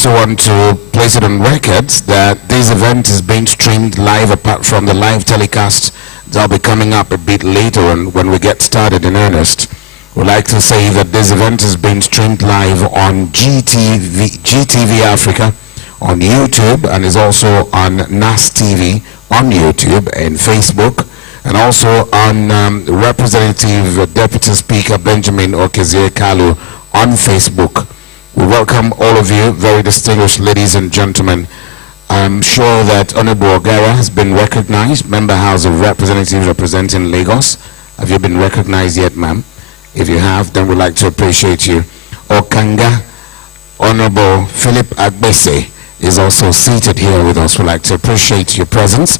also want to place it on record that this event is being streamed live apart from the live telecast that'll be coming up a bit later on when we get started in earnest. We'd like to say that this event is being streamed live on GTV Africa on YouTube, and is also on NAS TV on YouTube and Facebook, and also on Representative Deputy Speaker Benjamin Okezie Kalu on Facebook. We welcome all of you, very distinguished ladies and gentlemen. I'm sure that Honorable Ogara has been recognized, Member House of Representatives representing Lagos. Have you been recognized yet, ma'am? If you have, then we'd like to appreciate you. Okanga, Honorable Philip Agbese is also seated here with us. We'd like to appreciate your presence.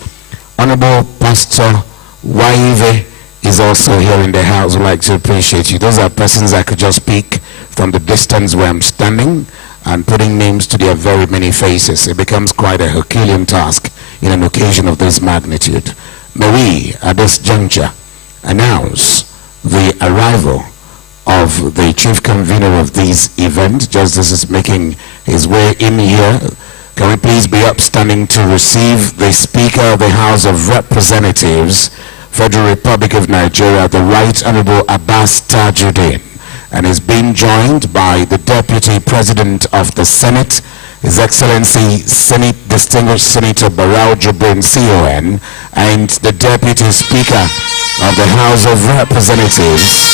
Honorable Pastor Waive is also here in the house. We'd like to appreciate you. Those are persons I could just pick from the distance where I'm standing, and putting names to their very many faces. It becomes quite a Herculean task in an occasion of this magnitude. May we, at this juncture, announce the arrival of the chief convener of this event. Just as is making his way in here, can we please be upstanding to receive the Speaker of the House of Representatives, Federal Republic of Nigeria, the Right Honorable Abbas Tajuddin, and is being joined by the Deputy President of the Senate, His Excellency Senate Distinguished Senator Barau Jibrin CON, and the Deputy Speaker of the House of Representatives,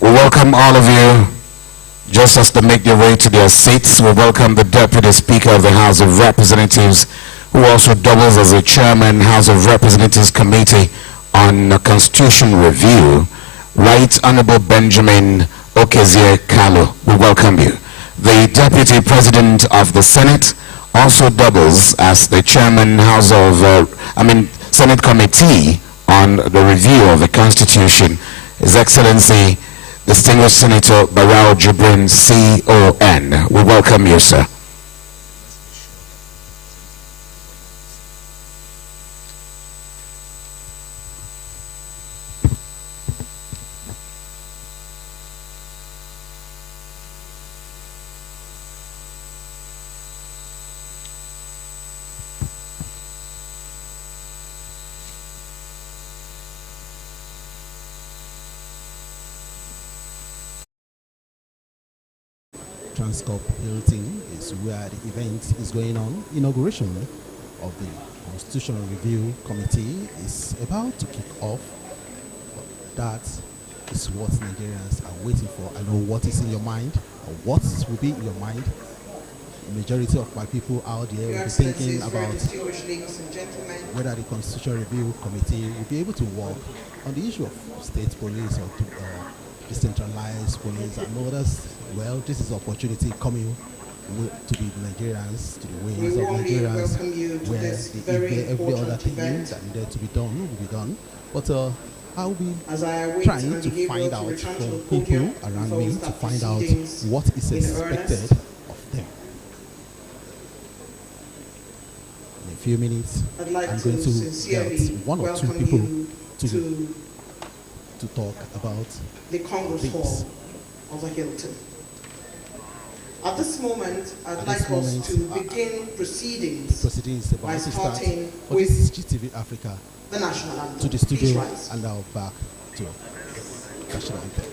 we welcome all of you. Just as they make their way to their seats, we welcome the Deputy Speaker of the House of Representatives, who also doubles as a Chairman, House of Representatives Committee on Constitution Review, Right Honorable Benjamin Okezie Kalu. We welcome you. The Deputy President of the Senate also doubles as the Chairman, Senate Committee on the Review of the Constitution, His Excellency Distinguished Senator Barau Jibrin CON. We welcome you, sir. Transcorp Hilton is where the event is going on. Inauguration of the Constitutional Review Committee is about to kick off. That is what Nigerians are waiting for. I know what is in your mind, or what will be in your mind. The majority of my people out there will be thinking about whether the Constitutional Review Committee will be able to work on the issue of state police or decentralized police and others. Well, this is opportunity coming to the Nigerians, to the ways of Nigerians, where every other thing that needed to be done will be done. But I'll be trying to find out from people around me to find out what is expected of them. In a few minutes, I'm going to get one or two people to talk about the Congress Hall of the Hilton. At this moment, I'd like us to begin proceedings by starting with GTV Africa, the national anthem. To the studio and now back to national anthem.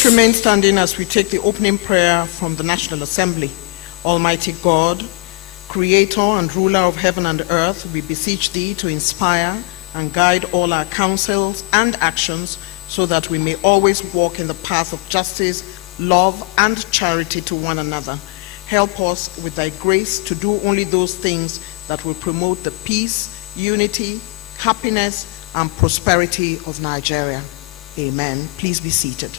Let's remain standing as we take the opening prayer from the National Assembly. Almighty God, Creator and ruler of heaven and earth, we beseech thee to inspire and guide all our counsels and actions so that we may always walk in the path of justice, love, and charity to one another. Help us with thy grace to do only those things that will promote the peace, unity, happiness, and prosperity of Nigeria. Amen. Please be seated.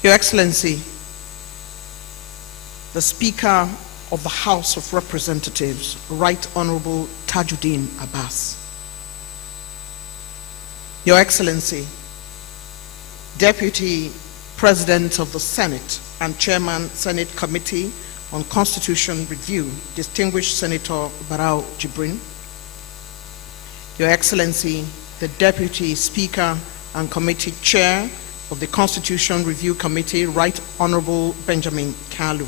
Your Excellency, the Speaker of the House of Representatives, Right Honorable Tajuddin Abbas. Your Excellency, Deputy President of the Senate and Chairman Senate Committee on Constitution Review, Distinguished Senator Barau Jibrin. Your Excellency, the Deputy Speaker and Committee Chair of the Constitution Review Committee, Right Honorable Benjamin Kalu.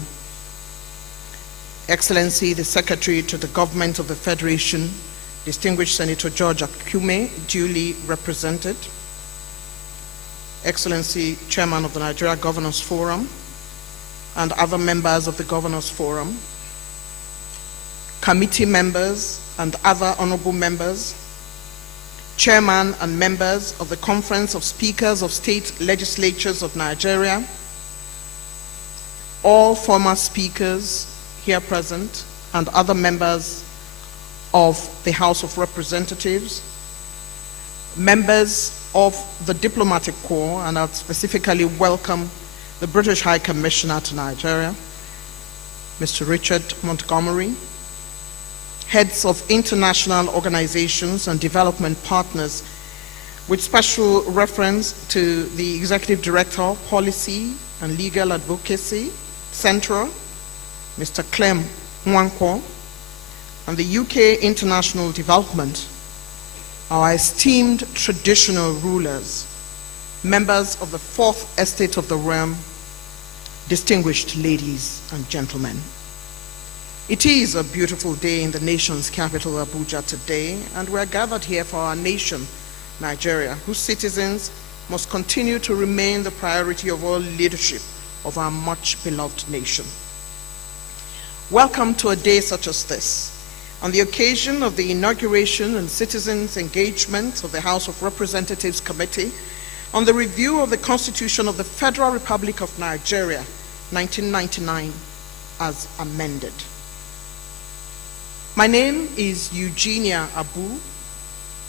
Excellency, the Secretary to the Government of the Federation, Distinguished Senator George Akume, duly represented. Excellency, Chairman of the Nigeria Governors Forum, and other members of the Governors Forum, committee members and other honorable members, Chairman and members of the Conference of Speakers of State Legislatures of Nigeria, all former speakers here present, and other members of the House of Representatives, members of the Diplomatic Corps, and I would specifically welcome the British High Commissioner to Nigeria, Mr. Richard Montgomery, heads of international organizations and development partners, with special reference to the Executive Director, Policy and Legal Advocacy, Central, Mr. Clem Nwankwo, and the UK International Development, our esteemed traditional rulers, members of the Fourth Estate of the Realm, distinguished ladies and gentlemen. It is a beautiful day in the nation's capital, Abuja, today, and we're gathered here for our nation, Nigeria, whose citizens must continue to remain the priority of all leadership of our much-beloved nation. Welcome to a day such as this. On the occasion of the inauguration and citizens' engagement of the House of Representatives Committee on the review of the Constitution of the Federal Republic of Nigeria, 1999, as amended. My name is Eugenia Abu.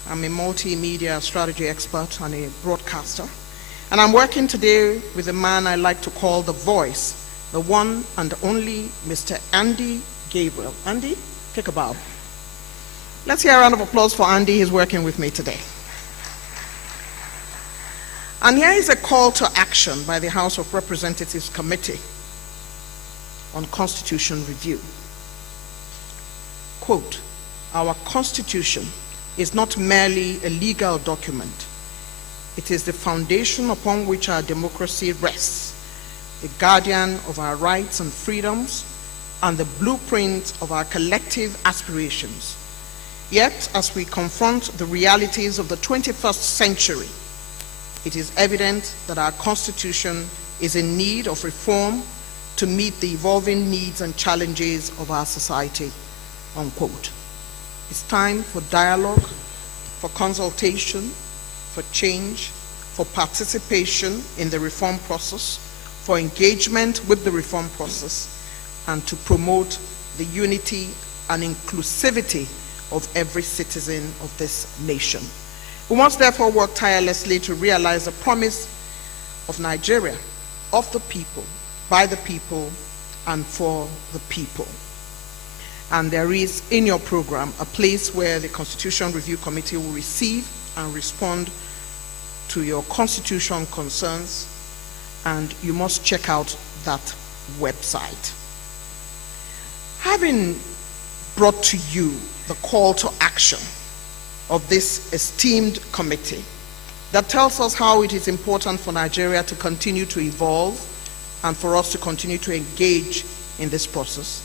I'm a multimedia strategy expert and a broadcaster. And I'm working today with a man I like to call the voice, the one and only Mr. Andy Gabriel. Andy, take a bow. Let's hear a round of applause for Andy. He's working with me today. And here is a call to action by the House of Representatives Committee on Constitution Review. Quote, our Constitution is not merely a legal document. It is the foundation upon which our democracy rests, the guardian of our rights and freedoms, and the blueprint of our collective aspirations. Yet, as we confront the realities of the 21st century, it is evident that our Constitution is in need of reform to meet the evolving needs and challenges of our society. Unquote. It's time for dialogue, for consultation, for change, for participation in the reform process, for engagement with the reform process, and to promote the unity and inclusivity of every citizen of this nation. We must therefore work tirelessly to realize the promise of Nigeria, of the people, by the people, and for the people. And there is in your program a place where the Constitution Review Committee will receive and respond to your constitution concerns, and you must check out that website. Having brought to you the call to action of this esteemed committee that tells us how it is important for Nigeria to continue to evolve and for us to continue to engage in this process.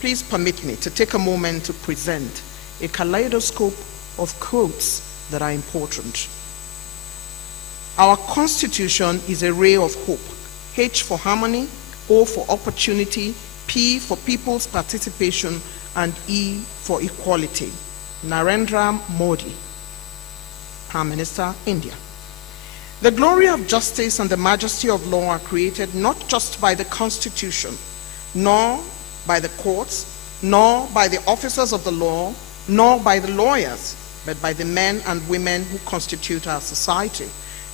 Please permit me to take a moment to present a kaleidoscope of quotes that are important. Our Constitution is a ray of hope. H for harmony, O for opportunity, P for people's participation, and E for equality. Narendra Modi, Prime Minister, India. The glory of justice and the majesty of law are created not just by the Constitution, nor by the courts, nor by the officers of the law, nor by the lawyers, but by the men and women who constitute our society,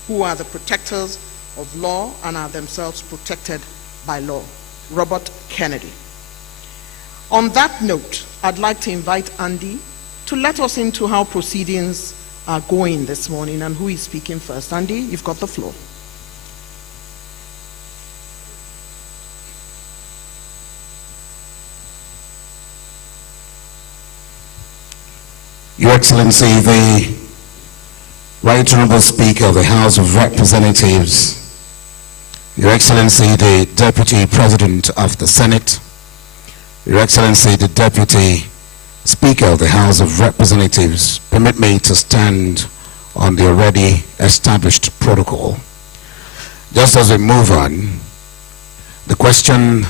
who are the protectors of law and are themselves protected by law. Robert Kennedy. On that note, I'd like to invite Andy to let us into how proceedings are going this morning and who is speaking first. Andy, you've got the floor. Your Excellency, the Right Honorable Speaker of the House of Representatives, Your Excellency, the Deputy President of the Senate, Your Excellency, the Deputy Speaker of the House of Representatives, permit me to stand on the already established protocol. Just as we move on, the question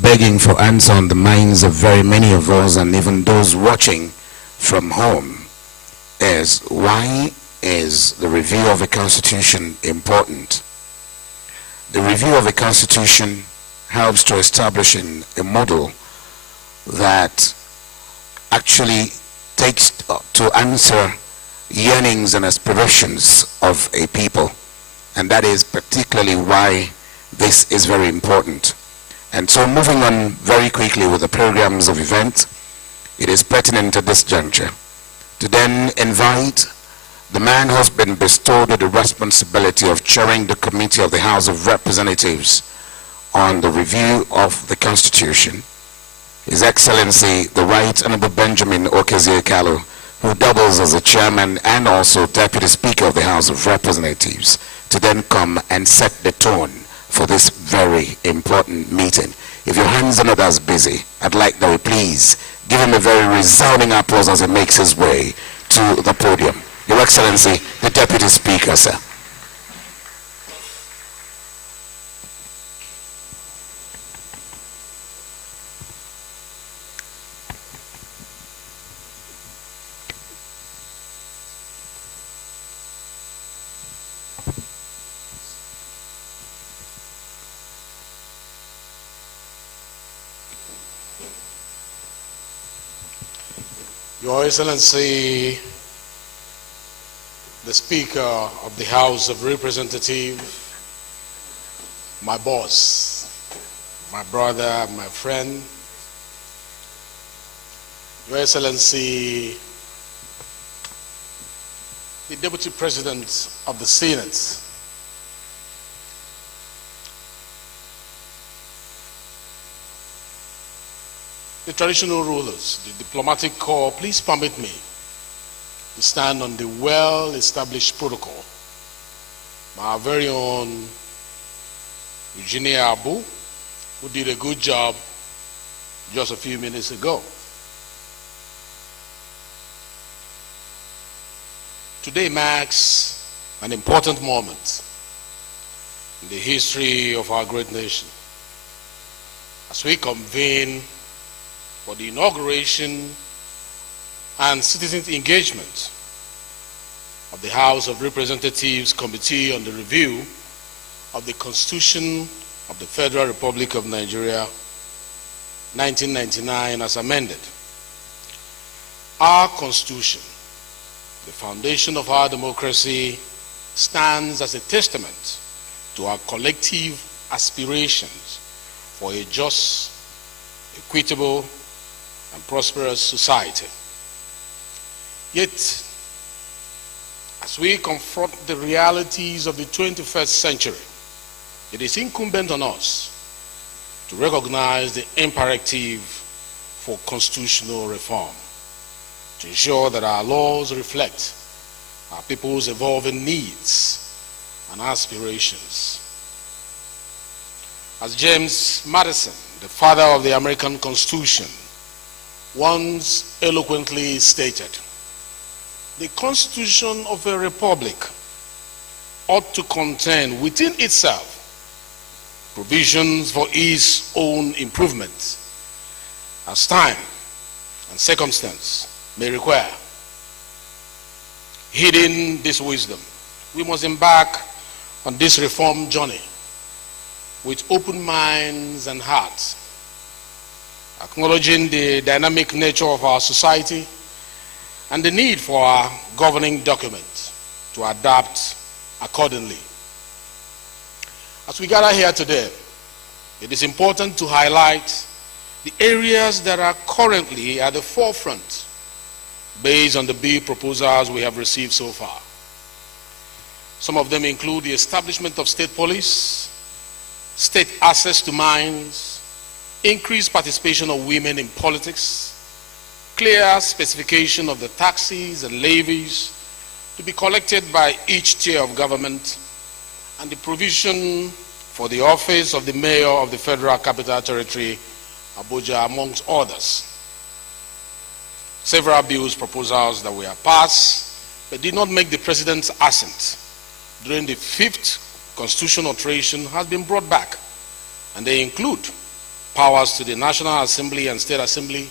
begging for answer on the minds of very many of us and even those watching from home is, why is the review of the Constitution important? The review of the Constitution helps to establish a model that actually takes to answer yearnings and aspirations of a people, and that is particularly why this is very important. And so, moving on very quickly with the programs of event, it is pertinent at this juncture to then invite the man who has been bestowed with the responsibility of chairing the committee of the House of Representatives on the review of the Constitution, His Excellency, the Right Honorable Benjamin Okezie-Kalu, who doubles as the chairman and also deputy speaker of the House of Representatives, to then come and set the tone for this very important meeting. If your hands are not as busy, I'd like that we please give him a very resounding applause as he makes his way to the podium. Your Excellency, the Deputy Speaker, sir. Your Excellency, the Speaker of the House of Representatives, my boss, my brother, my friend, Your Excellency, the Deputy President of the Senate, the traditional rulers, the diplomatic corps, please permit me to stand on the well-established protocol. My very own Eugenia Abu, who did a good job just a few minutes ago. Today marks an important moment in the history of our great nation as we convene for the inauguration and citizen engagement of the House of Representatives Committee on the Review of the Constitution of the Federal Republic of Nigeria, 1999, as amended. Our Constitution, the foundation of our democracy, stands as a testament to our collective aspirations for a just, equitable, and prosperous society. Yet, as we confront the realities of the 21st century, it is incumbent on us to recognize the imperative for constitutional reform to ensure that our laws reflect our people's evolving needs and aspirations. As James Madison, the father of the American Constitution, once eloquently stated, the Constitution of a republic ought to contain within itself provisions for its own improvement as time and circumstance may require. Heeding this wisdom, we must embark on this reform journey with open minds and hearts, acknowledging the dynamic nature of our society and the need for our governing document to adapt accordingly. As we gather here today, it is important to highlight the areas that are currently at the forefront based on the bill proposals we have received so far. Some of them include the establishment of state police, state access to mines, increased participation of women in politics, clear specification of the taxes and levies to be collected by each tier of government, and the provision for the office of the Mayor of the Federal Capital Territory, Abuja, amongst others. Several bills proposals that were passed but did not make the President's assent during the 5th constitutional alteration has been brought back, and they include powers to the National Assembly and State Assembly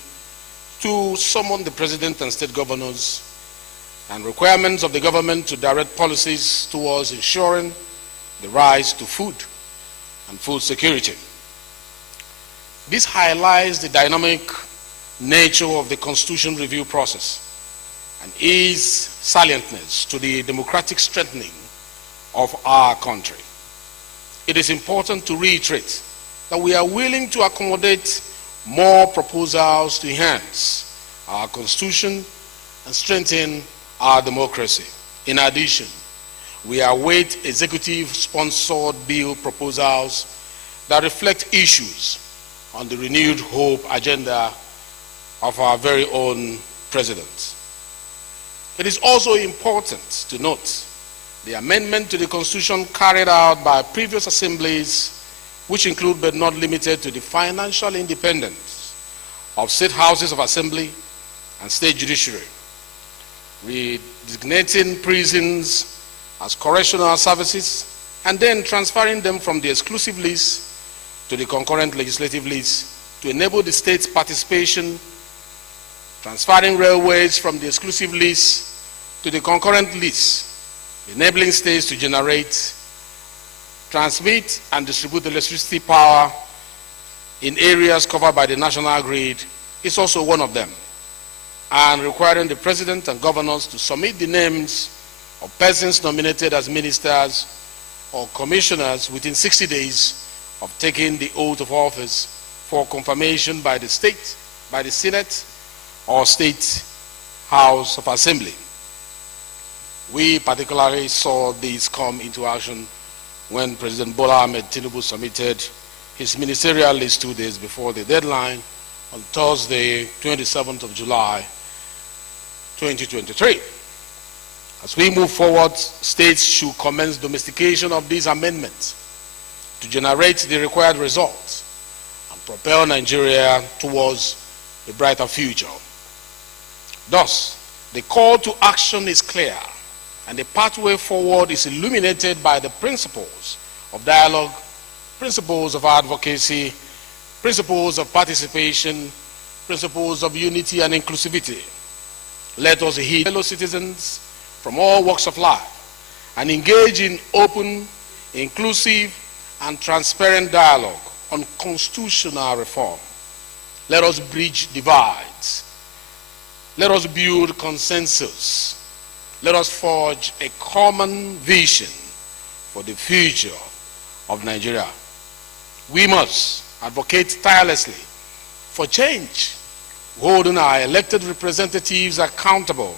to summon the President and state governors, and requirements of the government to direct policies towards ensuring the right to food and food security. This highlights the dynamic nature of the Constitution review process and its salientness to the democratic strengthening of our country. It is important to reiterate that we are willing to accommodate more proposals to enhance our Constitution and strengthen our democracy. In addition, we await executive-sponsored bill proposals that reflect issues on the renewed hope agenda of our very own President. It is also important to note the amendment to the Constitution carried out by previous assemblies, which include but not limited to the financial independence of state houses of assembly and state judiciary, redesignating prisons as correctional services and then transferring them from the exclusive list to the concurrent legislative list to enable the state's participation, transferring railways from the exclusive list to the concurrent list, enabling states to generate, transmit, and distribute electricity power in areas covered by the national grid is also one of them, and requiring the President and governors to submit the names of persons nominated as ministers or commissioners within 60 days of taking the oath of office for confirmation by the state, by the Senate, or State House of Assembly. We particularly saw these come into action when President Bola Ahmed Tinubu submitted his ministerial list 2 days before the deadline on Thursday, 27th of July, 2023. As we move forward, states should commence domestication of these amendments to generate the required results and propel Nigeria towards a brighter future. Thus, the call to action is clear, and the pathway forward is illuminated by the principles of dialogue, principles of advocacy, principles of participation, principles of unity and inclusivity. Let us heed fellow citizens from all walks of life and engage in open, inclusive, and transparent dialogue on constitutional reform. Let us bridge divides. Let us build consensus. Let us forge a common vision for the future of Nigeria. We must advocate tirelessly for change, holding our elected representatives accountable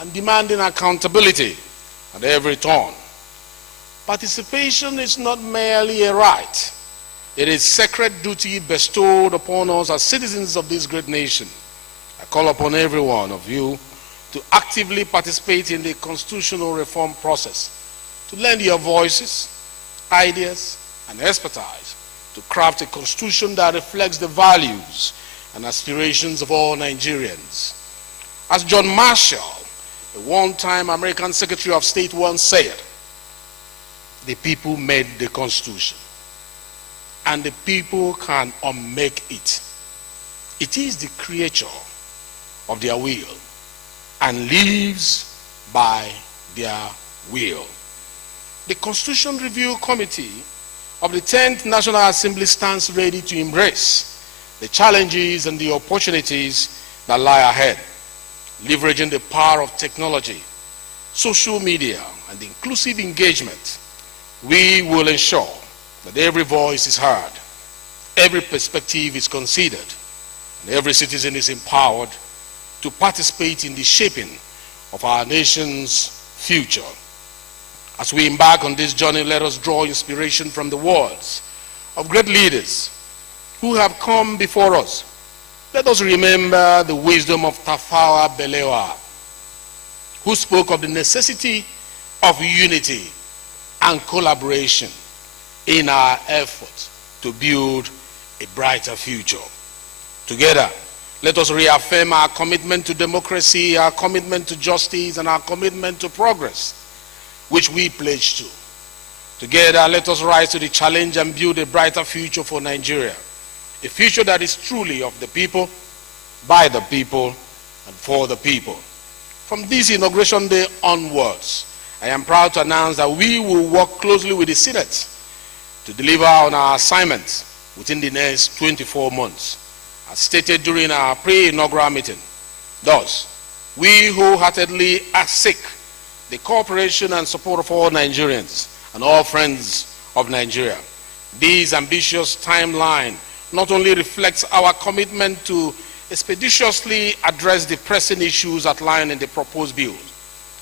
and demanding accountability at every turn. Participation is not merely a right, It is sacred duty bestowed upon us as citizens of this great nation. I call upon every one of you to actively participate in the constitutional reform process, to lend your voices, ideas, and expertise to craft a constitution that reflects the values and aspirations of all Nigerians. As John Marshall, a one-time American Secretary of State, once said, the people made the Constitution, and the people can unmake it. It is the creature of their will and lives by their will. The Constitution Review Committee of the 10th National Assembly stands ready to embrace the challenges and the opportunities that lie ahead, leveraging the power of technology, social media, and inclusive engagement. We will ensure that every voice is heard, every perspective is considered, and every citizen is empowered to participate in the shaping of our nation's future. As we embark on this journey, let us draw inspiration from the words of great leaders who have come before us. Let us remember the wisdom of Tafawa Balewa, who spoke of the necessity of unity and collaboration in our effort to build a brighter future. Together, let us reaffirm our commitment to democracy, our commitment to justice, and our commitment to progress, which we pledge to. Together, let us rise to the challenge and build a brighter future for Nigeria, a future that is truly of the people, by the people, and for the people. From this Inauguration Day onwards, I am proud to announce that we will work closely with the Senate to deliver on our assignments within the next 24 months, as stated during our pre-inaugural meeting. Thus, we wholeheartedly seek the cooperation and support of all Nigerians and all friends of Nigeria. This ambitious timeline not only reflects our commitment to expeditiously address the pressing issues outlined in the proposed bill,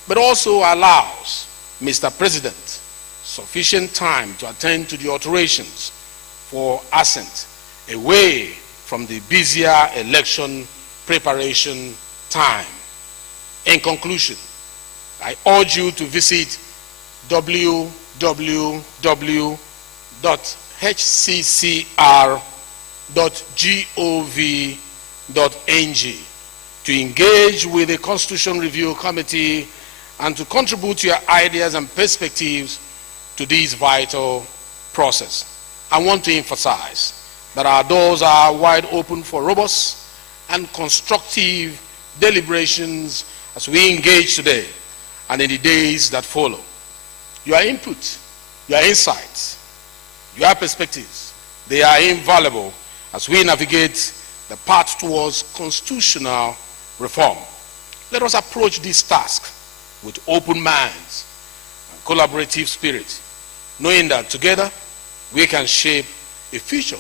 but also allows Mr. President sufficient time to attend to the alterations for assent away from the busier election preparation time. In conclusion, I urge you to visit www.hccr.gov.ng to engage with the Constitution Review Committee and to contribute your ideas and perspectives to this vital process. I want to emphasize that our doors are wide open for robust and constructive deliberations as we engage today and in the days that follow. Your input, your insights, your perspectives, they are invaluable as we navigate the path towards constitutional reform. Let us approach this task with open minds and collaborative spirit, knowing that together we can shape a future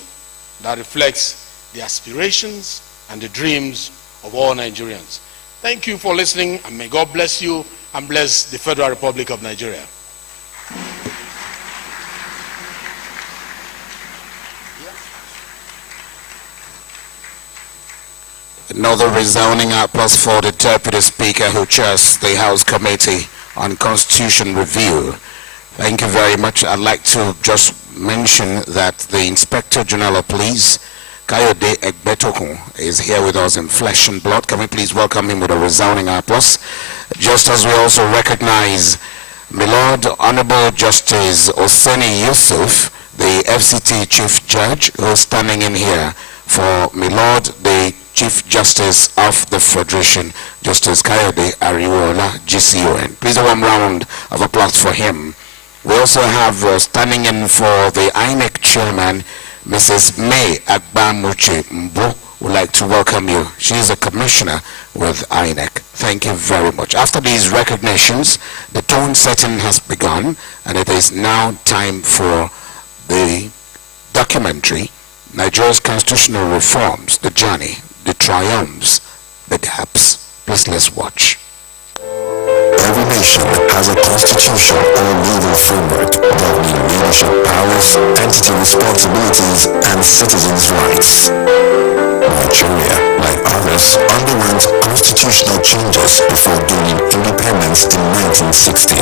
that reflects the aspirations and the dreams of all Nigerians. Thank you for listening, and may God bless you and bless the Federal Republic of Nigeria. Another resounding applause for the Deputy Speaker who chairs the House Committee on Constitution Review. Thank you very much. I'd like to just mention that the Inspector General of Police, Kayode Egbetokun, is here with us in flesh and blood. Can we please welcome him with a resounding applause? Just as we also recognize my Lord Honorable Justice Oseni Yusuf, the FCT Chief Judge, who is standing in here for my Lord the Chief Justice of the Federation, Justice Kayode Ariwola, GCON. Please a warm round of applause for him. We also have standing in for the INEC Chairman, Mrs. May Agbamuche Mbu. Would like to welcome you. She is a commissioner with INEC. Thank you very much. After these recognitions, the tone setting has begun, and it is now time for the documentary, Nigeria's Constitutional Reforms, the Journey, the Triumphs, the Gaps. Please let's watch. Every nation has a constitution or legal framework governing leadership powers, entity responsibilities, and citizens' rights. Nigeria, like others, underwent constitutional changes before gaining independence in 1960.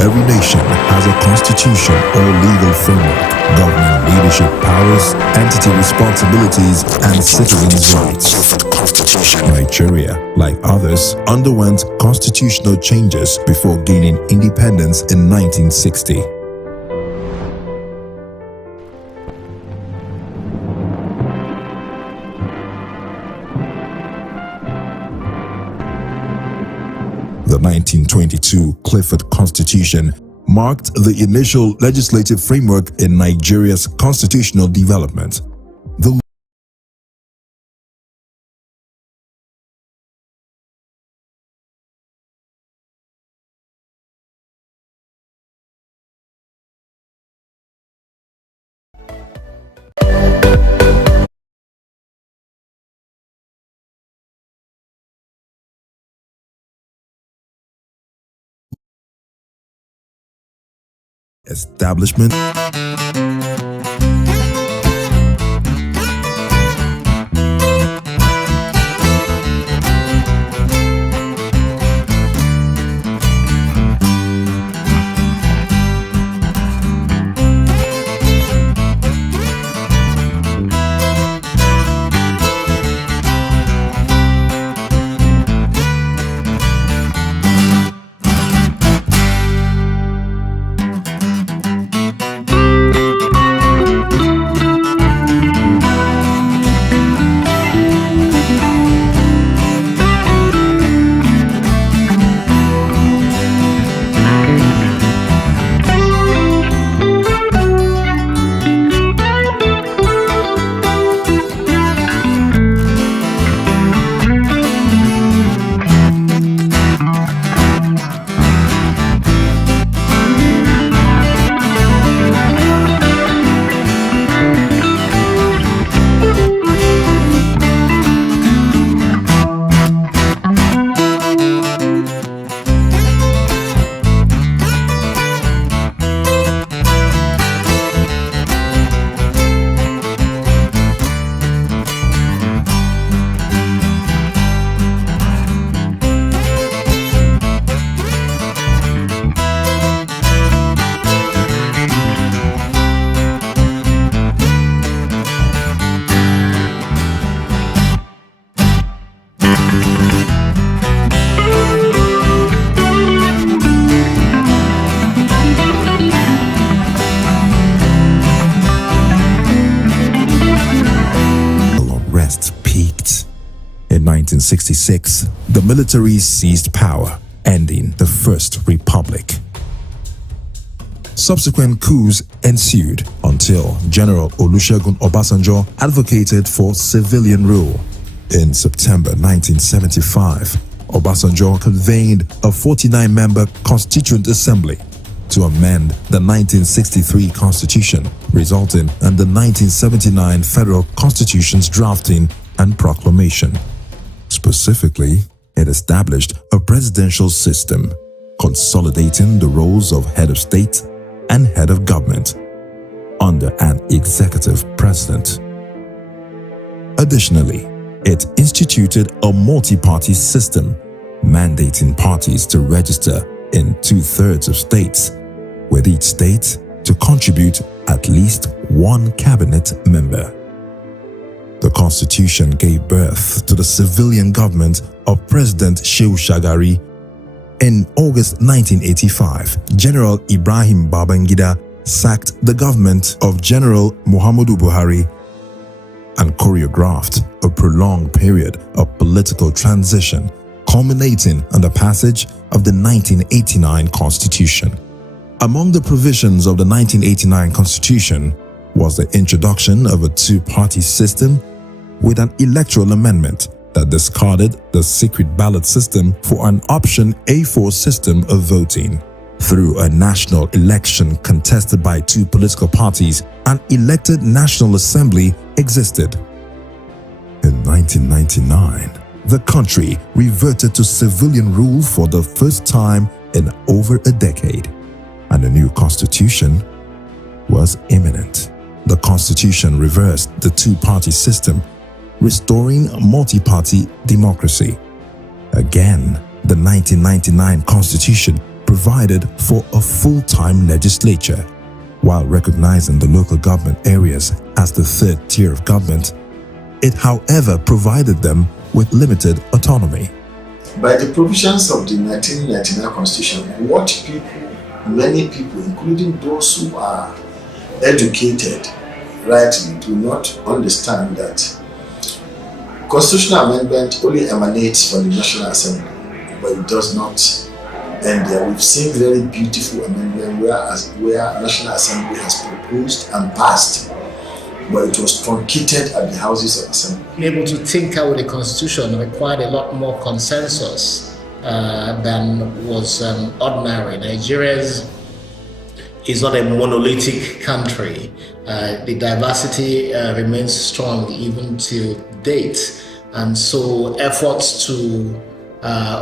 Every nation has a constitution or legal framework governing leadership powers, entity responsibilities, and citizens' rights. Nigeria, like others, underwent constitutional changes before gaining independence in 1960. The 1922 Clifford Constitution marked the initial legislative framework in Nigeria's constitutional development. The establishment peaked. In 1966, the military seized power, ending the First Republic. Subsequent coups ensued until General Olusegun Obasanjo advocated for civilian rule. In September 1975, Obasanjo convened a 49-member Constituent Assembly to amend the 1963 Constitution, resulting in the 1979 Federal Constitution's drafting and proclamation. Specifically, it established a presidential system, consolidating the roles of head of state and head of government under an executive president. Additionally, it instituted a multi-party system, mandating parties to register in 2/3 of states, with each state to contribute at least one cabinet member. The Constitution gave birth to the civilian government of President Shehu Shagari. In August 1985, General Ibrahim Babangida sacked the government of General Muhammadu Buhari and choreographed a prolonged period of political transition, culminating in the passage of the 1989 Constitution. Among the provisions of the 1989 Constitution was the introduction of a two-party system with an electoral amendment that discarded the secret ballot system for an option A4 system of voting. Through a national election contested by two political parties, an elected National Assembly existed. In 1999, the country reverted to civilian rule for the first time in over a decade, and a new constitution was imminent. The constitution reversed the two-party system, restoring multi-party democracy. Again, the 1999 constitution provided for a full-time legislature, while recognizing the local government areas as the third tier of government. It, however, provided them with limited autonomy. By the provisions of the 1999 Constitution, many people, including those who are educated rightly, do not understand that constitutional amendment only emanates from the National Assembly, but it does not end there. We've seen very beautiful amendments where National Assembly has proposed and passed, but it was truncated at the Houses of Assembly. Being able to tinker with the Constitution required a lot more consensus than was ordinary. Nigeria is not a monolithic country. The diversity remains strong even to date, and so efforts to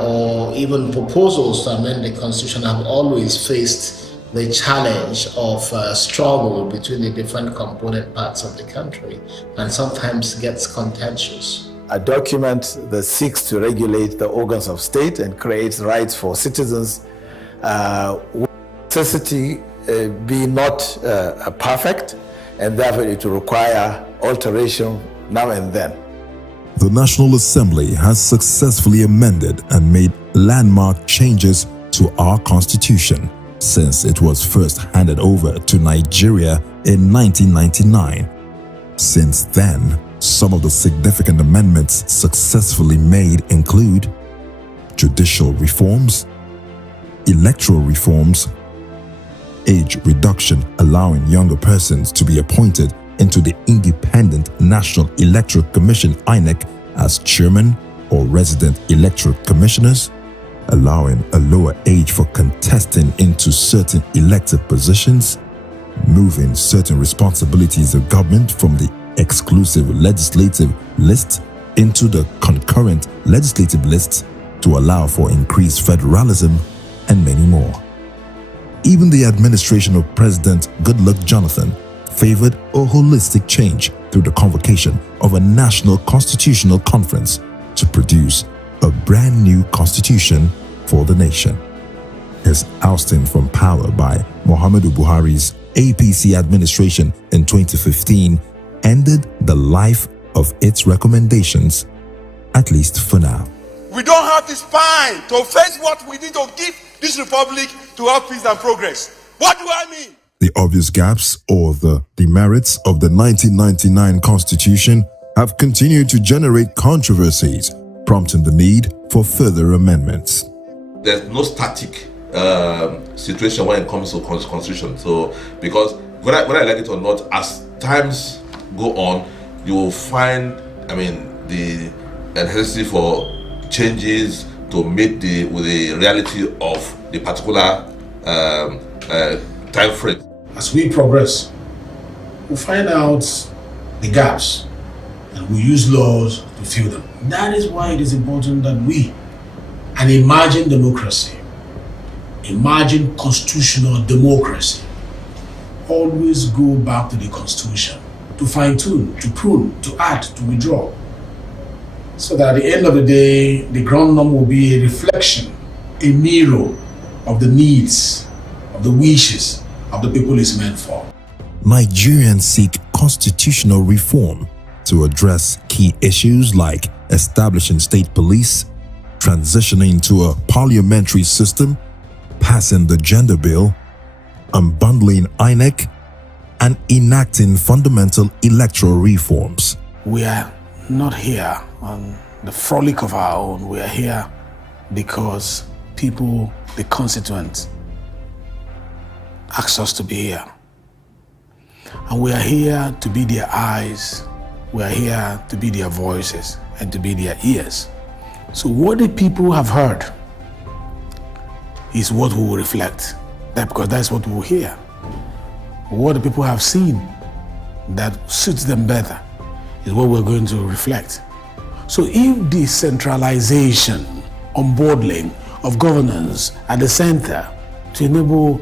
or even proposals to amend the Constitution have always faced the challenge of struggle between the different component parts of the country, and sometimes gets contentious. A document that seeks to regulate the organs of state and creates rights for citizens, necessity be not perfect, and therefore it will require alteration now and then. The National Assembly has successfully amended and made landmark changes to our constitution since it was first handed over to Nigeria in 1999. Since then, some of the significant amendments successfully made include judicial reforms, electoral reforms, age reduction allowing younger persons to be appointed into the Independent National Electoral Commission (INEC) as chairman or resident electoral commissioners, allowing a lower age for contesting into certain elected positions, moving certain responsibilities of government from the exclusive legislative list into the concurrent legislative list to allow for increased federalism, and many more. Even the administration of President Goodluck Jonathan favored a holistic change through the convocation of a national constitutional conference to produce a brand new constitution for the nation. His ousting from power by Muhammadu Buhari's APC administration in 2015 ended the life of its recommendations, at least for now. We don't have the spine to face what we need to give this republic to have peace and progress. What do I mean? The obvious gaps or the demerits of the 1999 Constitution have continued to generate controversies, prompting the need for further amendments. There's no static situation when it comes to constitution. So, because whether I like it or not, as times go on, you will find, the necessity for changes to meet with the reality of the particular time frame. As we progress, we find out the gaps and we use laws to fill them. That is why it is important that we, an emerging democracy, emerging constitutional democracy, always go back to the Constitution to fine-tune, to prune, to add, to withdraw. So that at the end of the day, the ground norm will be a reflection, a mirror of the needs, of the wishes of the people it's meant for. Nigerians seek constitutional reform to address key issues like establishing state police, transitioning to a parliamentary system, passing the gender bill, unbundling INEC, and enacting fundamental electoral reforms. We are not here on the frolic of our own. We are here because people, the constituents, asked us to be here. And we are here to be their eyes. We are here to be their voices and to be their ears. So what the people have heard is what we will reflect. Because that's what we will hear. What the people have seen that suits them better is what we're going to reflect. So if decentralization, unbundling of governance at the center to enable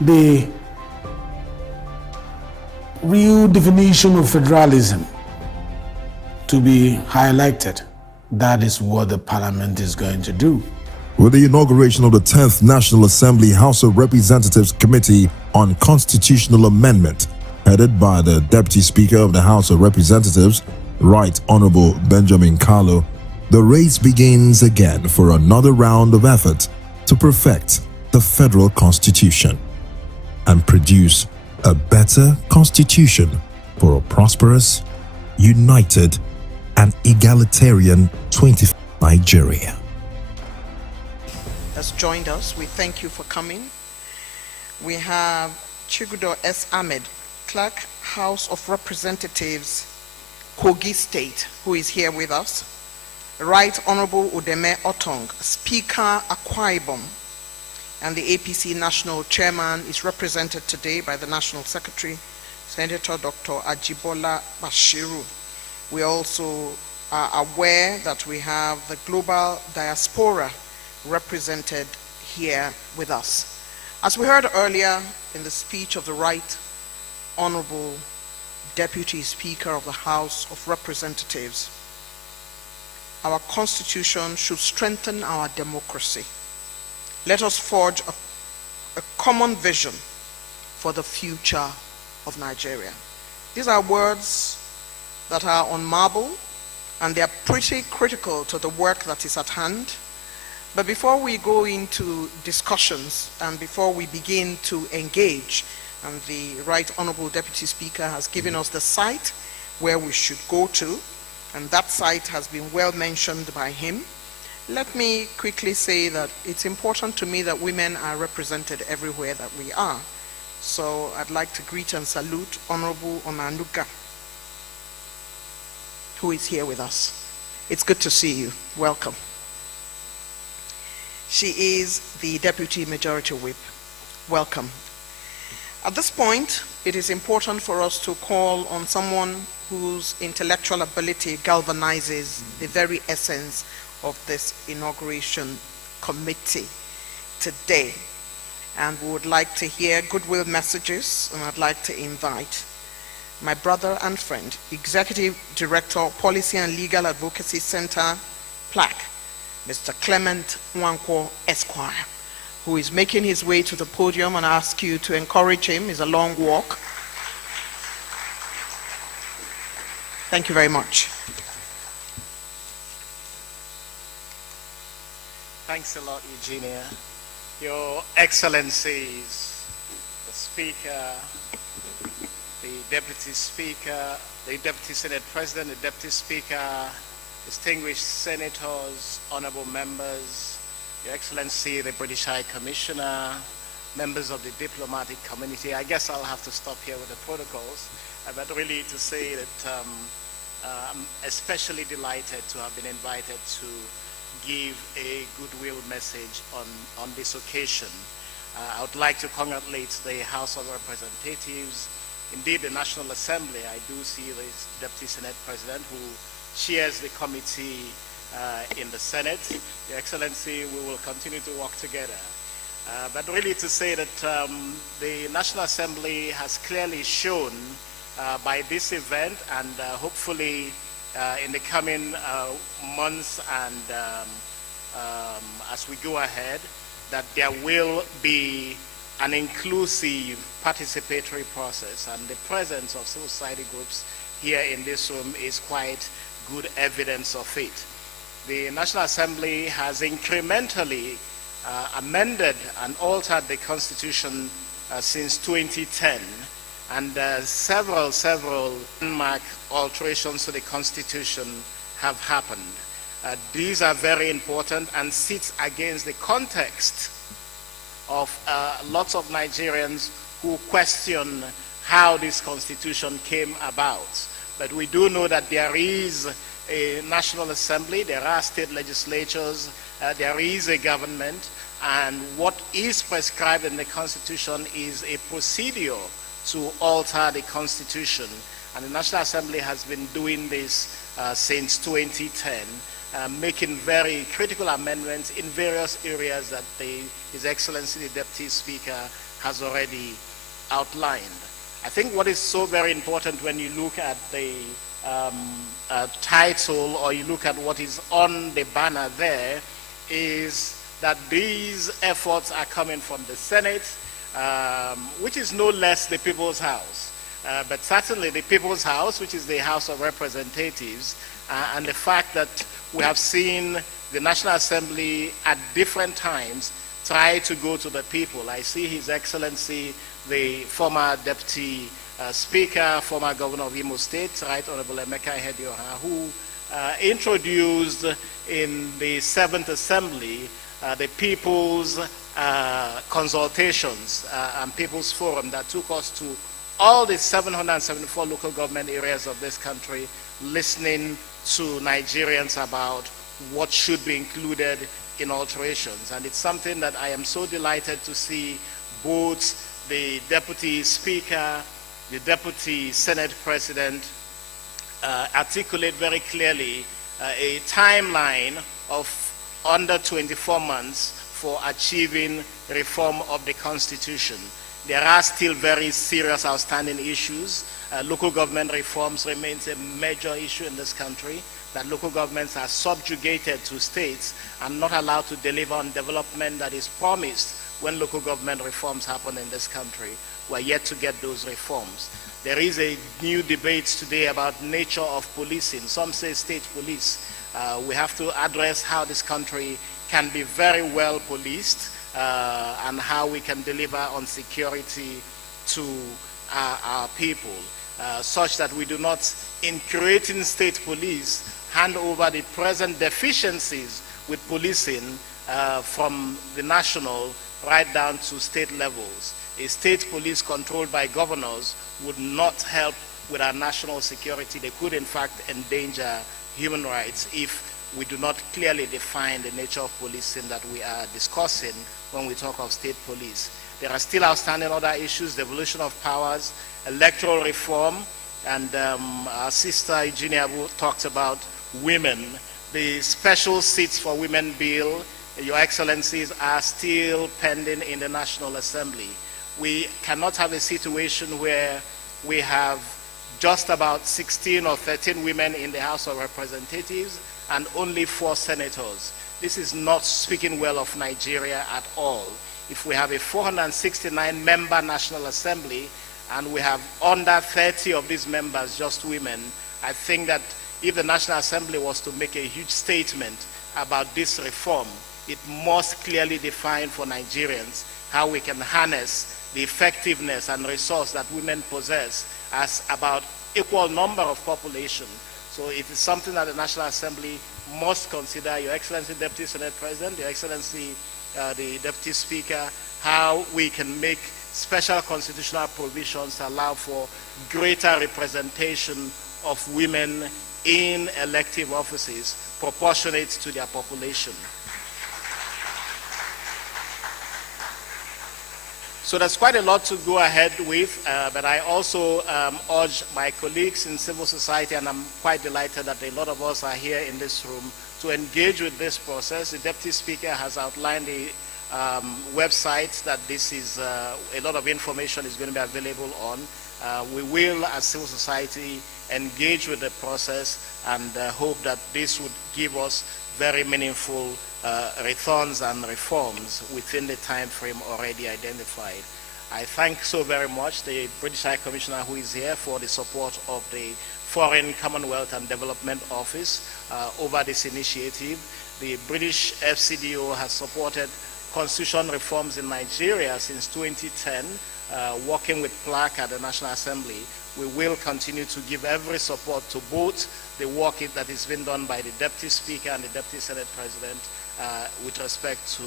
the real definition of federalism to be highlighted, that is what the parliament is going to do. With the inauguration of the 10th National Assembly House of Representatives Committee on Constitutional Amendment, headed by the Deputy Speaker of the House of Representatives, Right Honorable Benjamin Kalu, the race begins again for another round of effort to perfect the federal constitution and produce a better constitution for a prosperous, united, and egalitarian 20th Nigeria. Has joined us. We thank you for coming. We have Chigudo S. Ahmed, Clerk, House of Representatives, Kogi State, who is here with us. Right Honorable Udeme Otong, Speaker Akwa Ibom, and the APC National Chairman is represented today by the National Secretary, Senator Dr. Ajibola Bashiru. We also are aware that we have the global diaspora represented here with us. As we heard earlier in the speech of the Right Honorable Deputy Speaker of the House of Representatives, our Constitution should strengthen our democracy. Let us forge a common vision for the future of Nigeria. These are words that are on marble, and they are pretty critical to the work that is at hand. But before we go into discussions and before we begin to engage, and the Right Honorable Deputy Speaker has given us the site where we should go to, and that site has been well mentioned by him, let me quickly say that it's important to me that women are represented everywhere that we are. So I'd like to greet and salute Honorable Onanuga, who is here with us. It's good to see you. Welcome. She is the Deputy Majority Whip. Welcome. At this point, it is important for us to call on someone whose intellectual ability galvanizes the very essence of this inauguration committee today. And we would like to hear goodwill messages, and I'd like to invite my brother and friend, Executive Director, Policy and Legal Advocacy Center, PLAC, Mr. Clement Nwankwo Esquire, who is making his way to the podium, and I ask you to encourage him. It's a long walk. Thank you very much. Thanks a lot, Eugenia. Your Excellencies, the Speaker, the Deputy Speaker, the Deputy Senate President, the Deputy Speaker, distinguished senators, honorable members, Your Excellency, the British High Commissioner, members of the diplomatic community. I guess I'll have to stop here with the protocols, but really to say that I'm especially delighted to have been invited to give a goodwill message on this occasion. I would like to congratulate the House of Representatives, indeed the National Assembly. I do see the Deputy Senate President who chairs the committee in the Senate. Your Excellency, we will continue to work together. But really to say that the National Assembly has clearly shown by this event, and hopefully in the coming months and as we go ahead, that there will be an inclusive participatory process, and the presence of civil society groups here in this room is quite good evidence of it. The National Assembly has incrementally amended and altered the Constitution since 2010, and several landmark alterations to the Constitution have happened. These are very important and sit against the context of lots of Nigerians who question how this Constitution came about. But we do know that there is a National Assembly, there are state legislatures, there is a government, and what is prescribed in the Constitution is a procedure to alter the Constitution. And the National Assembly has been doing this since 2010, making very critical amendments in various areas that His Excellency the Deputy Speaker has already outlined. I think what is so very important when you look at the title, or you look at what is on the banner there, is that these efforts are coming from the Senate, which is no less the People's House, but certainly the People's House, which is the House of Representatives, and the fact that we have seen the National Assembly at different times try to go to the people. I see His Excellency, the former Deputy Speaker, former Governor of Imo State, Right Honorable Emeka Ihedioha, who introduced in the 7th Assembly the People's Consultations and People's Forum that took us to all the 774 local government areas of this country, listening to Nigerians about what should be included in alterations. And it's something that I am so delighted to see both the Deputy Speaker, the Deputy Senate President articulate very clearly a timeline of under 24 months for achieving reform of the Constitution. There are still very serious outstanding issues. Local government reforms remains a major issue in this country, that local governments are subjugated to states and not allowed to deliver on development that is promised when local government reforms happen in this country. We're yet to get those reforms. There is a new debate today about nature of policing. Some say state police. We have to address how this country can be very well policed and how we can deliver on security to our people, such that we do not, in creating state police, hand over the present deficiencies with policing from the national right down to state levels. A state police controlled by governors would not help with our national security. They could, in fact, endanger human rights if we do not clearly define the nature of policing that we are discussing when we talk of state police. There are still outstanding other issues: devolution of powers, electoral reform, and our sister Eugenia talked about women. The special seats for women bill, Your Excellencies, are still pending in the National Assembly. We cannot have a situation where we have just about 16 or 13 women in the House of Representatives and only 4 senators. This is not speaking well of Nigeria at all. If we have a 469-member National Assembly and we have under 30 of these members just women, I think that if the National Assembly was to make a huge statement about this reform, it must clearly define for Nigerians how we can harness the effectiveness and resource that women possess as about equal number of population. So it is something that the National Assembly must consider. Your Excellency Deputy Senate President, Your Excellency the Deputy Speaker, how we can make special constitutional provisions to allow for greater representation of women in elective offices proportionate to their population. So there's quite a lot to go ahead with, but I also urge my colleagues in civil society, and I'm quite delighted that a lot of us are here in this room, to engage with this process. The Deputy Speaker has outlined the website that this is, a lot of information is going to be available on. We will, as civil society, engage with the process and hope that this would give us very meaningful returns and reforms within the time frame already identified. I thank so very much the British High Commissioner who is here for the support of the Foreign, Commonwealth and Development Office over this initiative. The British FCDO has supported constitution reforms in Nigeria since 2010, working with PLAC at the National Assembly. We will continue to give every support to both the work that is being done by the Deputy Speaker and the Deputy Senate President with respect to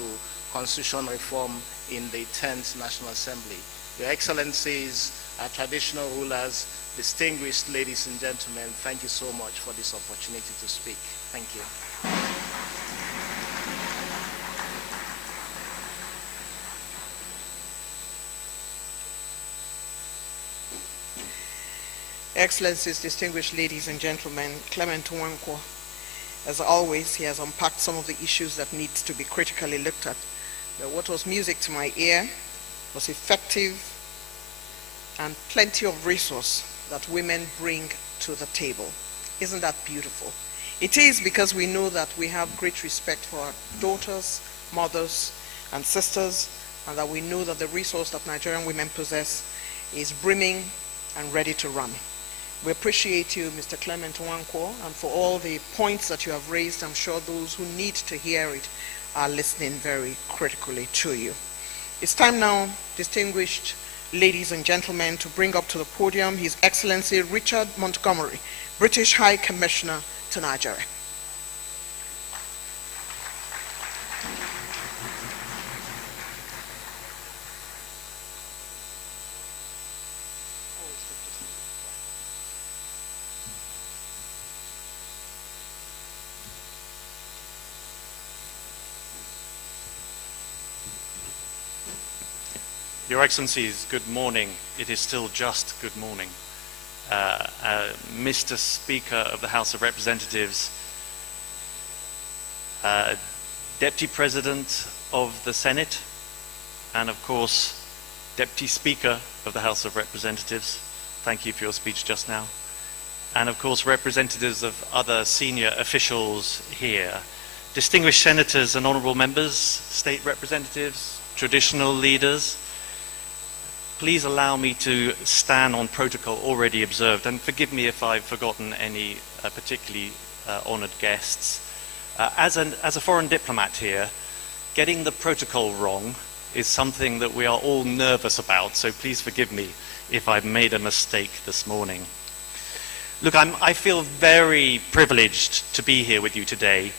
constitution reform in the 10th National Assembly. Your Excellencies, traditional rulers, distinguished ladies and gentlemen, thank you so much for this opportunity to speak. Thank you. Excellencies, distinguished ladies and gentlemen, Clement Nwankwo. As always, he has unpacked some of the issues that need to be critically looked at. But what was music to my ear was effective and plenty of resource that women bring to the table. Isn't that beautiful? It is, because we know that we have great respect for our daughters, mothers, and sisters, and that we know that the resource that Nigerian women possess is brimming and ready to run. We appreciate you, Mr. Clement Nwankwo, and for all the points that you have raised. I'm sure those who need to hear it are listening very critically to you. It's time now, distinguished ladies and gentlemen, to bring up to the podium His Excellency Richard Montgomery, British High Commissioner to Nigeria. Your Excellencies, good morning. It is still just good morning. Mr. Speaker of the House of Representatives, Deputy President of the Senate, and of course, Deputy Speaker of the House of Representatives, thank you for your speech just now, and of course, representatives of other senior officials here, distinguished senators and honourable members, state representatives, traditional leaders. Please allow me to stand on protocol already observed, and forgive me if I've forgotten any particularly honoured guests. As a foreign diplomat here, getting the protocol wrong is something that we are all nervous about, so please forgive me if I've made a mistake this morning. Look, I feel very privileged to be here with you today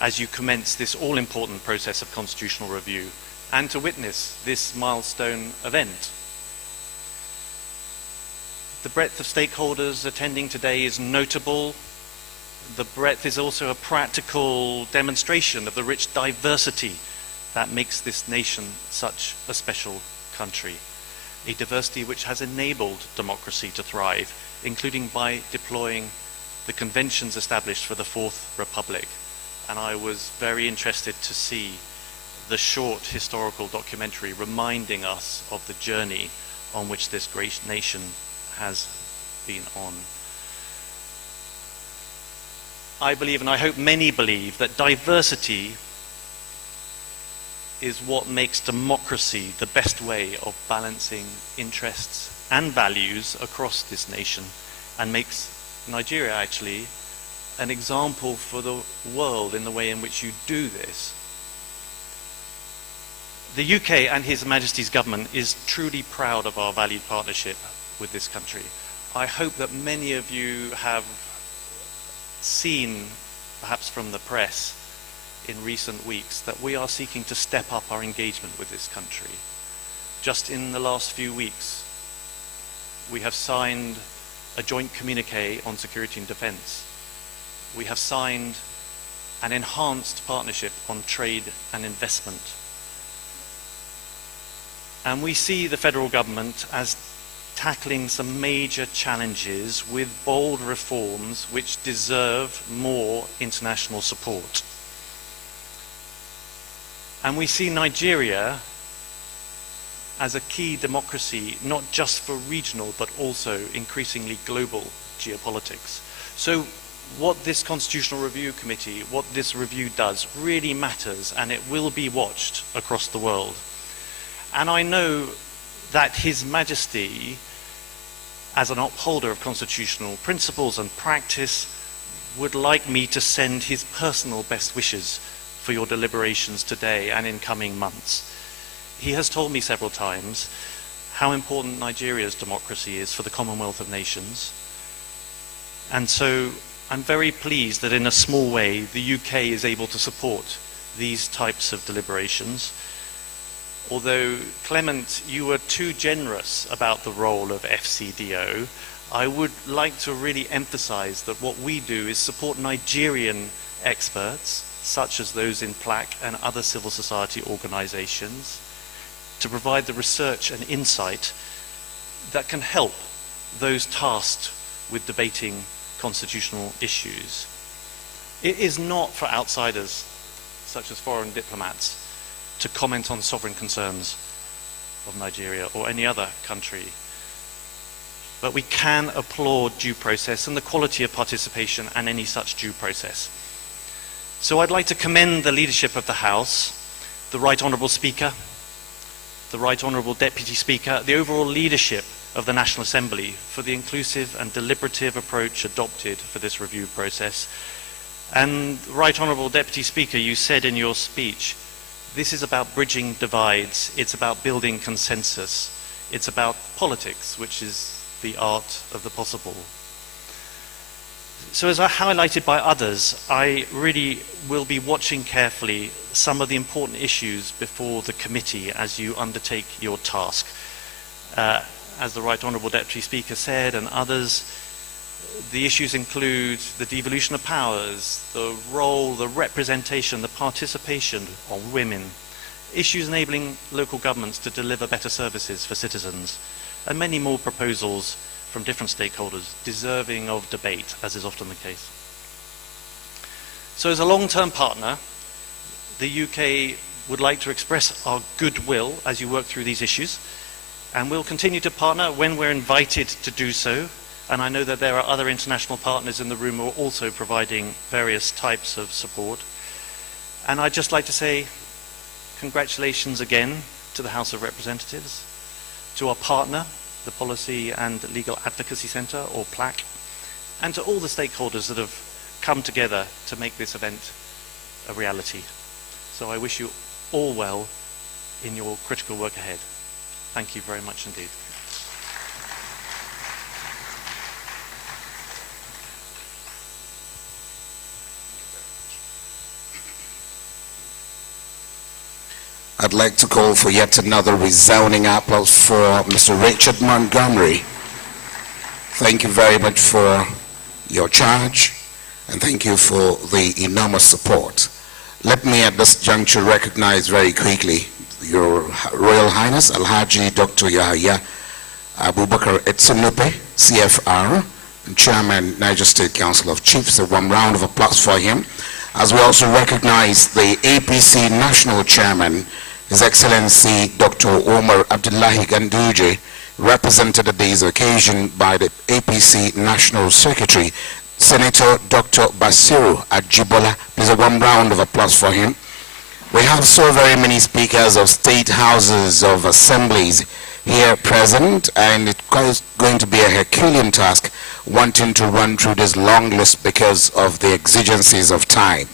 as you commence this all-important process of constitutional review and to witness this milestone event. The breadth of stakeholders attending today is notable. The breadth is also a practical demonstration of the rich diversity that makes this nation such a special country. A diversity which has enabled democracy to thrive, including by deploying the conventions established for the Fourth Republic. And I was very interested to see the short historical documentary reminding us of the journey on which this great nation has been on. I believe, and I hope many believe, that diversity is what makes democracy the best way of balancing interests and values across this nation, and makes Nigeria actually an example for the world in the way in which you do this. The UK and His Majesty's government is truly proud of our valued partnership with this country. I hope that many of you have seen, perhaps from the press in recent weeks, that we are seeking to step up our engagement with this country. Just in the last few weeks, we have signed a joint communique on security and defence. We have signed an enhanced partnership on trade and investment. And we see the federal government as tackling some major challenges with bold reforms which deserve more international support. And we see Nigeria as a key democracy, not just for regional, but also increasingly global geopolitics. So what this Constitutional Review Committee, what this review does, really matters, and it will be watched across the world. And I know that His Majesty, as an upholder of constitutional principles and practice, would like me to send his personal best wishes for your deliberations today and in coming months. He has told me several times how important Nigeria's democracy is for the Commonwealth of Nations. And so I'm very pleased that in a small way the UK is able to support these types of deliberations. Although, Clement, you were too generous about the role of FCDO, I would like to really emphasize that what we do is support Nigerian experts, such as those in PLAC and other civil society organizations, to provide the research and insight that can help those tasked with debating constitutional issues. It is not for outsiders, such as foreign diplomats, to comment on sovereign concerns of Nigeria or any other country. But we can applaud due process and the quality of participation and any such due process. So I'd like to commend the leadership of the House, the Right Honourable Speaker, the Right Honourable Deputy Speaker, the overall leadership of the National Assembly for the inclusive and deliberative approach adopted for this review process. And Right Honourable Deputy Speaker, you said in your speech, this is about bridging divides, it's about building consensus, it's about politics, which is the art of the possible. So as I highlighted by others, I really will be watching carefully some of the important issues before the committee as you undertake your task. As the Right Honourable Deputy Speaker said, and others, the issues include the devolution of powers, the role, the representation, the participation of women, issues enabling local governments to deliver better services for citizens, and many more proposals from different stakeholders deserving of debate, as is often the case. So as a long-term partner, the UK would like to express our goodwill as you work through these issues, and we'll continue to partner when we're invited to do so. And I know that there are other international partners in the room who are also providing various types of support. And I'd just like to say congratulations again to the House of Representatives, to our partner, the Policy and Legal Advocacy Centre, or PLAC, and to all the stakeholders that have come together to make this event a reality. So I wish you all well in your critical work ahead. Thank you very much indeed. I'd like to call for yet another resounding applause for Mr. Richard Montgomery. Thank you very much for your charge, and thank you for the enormous support. Let me at this juncture recognize very quickly Your Royal Highness Alhaji Dr. Yahya Abubakar Etsunupe, CFR, and Chairman, Niger State Council of Chiefs. A warm round of applause for him. As we also recognize the APC National Chairman, His Excellency Dr. Omar Abdullahi Ganduje, represented at this occasion by the APC National Secretary, Senator Dr. Basiru Ajibola. Please a warm round of applause for him. We have so very many speakers of state houses, of assemblies here present, and it's going to be a Herculean task wanting to run through this long list because of the exigencies of time.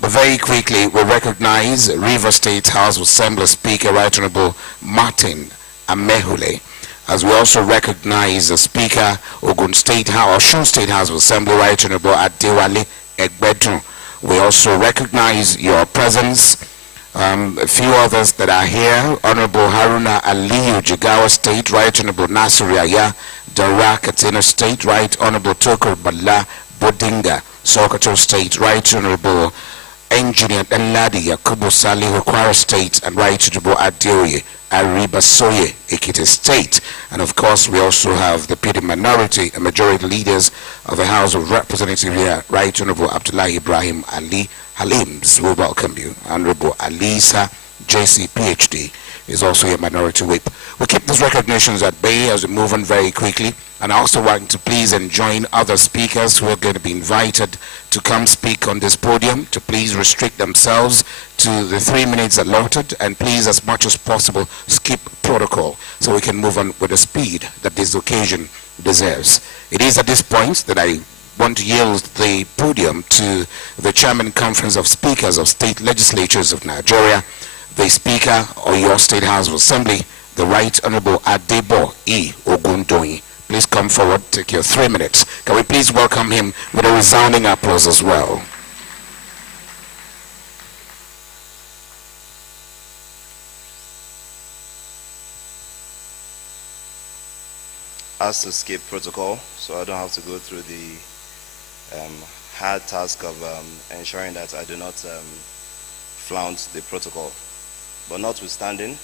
But very quickly, we recognize River State House of Assembly Speaker, Right Honourable Martin Amehule, as we also recognize the Speaker, Ogun State House, Osun State House of Assembly, Right Honourable Adewale Egbedu. We also recognize your presence. A few others that are here, Honorable Haruna Aliyu, Jigawa State, Right Honorable Nasir Yahya, Dara Katsina State, Right Honorable Tokur Bala Bodinga, Sokoto State, Right Honorable Engineer Danladi Yakubu Salihu, Kwara State, and Right Honorable Adeoye Aribasoye, Ekiti State. And of course, we also have the PD minority and majority leaders of the House of Representatives here, Right Honorable Abdullahi Ibrahim Ali Halims. We welcome you. Honorable Alisa JC PhD is also a minority whip. We keep these recognitions at bay as we move on very quickly, and I also want to please join other speakers who are going to be invited to come speak on this podium to please restrict themselves to the 3 minutes allotted, and please, as much as possible, skip protocol so we can move on with the speed that this occasion deserves. It is at this point that I want to yield the podium to the Chairman Conference of Speakers of State Legislatures of Nigeria, the Speaker of your State House of Assembly, the Right Honorable Adebo E. Ogundoyin. Please come forward, take your 3 minutes. Can we please welcome him with a resounding applause as well? Asked to skip protocol, so I don't have to go through the hard task of ensuring that I do not flout the protocol. But notwithstanding,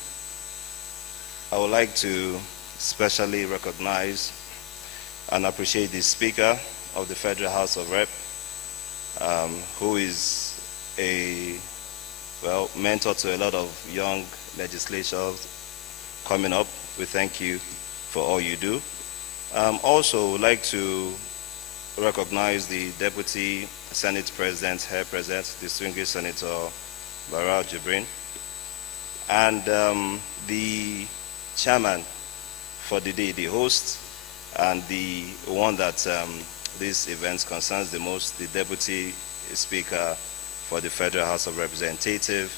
I would like to specially recognize and appreciate the Speaker of the Federal House of Rep, who is a mentor to a lot of young legislators coming up. We thank you for all you do. Also, would like to recognize the Deputy Senate President, Head President, Distinguished Senator Barra Jibrin, and the Chairman for the day, the host, and the one that this event concerns the most, the Deputy Speaker for the Federal House of Representatives.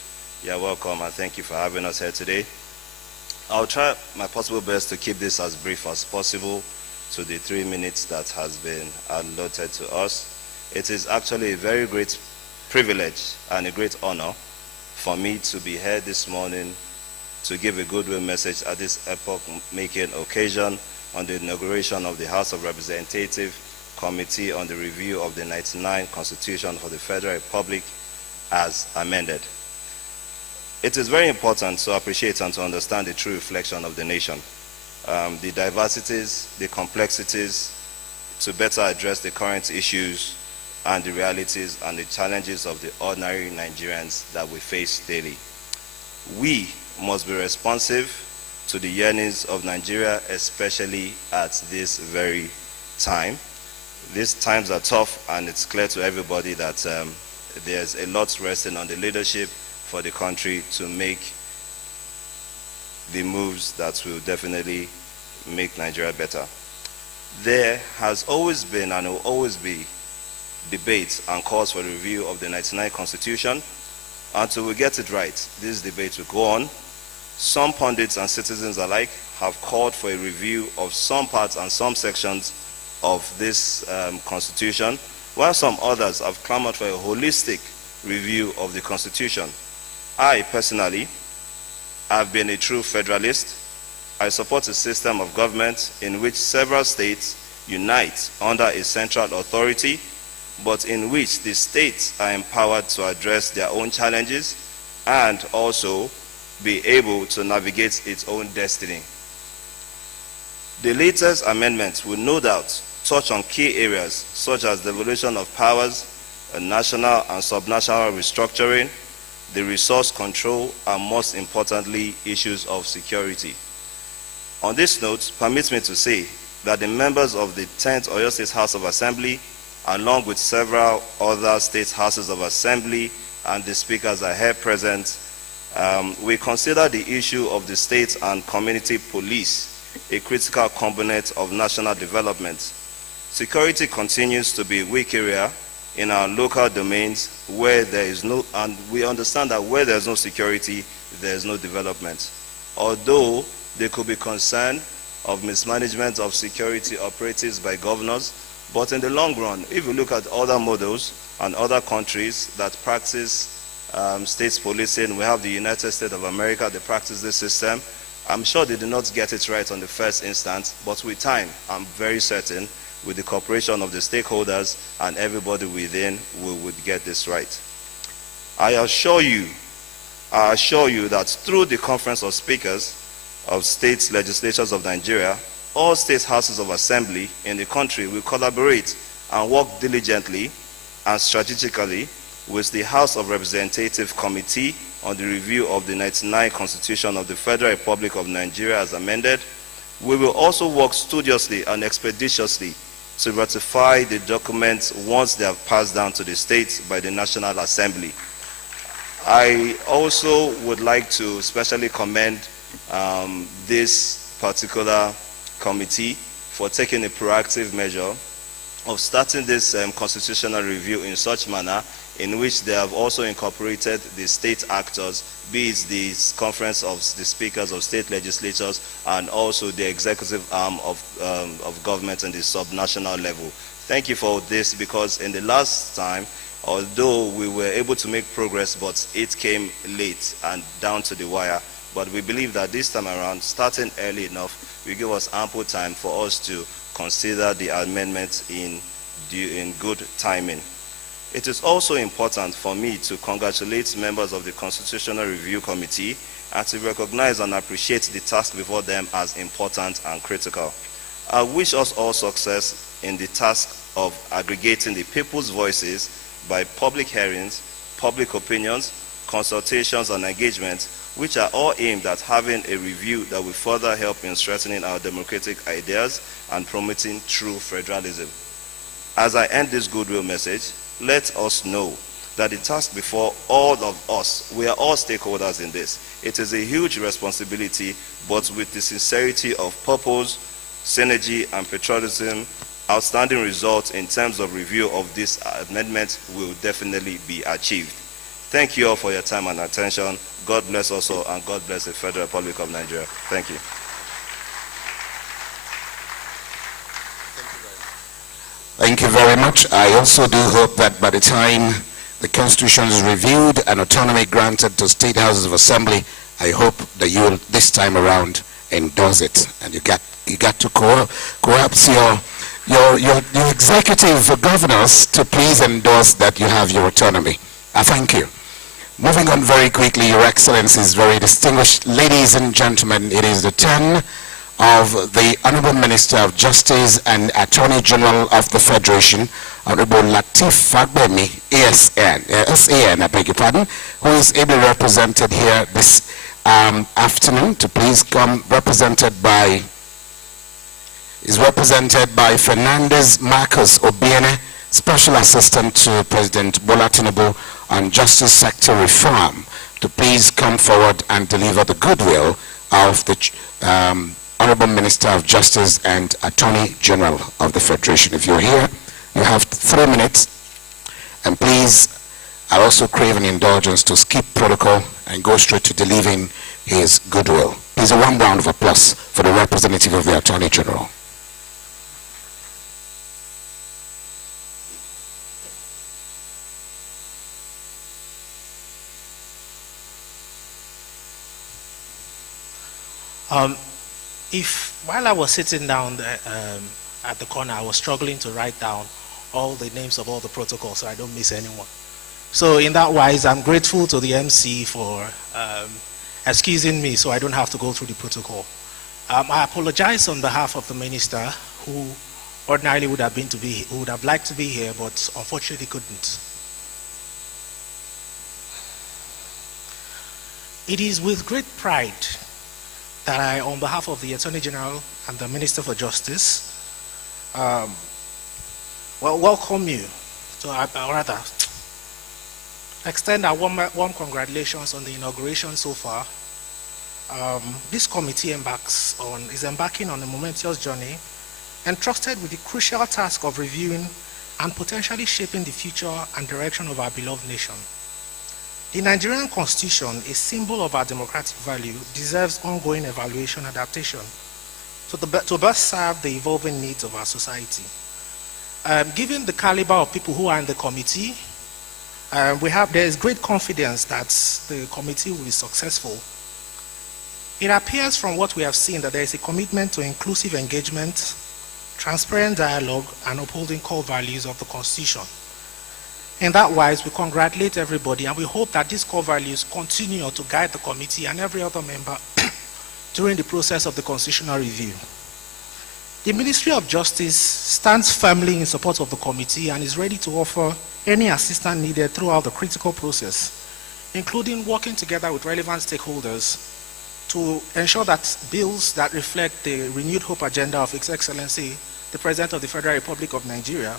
You're welcome, and thank you for having us here today. I'll try my possible best to keep this as brief as possible to the 3 minutes that has been allotted to us. It is actually a very great privilege and a great honor for me to be here this morning to give a goodwill message at this epoch-making occasion on the inauguration of the House of Representatives Committee on the Review of the 1999 Constitution for the Federal Republic as amended. It is very important to appreciate and to understand the true reflection of the nation, the diversities, the complexities, to better address the current issues and the realities and the challenges of the ordinary Nigerians that we face daily. We must be responsive to the yearnings of Nigeria, especially at this very time. These times are tough, and it's clear to everybody that there's a lot resting on the leadership for the country to make the moves that will definitely make Nigeria better. There has always been and will always be debates and calls for the review of the 1999 Constitution. Until we get it right, this debate will go on. Some pundits and citizens alike have called for a review of some parts and some sections of this Constitution, while some others have clamored for a holistic review of the Constitution. I personally have been a true federalist. I support a system of government in which several states unite under a central authority, but in which the states are empowered to address their own challenges and also be able to navigate its own destiny. The latest amendments will no doubt touch on key areas such as the devolution of powers, national and subnational restructuring, the resource control, and most importantly, issues of security. On this note, permit me to say that the members of the 10th Oyo State House of Assembly, along with several other state houses of assembly and the speakers are here present, we consider the issue of the state and community police a critical component of national development. Security continues to be a weak area in our local domains where there is no, and we understand that where there is no security, there is no development. Although there could be concern of mismanagement of security operatives by governors, but in the long run, if you look at other models and other countries that practice state policing, we have the United States of America, they practice this system. I'm sure they did not get it right on the first instance, but with time, I'm very certain, with the cooperation of the stakeholders and everybody within, we would get this right. I assure you that through the Conference of Speakers of State Legislatures of Nigeria, all state houses of assembly in the country will collaborate and work diligently and strategically with the House of Representatives Committee on the review of the 1999 Constitution of the Federal Republic of Nigeria as amended. We will also work studiously and expeditiously to ratify the documents once they have passed down to the states by the National Assembly. I also would like to especially commend this particular committee for taking a proactive measure of starting this constitutional review in such manner in which they have also incorporated the state actors, be it the Conference of the Speakers of State Legislatures and also the executive arm of government and the subnational level. Thank you for this, because in the last time, although we were able to make progress, but it came late and down to the wire. But we believe that this time around, starting early enough, will give us ample time for us to consider the amendments in good timing. It is also important for me to congratulate members of the Constitutional Review Committee and to recognize and appreciate the task before them as important and critical. I wish us all success in the task of aggregating the people's voices by public hearings, public opinions, consultations and engagements, which are all aimed at having a review that will further help in strengthening our democratic ideas and promoting true federalism. As I end this goodwill message, let us know that the task before all of us, we are all stakeholders in this. It is a huge responsibility, but with the sincerity of purpose, synergy, and patriotism, outstanding results in terms of review of this amendment will definitely be achieved. Thank you all for your time and attention. God bless us all, and God bless the Federal Republic of Nigeria. Thank you. Thank you very much. I also do hope that by the time the Constitution is reviewed and autonomy granted to state houses of assembly, I hope that you will this time around endorse it, and you got to coax your executive governors to please endorse that you have your autonomy. I thank you. Moving on very quickly, Your Excellencies, very distinguished ladies and gentlemen, it is the turn of the Honorable Minister of Justice and Attorney General of the Federation, Honorable Lateef Fagbemi, SAN, I beg your pardon, who is ably represented here this afternoon to please come, represented by Fernandez Marcus Obiene, Special Assistant to President Bola Tinubu on Justice Sector Reform, to please come forward and deliver the goodwill of the Honorable Minister of Justice and Attorney General of the Federation. If you're here, you have 3 minutes, and please, I also crave an indulgence to skip protocol and go straight to delivering his goodwill. Please, a warm round of applause for the representative of the Attorney General. While I was sitting down there, at the corner, I was struggling to write down all the names of all the protocols so I don't miss anyone. So in that wise, I'm grateful to the MC for excusing me so I don't have to go through the protocol. I apologize on behalf of the minister who ordinarily would have liked to be here, but unfortunately couldn't. It is with great pride that I, on behalf of the Attorney General and the Minister for Justice, welcome you to, rather, extend our warm congratulations on the inauguration so far. This committee is embarking on a momentous journey, entrusted with the crucial task of reviewing and potentially shaping the future and direction of our beloved nation. The Nigerian Constitution, a symbol of our democratic value, deserves ongoing evaluation and adaptation to best serve the evolving needs of our society. Given the caliber of people who are in the committee, there is great confidence that the committee will be successful. It appears from what we have seen that there is a commitment to inclusive engagement, transparent dialogue, and upholding core values of the Constitution. In that wise, we congratulate everybody, and we hope that these core values continue to guide the committee and every other member during the process of the constitutional review. The Ministry of Justice stands firmly in support of the committee and is ready to offer any assistance needed throughout the critical process, including working together with relevant stakeholders to ensure that bills that reflect the renewed hope agenda of His Excellency, the President of the Federal Republic of Nigeria,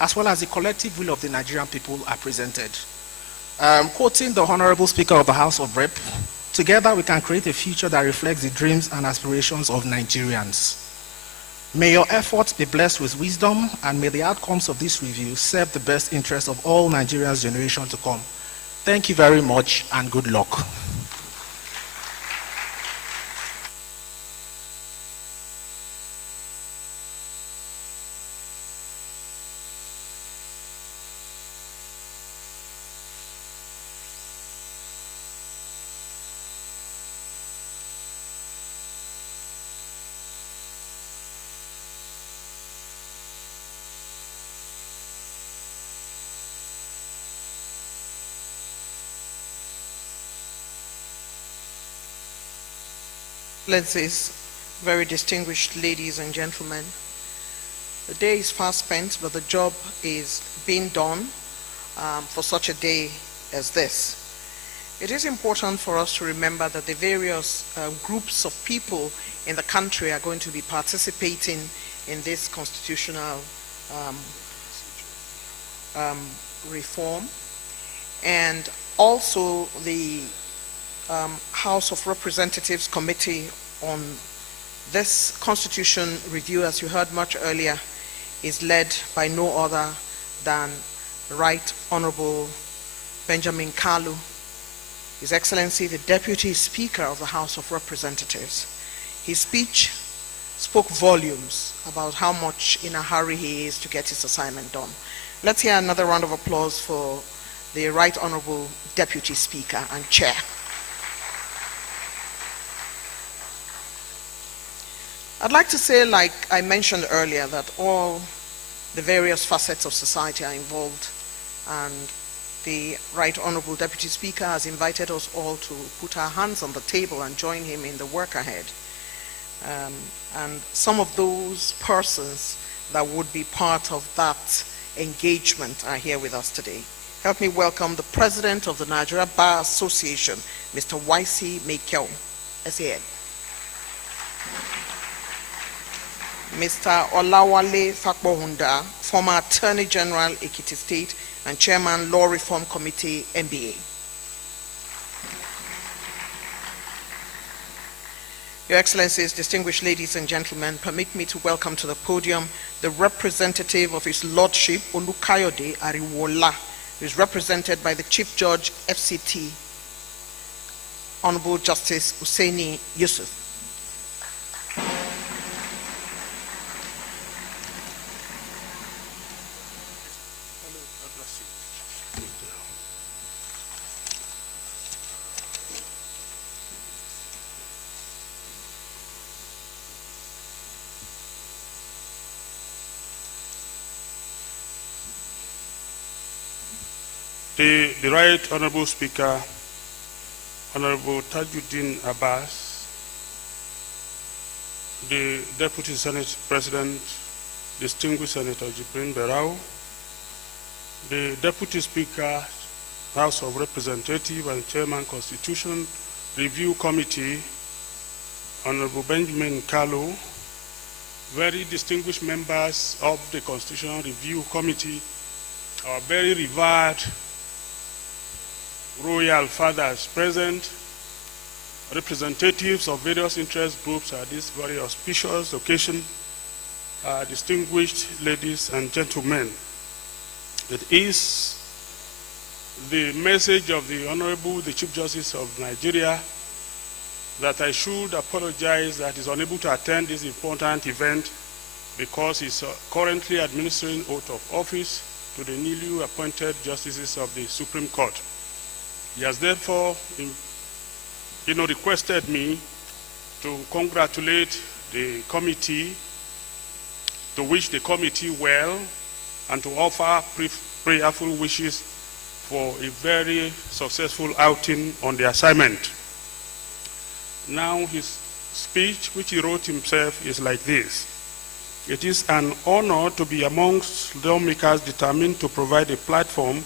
as well as the collective will of the Nigerian people, are presented. Quoting the Honorable Speaker of the House of Rep, together we can create a future that reflects the dreams and aspirations of Nigerians. May your efforts be blessed with wisdom, and may the outcomes of this review serve the best interests of all Nigerians' generation to come. Thank you very much, and good luck. Excellencies, very distinguished ladies and gentlemen. The day is fast spent, but the job is being done for such a day as this. It is important for us to remember that the various groups of people in the country are going to be participating in this constitutional reform, and also the House of Representatives Committee on this constitution review, as you heard much earlier, is led by no other than Right Honorable Benjamin Kalu, His Excellency the Deputy Speaker of the House of Representatives. His speech spoke volumes about how much in a hurry he is to get his assignment done. Let's hear another round of applause for the Right Honorable Deputy Speaker and Chair. I'd like to say, like I mentioned earlier, that all the various facets of society are involved, and the Right Honorable Deputy Speaker has invited us all to put our hands on the table and join him in the work ahead. And some of those persons that would be part of that engagement are here with us today. Help me welcome the President of the Nigeria Bar Association, Mr. YC Mekyeo, SAN. Mr. Olawale Fakbohunda, former Attorney General, Ekiti State, and Chairman, Law Reform Committee, NBA. Your Excellencies, distinguished ladies and gentlemen, permit me to welcome to the podium the representative of His Lordship, Olukayode Ariwola, who is represented by the Chief Judge, FCT, Honorable Justice Hussaini Yusuf. The Right Honorable Speaker, Honorable Tajuddin Abbas, the Deputy Senate President, distinguished Senator Jibrin Berau, the Deputy Speaker, House of Representatives and Chairman Constitution Review Committee, Honorable Benjamin Kalu, very distinguished members of the Constitutional Review Committee, our very revered royal fathers present, representatives of various interest groups at this very auspicious occasion, distinguished ladies and gentlemen. It is the message of the Honorable, the Chief Justice of Nigeria, that I should apologize that he's unable to attend this important event because he's currently administering oath of office to the newly appointed justices of the Supreme Court. He has therefore, requested me to congratulate the committee, to wish the committee well, and to offer prayerful wishes for a very successful outing on the assignment. Now his speech, which he wrote himself, is like this. It is an honor to be amongst lawmakers determined to provide a platform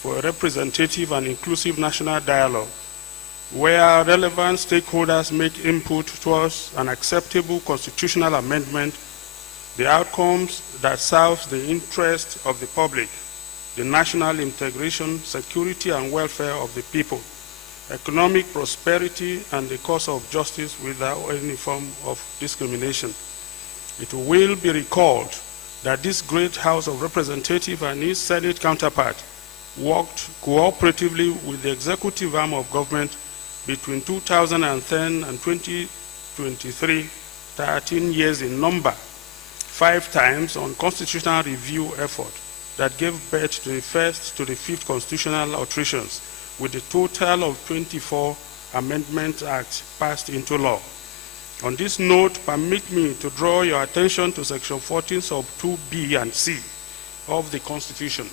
for a representative and inclusive national dialogue, where relevant stakeholders make input towards an acceptable constitutional amendment, the outcomes that serve the interest of the public, the national integration, security and welfare of the people, economic prosperity, and the cause of justice without any form of discrimination. It will be recalled that this great House of Representatives and its Senate counterpart worked cooperatively with the executive arm of government between 2010 and 2023, 13 years in number, 5 times on constitutional review effort that gave birth to the first to the 5th constitutional alterations, with a total of 24 Amendment Acts passed into law. On this note, permit me to draw your attention to Section 14, Sub 2B and C of the Constitution.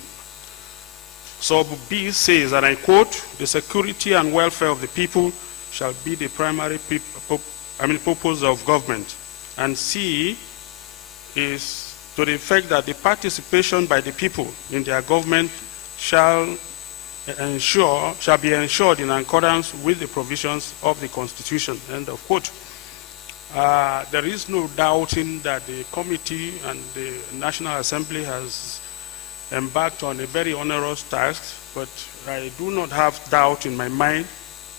Sub B says, and I quote, "The security and welfare of the people shall be the primary purpose of government. And C is to the effect that the participation by the people in their government shall be ensured in accordance with the provisions of the Constitution. End of quote. There is no doubting that the committee and the National Assembly has embarked on a very onerous task, but I do not have doubt in my mind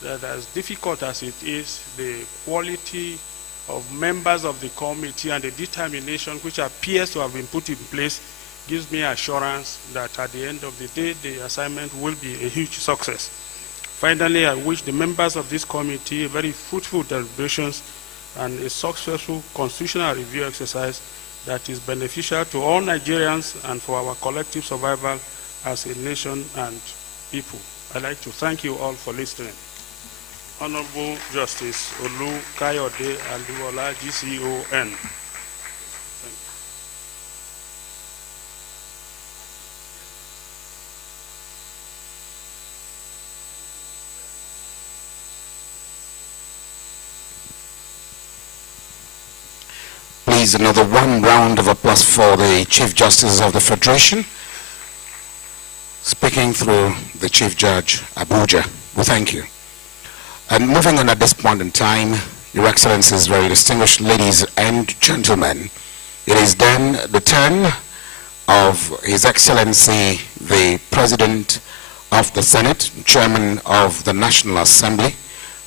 that as difficult as it is, the quality of members of the committee and the determination which appears to have been put in place gives me assurance that at the end of the day, the assignment will be a huge success. Finally, I wish the members of this committee a very fruitful deliberations and a successful constitutional review exercise that is beneficial to all Nigerians and for our collective survival as a nation and people. I'd like to thank you all for listening. Honorable Justice Olu Kayode Aluola, GCON. Please, another one round of applause for the Chief Justice of the Federation. Speaking through the Chief Judge, Abuja, we thank you. And moving on at this point in time, Your Excellencies, very distinguished ladies and gentlemen, it is then the turn of His Excellency, the President of the Senate, Chairman of the National Assembly,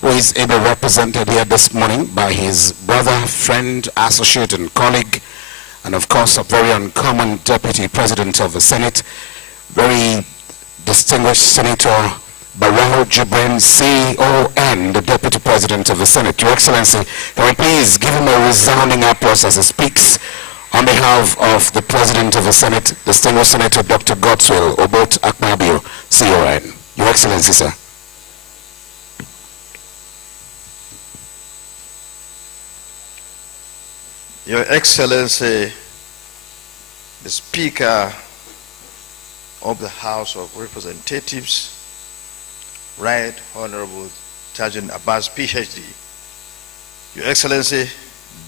who is ably represented here this morning by his brother, friend, associate, and colleague, and of course a very uncommon Deputy President of the Senate, very distinguished Senator Barrow Jibrin, CON, the Deputy President of the Senate. Your Excellency, can we please give him a resounding applause as he speaks on behalf of the President of the Senate, distinguished Senator Dr. Godswill Obot Akpabio, CON. Your Excellency, sir. Your Excellency, the Speaker of the House of Representatives, Right Honorable Tajin Abbas, PhD, Your Excellency,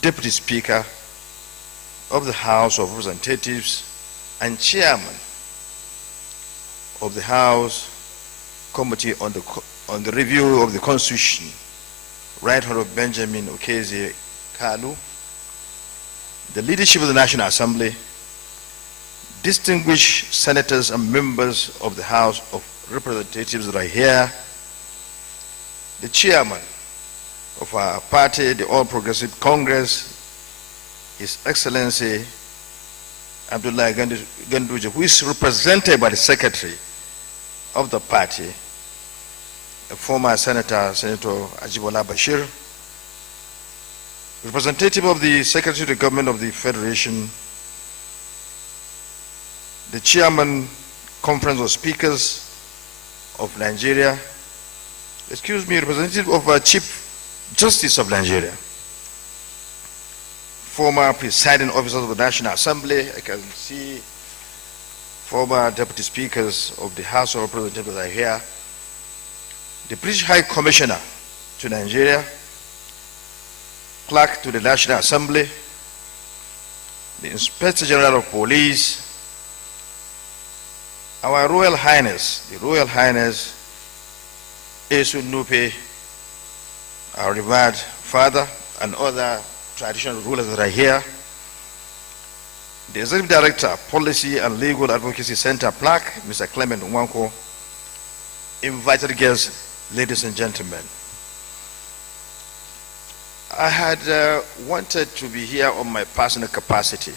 Deputy Speaker of the House of Representatives and Chairman of the House Committee on the Review of the Constitution, Right Honorable Benjamin Okezi Kalu, the leadership of the National Assembly, distinguished senators and members of the House of Representatives that are here, the chairman of our party, the All Progressive Congress, His Excellency Abdullah Ganduje, who is represented by the Secretary of the party, a former Senator, Senator Ajibola Bashir, representative of the Secretary of the Government of the Federation, the Chairman, Conference of Speakers of Nigeria, representative of Chief Justice of Nigeria, former presiding officers of the National Assembly, I can see former deputy speakers of the House of Representatives are here, the British High Commissioner to Nigeria, clerk to the National Assembly, the Inspector General of Police, our Royal Highness, the Royal Highness Esu Nupe, our revered father, and other traditional rulers that are here, the Executive Director, Policy and Legal Advocacy Center, PLAC, Mr. Clement Nwanko, invited guests, ladies and gentlemen. I had wanted to be here on my personal capacity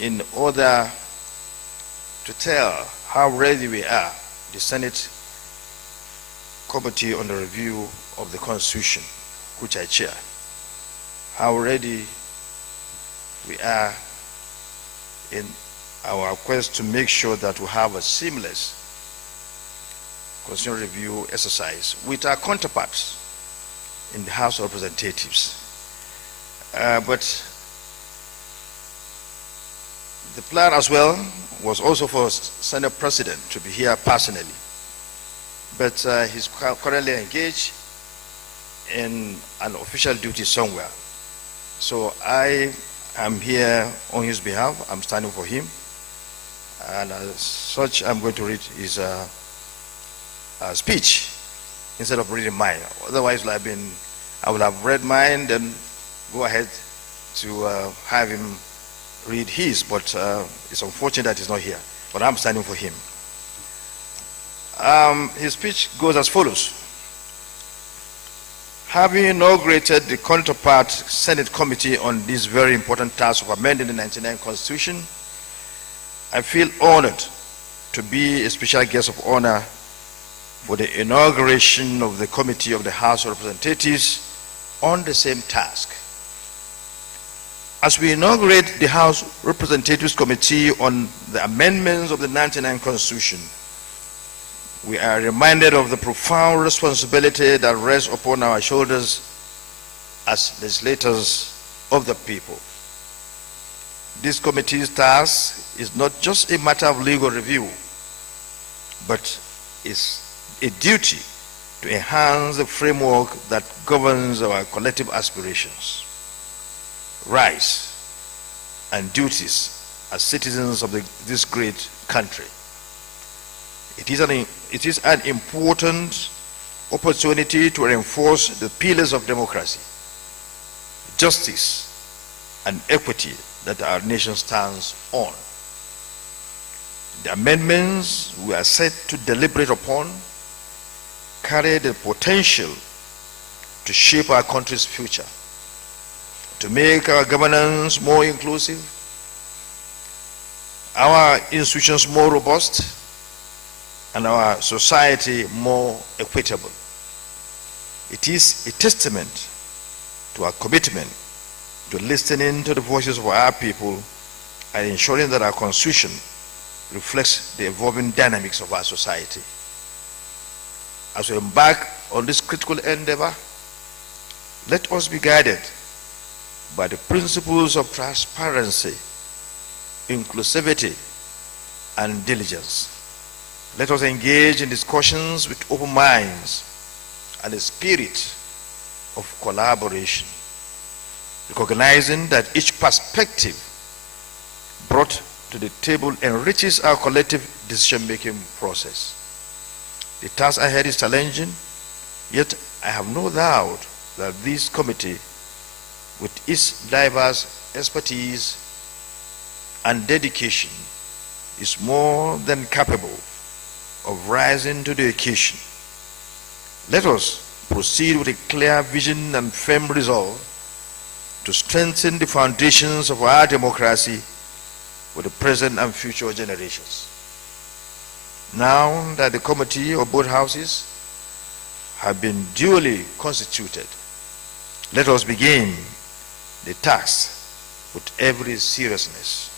in order to tell how ready we are, the Senate Committee on the Review of the Constitution, which I chair, how ready we are in our quest to make sure that we have a seamless constitutional review exercise with our counterparts in the House of Representatives. But the plan as well was also for Senate President to be here personally. But he's currently engaged in an official duty somewhere. So I am here on his behalf. I'm standing for him. And as such, I'm going to read his speech instead of reading mine. Otherwise, I would have read mine, then go ahead to have him read his, but it's unfortunate that he's not here. But I'm standing for him. His speech goes as follows. Having inaugurated the counterpart Senate committee on this very important task of amending the 1999 Constitution, I feel honored to be a special guest of honor for the inauguration of the Committee of the House of Representatives on the same task. As we inaugurate the House Representatives Committee on the amendments of the 1999 Constitution, we are reminded of the profound responsibility that rests upon our shoulders as legislators of the people. This committee's task is not just a matter of legal review, but is a duty to enhance the framework that governs our collective aspirations, rights, and duties as citizens of this great country. It is an important opportunity to reinforce the pillars of democracy, justice, and equity that our nation stands on. The amendments we are set to deliberate upon carry the potential to shape our country's future, to make our governance more inclusive, our institutions more robust, and our society more equitable. It is a testament to our commitment to listening to the voices of our people and ensuring that our Constitution reflects the evolving dynamics of our society. As we embark on this critical endeavor, let us be guided by the principles of transparency, inclusivity, and diligence. Let us engage in discussions with open minds and a spirit of collaboration, recognizing that each perspective brought to the table enriches our collective decision-making process. The task ahead is challenging, yet I have no doubt that this committee, with its diverse expertise and dedication, is more than capable of rising to the occasion. Let us proceed with a clear vision and firm resolve to strengthen the foundations of our democracy for the present and future generations. Now that the committee of both houses have been duly constituted, let us begin the task with every seriousness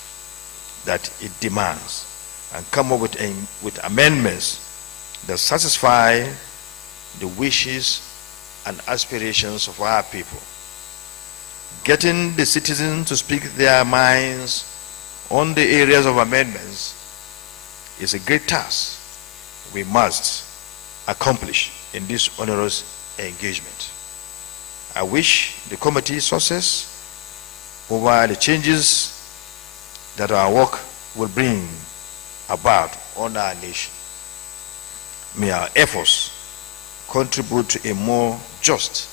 that it demands and come up with amendments that satisfy the wishes and aspirations of our people. Getting the citizens to speak their minds on the areas of amendments is a great task we must accomplish in this onerous engagement. I wish the committee success over the changes that our work will bring about on our nation. May our efforts contribute to a more just,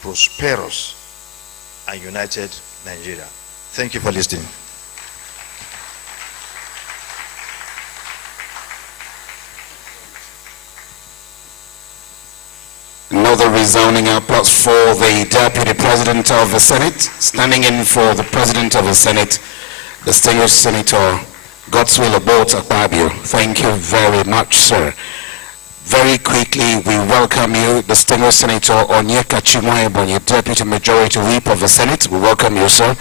prosperous, and united Nigeria. Thank you for listening. Another resounding applause for the Deputy President of the Senate, standing in for the President of the Senate, distinguished Senator Godswill Obot Akpabio. Thank you very much, sir. Very quickly, we welcome you, distinguished Senator Onyeka Chimoebonye, Deputy Majority Whip of the Senate. We welcome you, sir.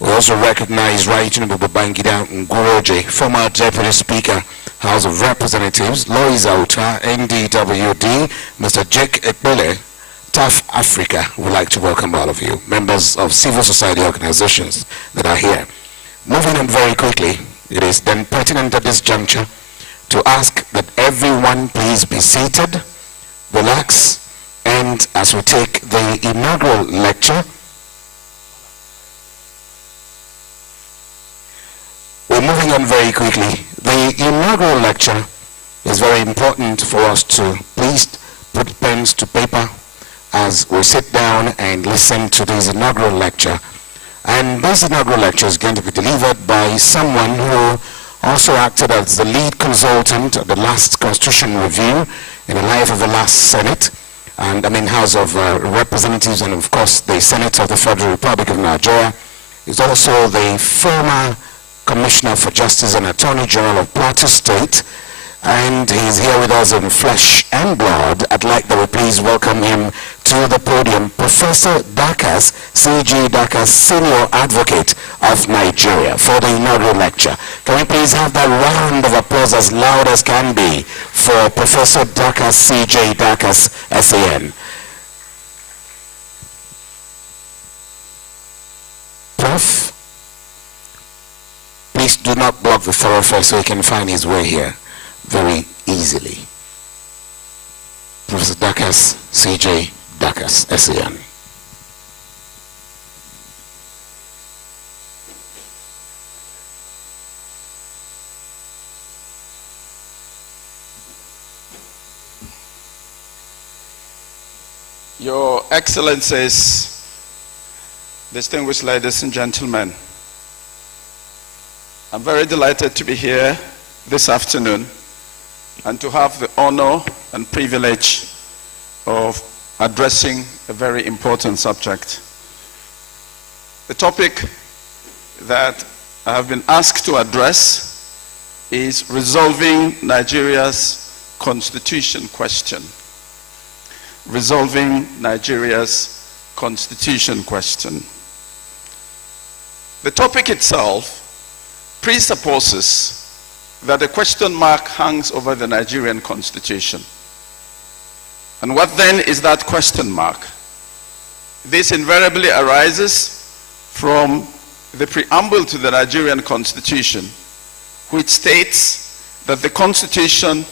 We also recognize Right Honorable Babangida Nguroje, former Deputy Speaker, House of Representatives, Lois Auta, NDWD, Mr. Jake Ekbele, TAF Africa. We'd like to welcome all of you, members of civil society organizations that are here. Moving on very quickly, it is then pertinent at this juncture to ask that everyone please be seated, relax, and moment as we take the inaugural lecture. We're moving on very quickly. The inaugural lecture is very important for us to please put pens to paper as we sit down and listen to this inaugural lecture. And this inaugural lecture is going to be delivered by someone who also acted as the lead consultant at the last Constitution Review in the life of the last Senate, and House of Representatives, and of course the Senate of the Federal Republic of Nigeria. He's also the former Commissioner for Justice and Attorney General of Plateau State, and he's here with us in flesh and blood. I'd like that we please welcome him to the podium, Professor Dakas, C.J. Dakas, Senior Advocate of Nigeria, for the inaugural lecture. Can we please have that round of applause as loud as can be for Professor Dakas, C.J. Dakas, SAN. Prof, please do not block the thoroughfare so he can find his way here very easily. Professor Dakas, C.J. Dakas, SAN. Your Excellencies, distinguished ladies and gentlemen, I'm very delighted to be here this afternoon and to have the honor and privilege of addressing a very important subject. The topic that I have been asked to address is resolving Nigeria's constitution question. Resolving Nigeria's constitution question. The topic itself presupposes that a question mark hangs over the Nigerian constitution. And what then is that question mark? This invariably arises from the preamble to the Nigerian constitution, which states that the constitution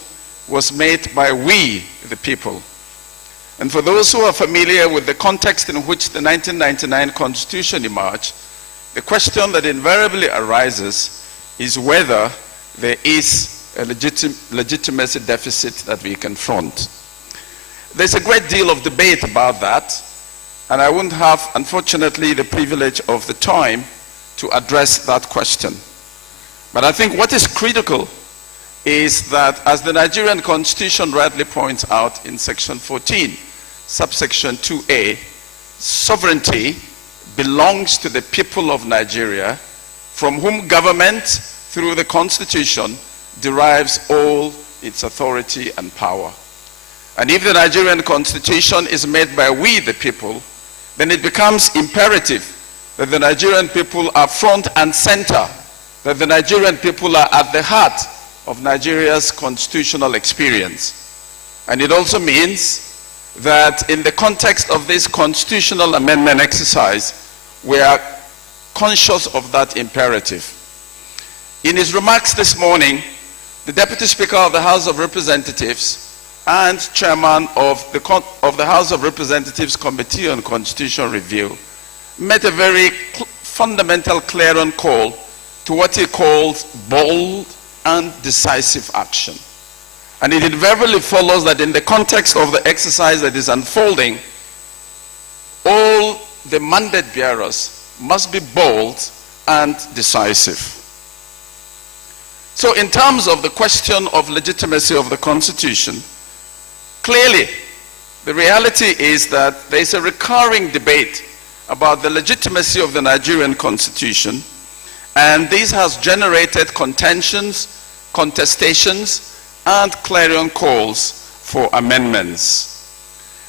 was made by we, the people. And for those who are familiar with the context in which the 1999 constitution emerged, the question that invariably arises is whether there is a legitimacy deficit that we confront. There's a great deal of debate about that, and I wouldn't have, unfortunately, the privilege of the time to address that question. But I think what is critical is that, as the Nigerian constitution rightly points out in section 14, subsection 2a, sovereignty belongs to the people of Nigeria, from whom government, through the constitution, derives all its authority and power. And if the Nigerian constitution is made by we, the people, then it becomes imperative that the Nigerian people are front and center, that the Nigerian people are at the heart of Nigeria's constitutional experience. And it also means that in the context of this constitutional amendment exercise, we are conscious of that imperative. In his remarks this morning, the Deputy Speaker of the House of Representatives and Chairman of the House of Representatives Committee on Constitutional Review made a very fundamental clarion call to what he calls bold and decisive action. And it invariably follows that in the context of the exercise that is unfolding, all the mandate bearers must be bold and decisive. So in terms of the question of legitimacy of the Constitution, clearly the reality is that there is a recurring debate about the legitimacy of the Nigerian Constitution, and this has generated contentions, contestations, and clarion calls for amendments.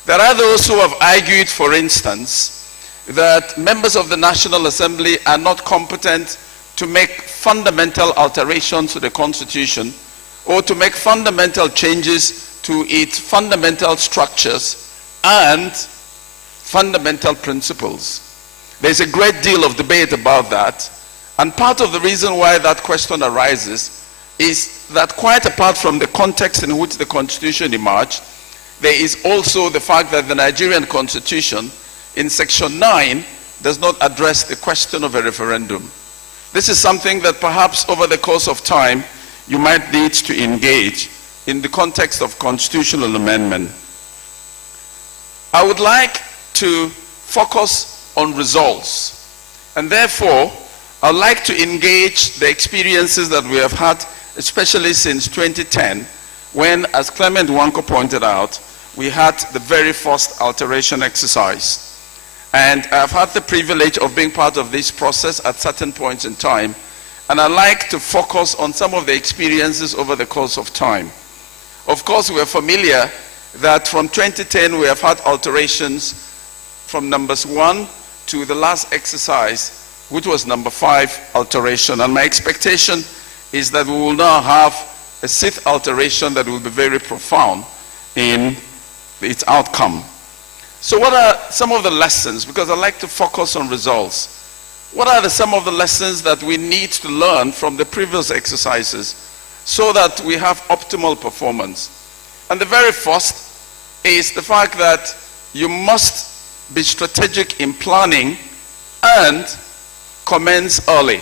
There are those who have argued, for instance, that members of the National Assembly are not competent to make fundamental alterations to the Constitution or to make fundamental changes to its fundamental structures and fundamental principles. There's a great deal of debate about that, and part of the reason why that question arises is that, quite apart from the context in which the Constitution emerged, there is also the fact that the Nigerian Constitution in Section 9 does not address the question of a referendum. This is something that perhaps over the course of time you might need to engage in the context of constitutional amendment. I would like to focus on results, and therefore I'd like to engage the experiences that we have had, especially since 2010, when, as Clement Wanko pointed out, we had the very first alteration exercise. And I've had the privilege of being part of this process at certain points in time, and I'd like to focus on some of the experiences over the course of time. Of course, we're familiar that from 2010 we have had alterations from numbers 1 to the last exercise, which was number 5 alteration. And my expectation is that we will now have a 6th alteration that will be very profound in its outcome. So what are some of the lessons? Because I like to focus on results. What are some of the lessons that we need to learn from the previous exercises so that we have optimal performance? And the very first is the fact that you must be strategic in planning and commence early.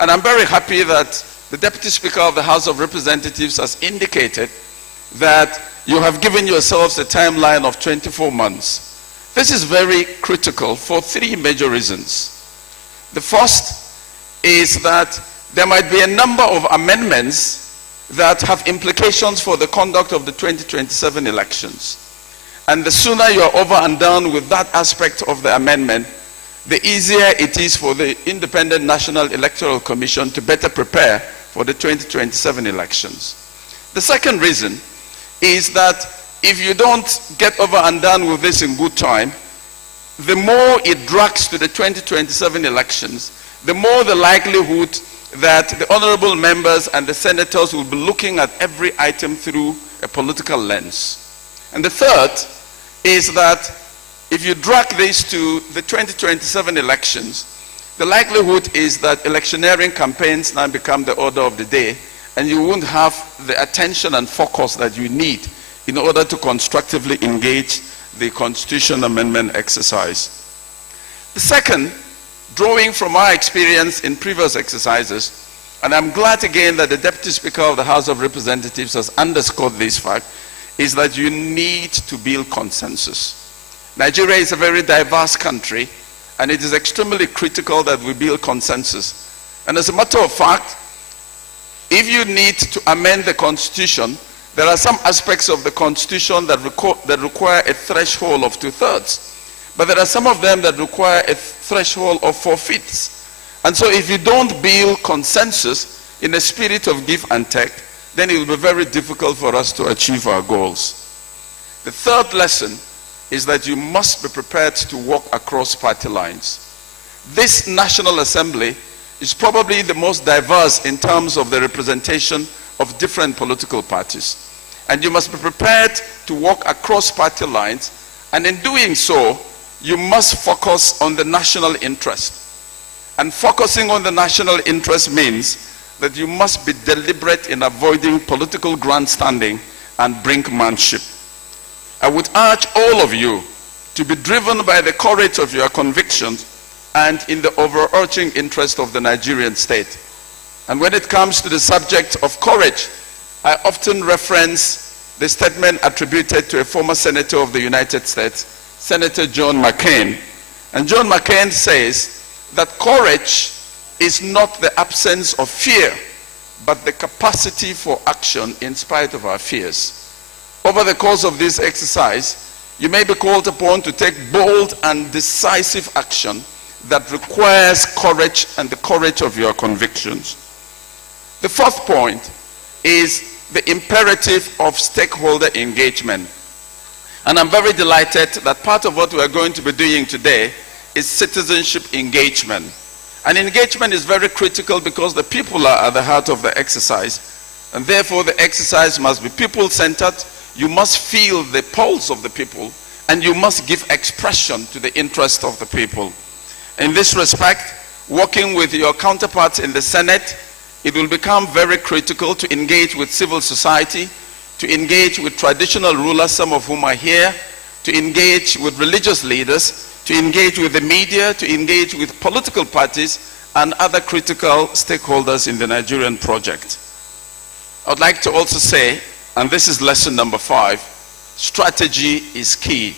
And I'm very happy that the Deputy Speaker of the House of Representatives has indicated that you have given yourselves a timeline of 24 months. This is very critical for 3 major reasons. The first is that there might be a number of amendments that have implications for the conduct of the 2027 elections. And the sooner you're over and done with that aspect of the amendment, the easier it is for the Independent National Electoral Commission to better prepare for the 2027 elections. The second reason is that if you don't get over and done with this in good time, the more it drags to the 2027 elections, the more the likelihood that the honorable members and the senators will be looking at every item through a political lens. And the third is that if you drag this to the 2027 elections, the likelihood is that electioneering campaigns now become the order of the day, and you won't have the attention and focus that you need in order to constructively engage the Constitution Amendment exercise. The second, drawing from our experience in previous exercises, and I'm glad again that the Deputy Speaker of the House of Representatives has underscored this fact, is that you need to build consensus. Nigeria is a very diverse country, and it is extremely critical that we build consensus. And as a matter of fact, if you need to amend the Constitution, there are some aspects of the Constitution that require a threshold of 2/3. But there are some of them that require a threshold of 4/5. And so if you don't build consensus in a spirit of give and take, then it will be very difficult for us to achieve our goals. The third lesson is that you must be prepared to walk across party lines. This National Assembly is probably the most diverse in terms of the representation of different political parties. And you must be prepared to walk across party lines, and in doing so, you must focus on the national interest. And focusing on the national interest means that you must be deliberate in avoiding political grandstanding and brinkmanship. I would urge all of you to be driven by the courage of your convictions and in the overarching interest of the Nigerian state. And when it comes to the subject of courage, I often reference the statement attributed to a former senator of the United States, Senator John McCain. And John McCain says that courage is not the absence of fear, but the capacity for action in spite of our fears. Over the course of this exercise, you may be called upon to take bold and decisive action that requires courage and the courage of your convictions. The fourth point is the imperative of stakeholder engagement. And I'm very delighted that part of what we are going to be doing today is citizenship engagement. And engagement is very critical because the people are at the heart of the exercise. And therefore the exercise must be people-centered. You must feel the pulse of the people, and you must give expression to the interest of the people. In this respect, working with your counterparts in the Senate, it will become very critical to engage with civil society, to engage with traditional rulers, some of whom are here, to engage with religious leaders, to engage with the media, to engage with political parties and other critical stakeholders in the Nigerian project. I would like to also say, and this is lesson number 5, strategy is key.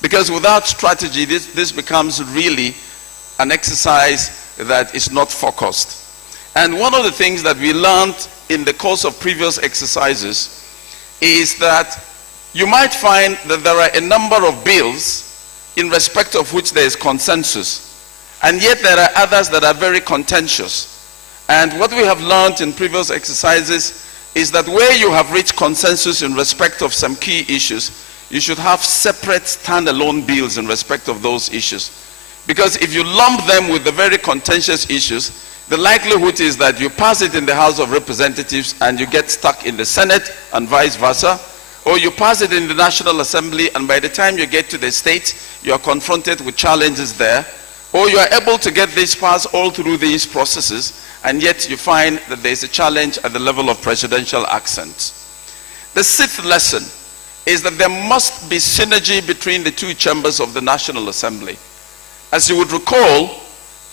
Because without strategy, this becomes really an exercise that is not focused. And one of the things that we learned in the course of previous exercises is that you might find that there are a number of bills in respect of which there is consensus, and yet there are others that are very contentious. And what we have learned in previous exercises is that where you have reached consensus in respect of some key issues, you should have separate standalone bills in respect of those issues. Because if you lump them with the very contentious issues, the likelihood is that you pass it in the House of Representatives and you get stuck in the Senate and vice versa, or you pass it in the National Assembly and by the time you get to the state, you are confronted with challenges there, or you are able to get this passed all through these processes, and yet you find that there is a challenge at the level of presidential accent. The 6th lesson is that there must be synergy between the two chambers of the National Assembly. As you would recall,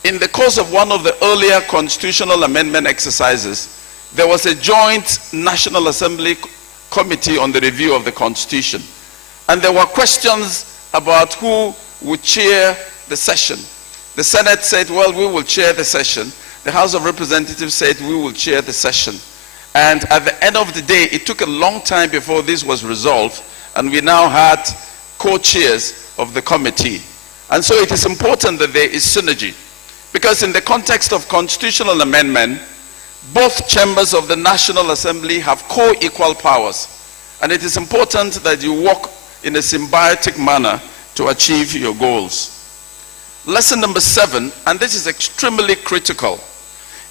in the course of one of the earlier constitutional amendment exercises, there was a joint National Assembly committee on the review of the Constitution. And there were questions about who would chair the session. The Senate said, well, we will chair the session. The House of Representatives said, we will chair the session. And at the end of the day, it took a long time before this was resolved, and we now had co-chairs of the committee. And so it is important that there is synergy, because in the context of constitutional amendment, both chambers of the National Assembly have co-equal powers, and it is important that you work in a symbiotic manner to achieve your goals. Lesson number 7, and this is extremely critical,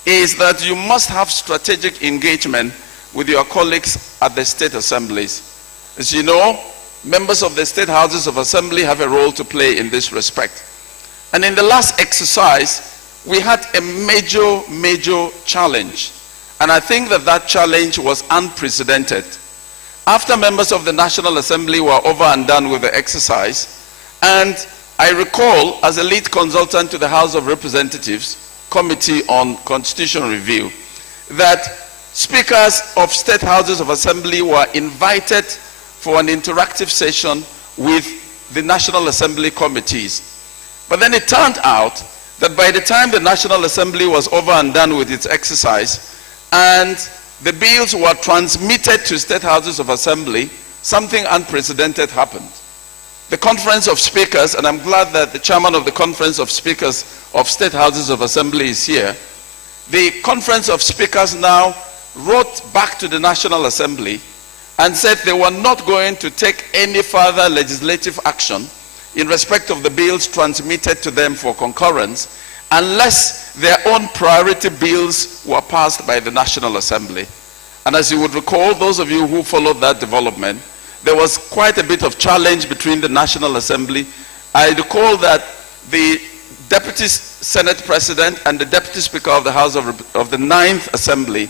is that you must have strategic engagement with your colleagues at the state assemblies. As you know, members of the state houses of assembly have a role to play in this respect. And in the last exercise, we had a major challenge. And I think that that challenge was unprecedented. After members of the National Assembly were over and done with the exercise, and I recall as a lead consultant to the House of Representatives Committee on Constitutional Review that speakers of state houses of assembly were invited for an interactive session with the National Assembly committees. But then it turned out that by the time the National Assembly was over and done with its exercise and the bills were transmitted to state houses of assembly, something unprecedented happened. The Conference of Speakers, and I'm glad that the chairman of the Conference of Speakers of State Houses of Assembly is here, the Conference of Speakers now wrote back to the National Assembly and said they were not going to take any further legislative action in respect of the bills transmitted to them for concurrence unless their own priority bills were passed by the National Assembly. And as you would recall, those of you who followed that development, there was quite a bit of challenge between the National Assembly. I recall that the Deputy Senate President and the Deputy Speaker of the House of the 9th Assembly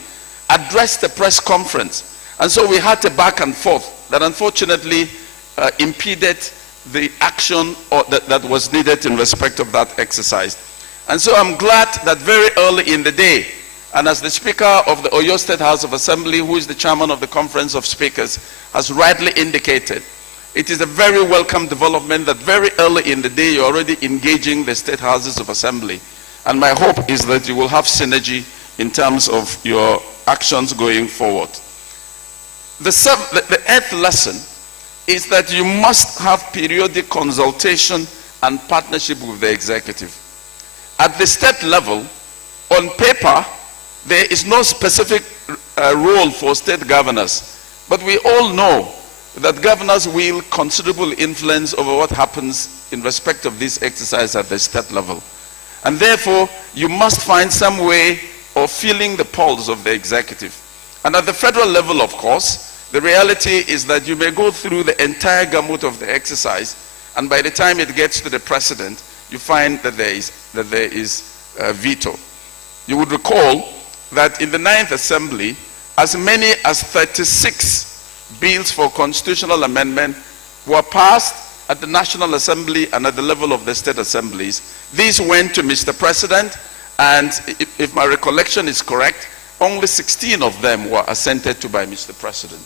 addressed a press conference. And so we had a back and forth that unfortunately impeded the action that was needed in respect of that exercise. And so I'm glad that very early in the day, and as the Speaker of the Oyo State House of Assembly, who is the chairman of the Conference of Speakers, has rightly indicated, it is a very welcome development that very early in the day you're already engaging the State Houses of Assembly. And my hope is that you will have synergy in terms of your actions going forward. The 8th lesson is that you must have periodic consultation and partnership with the executive. At the state level, on paper, there is no specific role for state governors, but we all know that governors wield considerable influence over what happens in respect of this exercise at the state level. And therefore, you must find some way of feeling the pulse of the executive. And at the federal level, of course, the reality is that you may go through the entire gamut of the exercise, and by the time it gets to the president, you find that there is a veto. You would recall that in the 9th Assembly, as many as 36 bills for constitutional amendment were passed at the National Assembly and at the level of the state assemblies. These went to Mr. President, and if my recollection is correct, only 16 of them were assented to by Mr. President.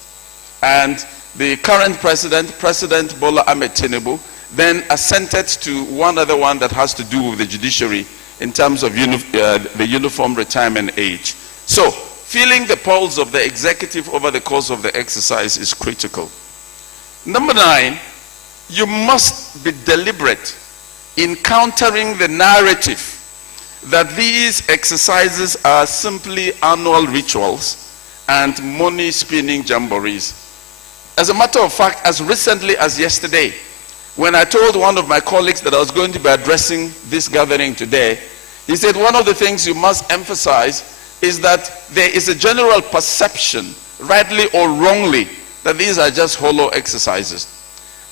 And the current president, President Bola Ahmed Tinubu, then assented to one other one that has to do with the judiciary in terms of the uniform retirement age. So, feeling the pulse of the executive over the course of the exercise is critical. Number 9, you must be deliberate in countering the narrative that these exercises are simply annual rituals and money spinning jamborees. As a matter of fact, as recently as yesterday, when I told one of my colleagues that I was going to be addressing this gathering today, he said one of the things you must emphasize is that there is a general perception, rightly or wrongly, that these are just hollow exercises.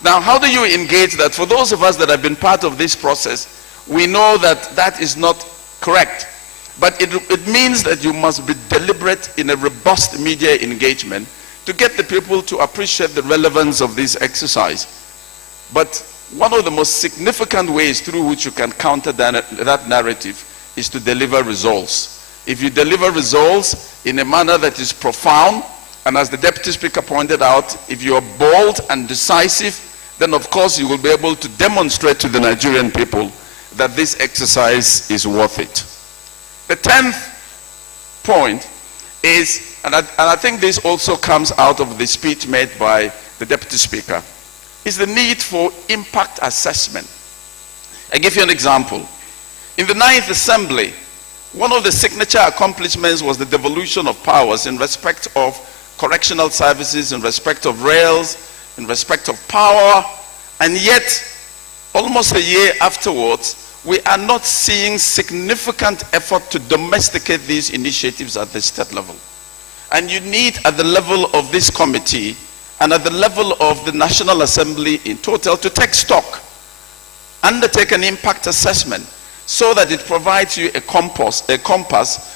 Now, how do you engage that? For those of us that have been part of this process, we know that that is not correct. But it means that you must be deliberate in a robust media engagement to get the people to appreciate the relevance of this exercise. But one of the most significant ways through which you can counter that narrative is to deliver results. If you deliver results in a manner that is profound, and as the Deputy Speaker pointed out, if you are bold and decisive, then of course you will be able to demonstrate to the Nigerian people that this exercise is worth it. The 10th point is, and I think this also comes out of the speech made by the Deputy Speaker, is the need for impact assessment. I give you an example. In the 9th Assembly, one of the signature accomplishments was the devolution of powers in respect of correctional services, in respect of rails, in respect of power, and yet, almost a year afterwards, we are not seeing significant effort to domesticate these initiatives at the state level. And you need, at the level of this committee and at the level of the National Assembly in total, to take stock, undertake an impact assessment, so that it provides you a compass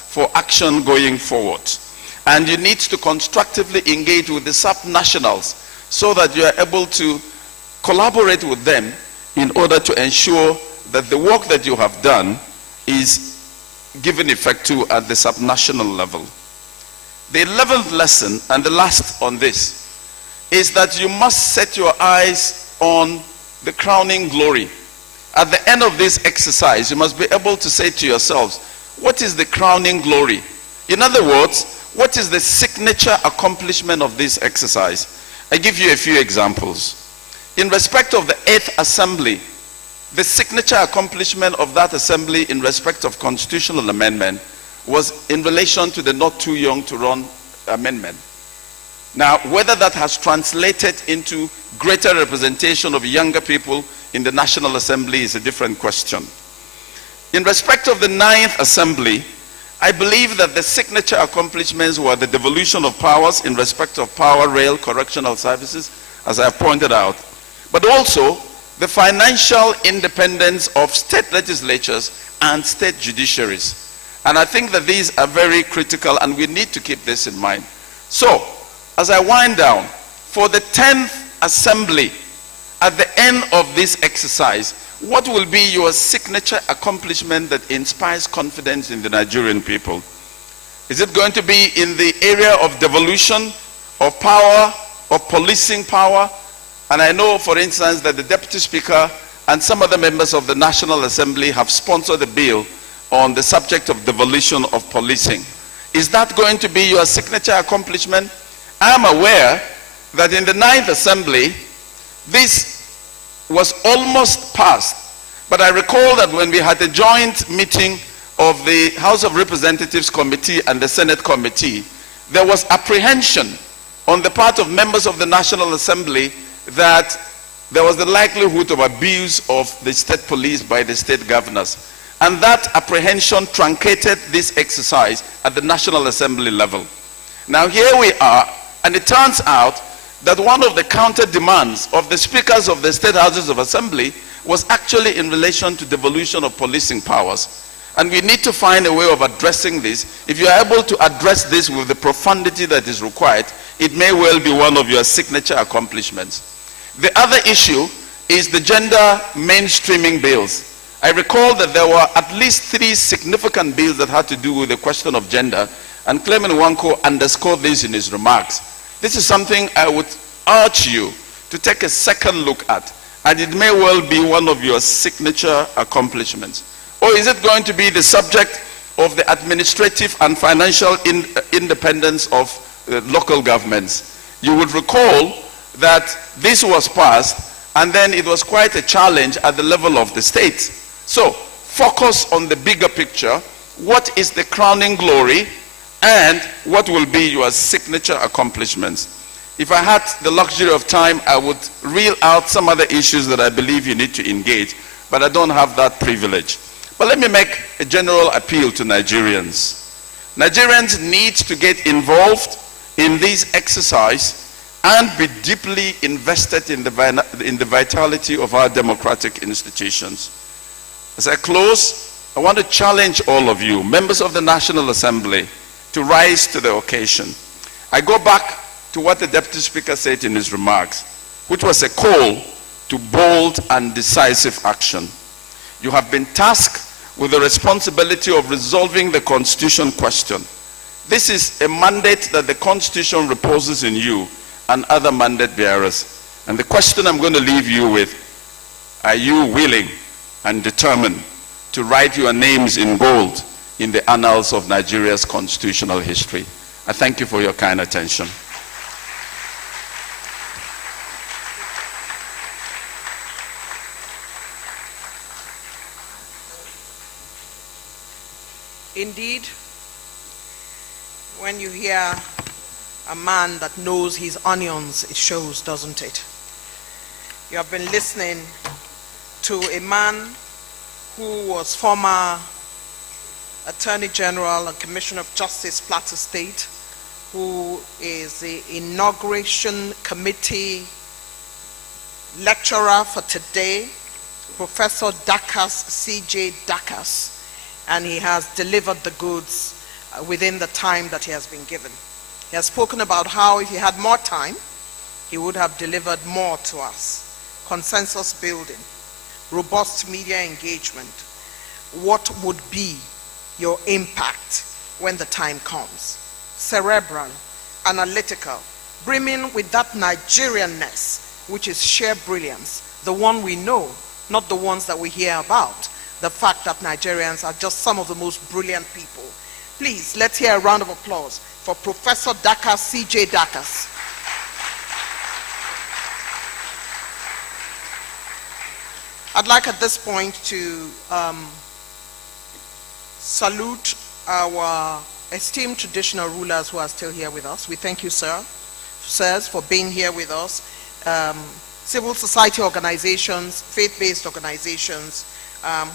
for action going forward. And you need to constructively engage with the sub-nationals so that you are able to collaborate with them in order to ensure that the work that you have done is given effect to at the subnational level. The 11th lesson, and the last on this, is that you must set your eyes on the crowning glory. At the end of this exercise, you must be able to say to yourselves, what is the crowning glory? In other words, what is the signature accomplishment of this exercise? I give you a few examples. In respect of the 8th Assembly, the signature accomplishment of that assembly in respect of constitutional amendment was in relation to the not too young to run amendment. Now, whether that has translated into greater representation of younger people in the National Assembly is a different question. In respect of the 9th Assembly, I believe that the signature accomplishments were the devolution of powers in respect of power, rail, correctional services, as I have pointed out, but also the financial independence of state legislatures and state judiciaries. And I think that these are very critical, and we need to keep this in mind. So, as I wind down, for the 10th Assembly, at the end of this exercise, what will be your signature accomplishment that inspires confidence in the Nigerian people? Is it going to be in the area of devolution, of power, of policing power? And I know, for instance, that the Deputy Speaker and some other members of the National Assembly have sponsored a bill on the subject of devolution of policing. Is that going to be your signature accomplishment? I am aware that in the 9th Assembly, this was almost passed. But I recall that when we had a joint meeting of the House of Representatives Committee and the Senate Committee, there was apprehension on the part of members of the National Assembly that there was the likelihood of abuse of the state police by the state governors. And that apprehension truncated this exercise at the National Assembly level. Now here we are, and it turns out that one of the counter demands of the speakers of the state houses of assembly was actually in relation to devolution of policing powers. And we need to find a way of addressing this. If you are able to address this with the profundity that is required, it may well be one of your signature accomplishments. The other issue is the gender mainstreaming bills. I recall that there were at least 3 significant bills that had to do with the question of gender, and Clement Wanko underscored this in his remarks. This is something I would urge you to take a second look at, and it may well be one of your signature accomplishments. Or is it going to be the subject of the administrative and financial independence of local governments? You would recall that this was passed, and then it was quite a challenge at the level of the states. So, focus on the bigger picture. What is the crowning glory, and what will be your signature accomplishments? If I had the luxury of time, I would reel out some other issues that I believe you need to engage, but I don't have that privilege. But let me make a general appeal to Nigerians. Nigerians need to get involved in this exercise and be deeply invested in the vitality of our democratic institutions. As I close, I want to challenge all of you, members of the National Assembly, to rise to the occasion. I go back to what the Deputy Speaker said in his remarks, which was a call to bold and decisive action. You have been tasked with the responsibility of resolving the Constitution question. This is a mandate that the Constitution reposes in you and other mandate bearers. And the question I'm going to leave you with, are you willing and determined to write your names in gold in the annals of Nigeria's constitutional history? I thank you for your kind attention. Indeed, when you hear a man that knows his onions, it shows, doesn't it? You have been listening to a man who was former Attorney General and Commissioner of Justice, Plateau State, who is the Inauguration Committee lecturer for today, Professor Dakas, C.J. Dakas, and he has delivered the goods within the time that he has been given. He has spoken about how if he had more time, he would have delivered more to us. Consensus building, robust media engagement. What would be your impact when the time comes? Cerebral, analytical, brimming with that Nigerianness, which is sheer brilliance, the one we know, not the ones that we hear about. The fact that Nigerians are just some of the most brilliant people. Please, let's hear a round of applause for Professor Dakas, C.J. Dakas. I'd like at this point to salute our esteemed traditional rulers who are still here with us. We thank you, sirs, for being here with us. Civil society organizations, faith-based organizations,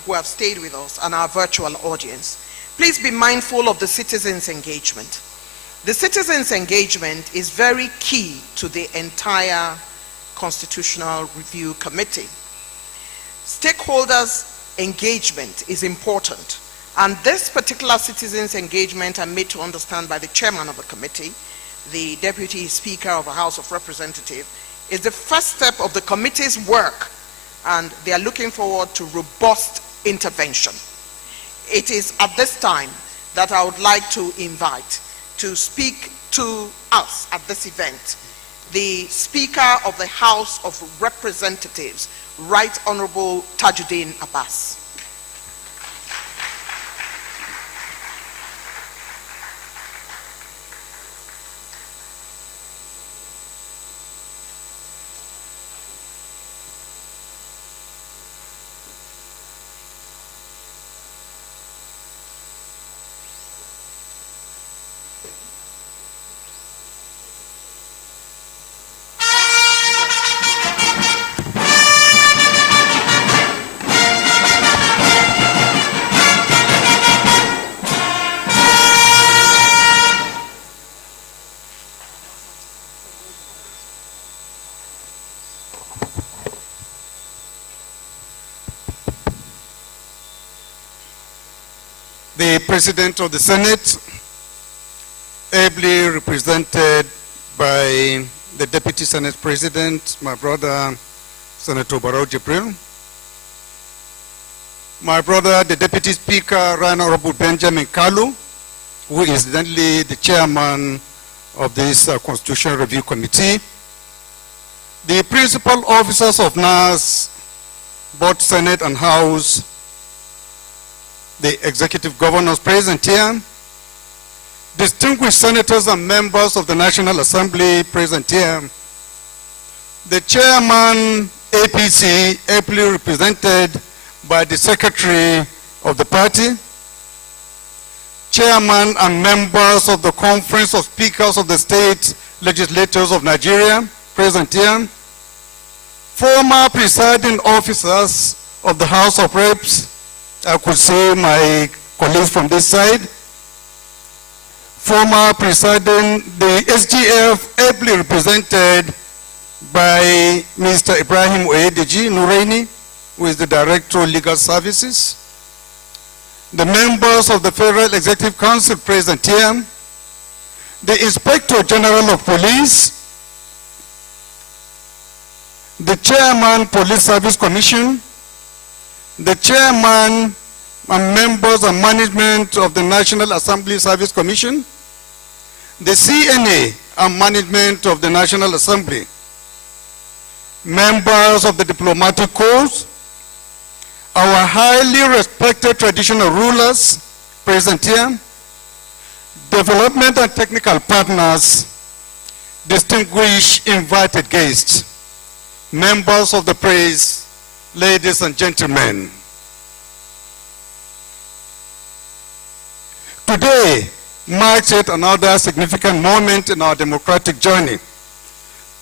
who have stayed with us, and our virtual audience. Please be mindful of the citizens' engagement. The citizens' engagement is very key to the entire Constitutional Review Committee. Stakeholders' engagement is important, and this particular citizens' engagement, I'm made to understand by the chairman of the committee, the Deputy Speaker of the House of Representatives, is the first step of the committee's work, and they are looking forward to robust intervention. It is at this time that I would like to invite to speak to us at this event the Speaker of the House of Representatives, Right Honorable Tajuddin Abbas. the President of the Senate, ably represented by the Deputy Senate President, my brother, Senator Barrow Jibril, my brother, the Deputy Speaker, Right Honorable Benjamin Kalu, who is incidentally the chairman of this Constitutional Review Committee, the principal officers of NAS, both Senate and House, the executive governors present here, distinguished senators and members of the National Assembly present here, the chairman, APC, ably represented by the secretary of the party, chairman and members of the Conference of Speakers of the State Legislatures of Nigeria present here, former presiding officers of the House of Reps, I could say my colleagues from this side, former presiding, the SGF ably represented by Mr. Ibrahim Oyedeji Nureini, who is the Director of Legal Services, the members of the Federal Executive Council present here, the Inspector General of Police, the Chairman, Police Service Commission, the Chairman and members and management of the National Assembly Service Commission, the CNA and management of the National Assembly, members of the diplomatic corps, our highly respected traditional rulers present here, development and technical partners, distinguished invited guests, members of the press, ladies and gentlemen. Today marks yet another significant moment in our democratic journey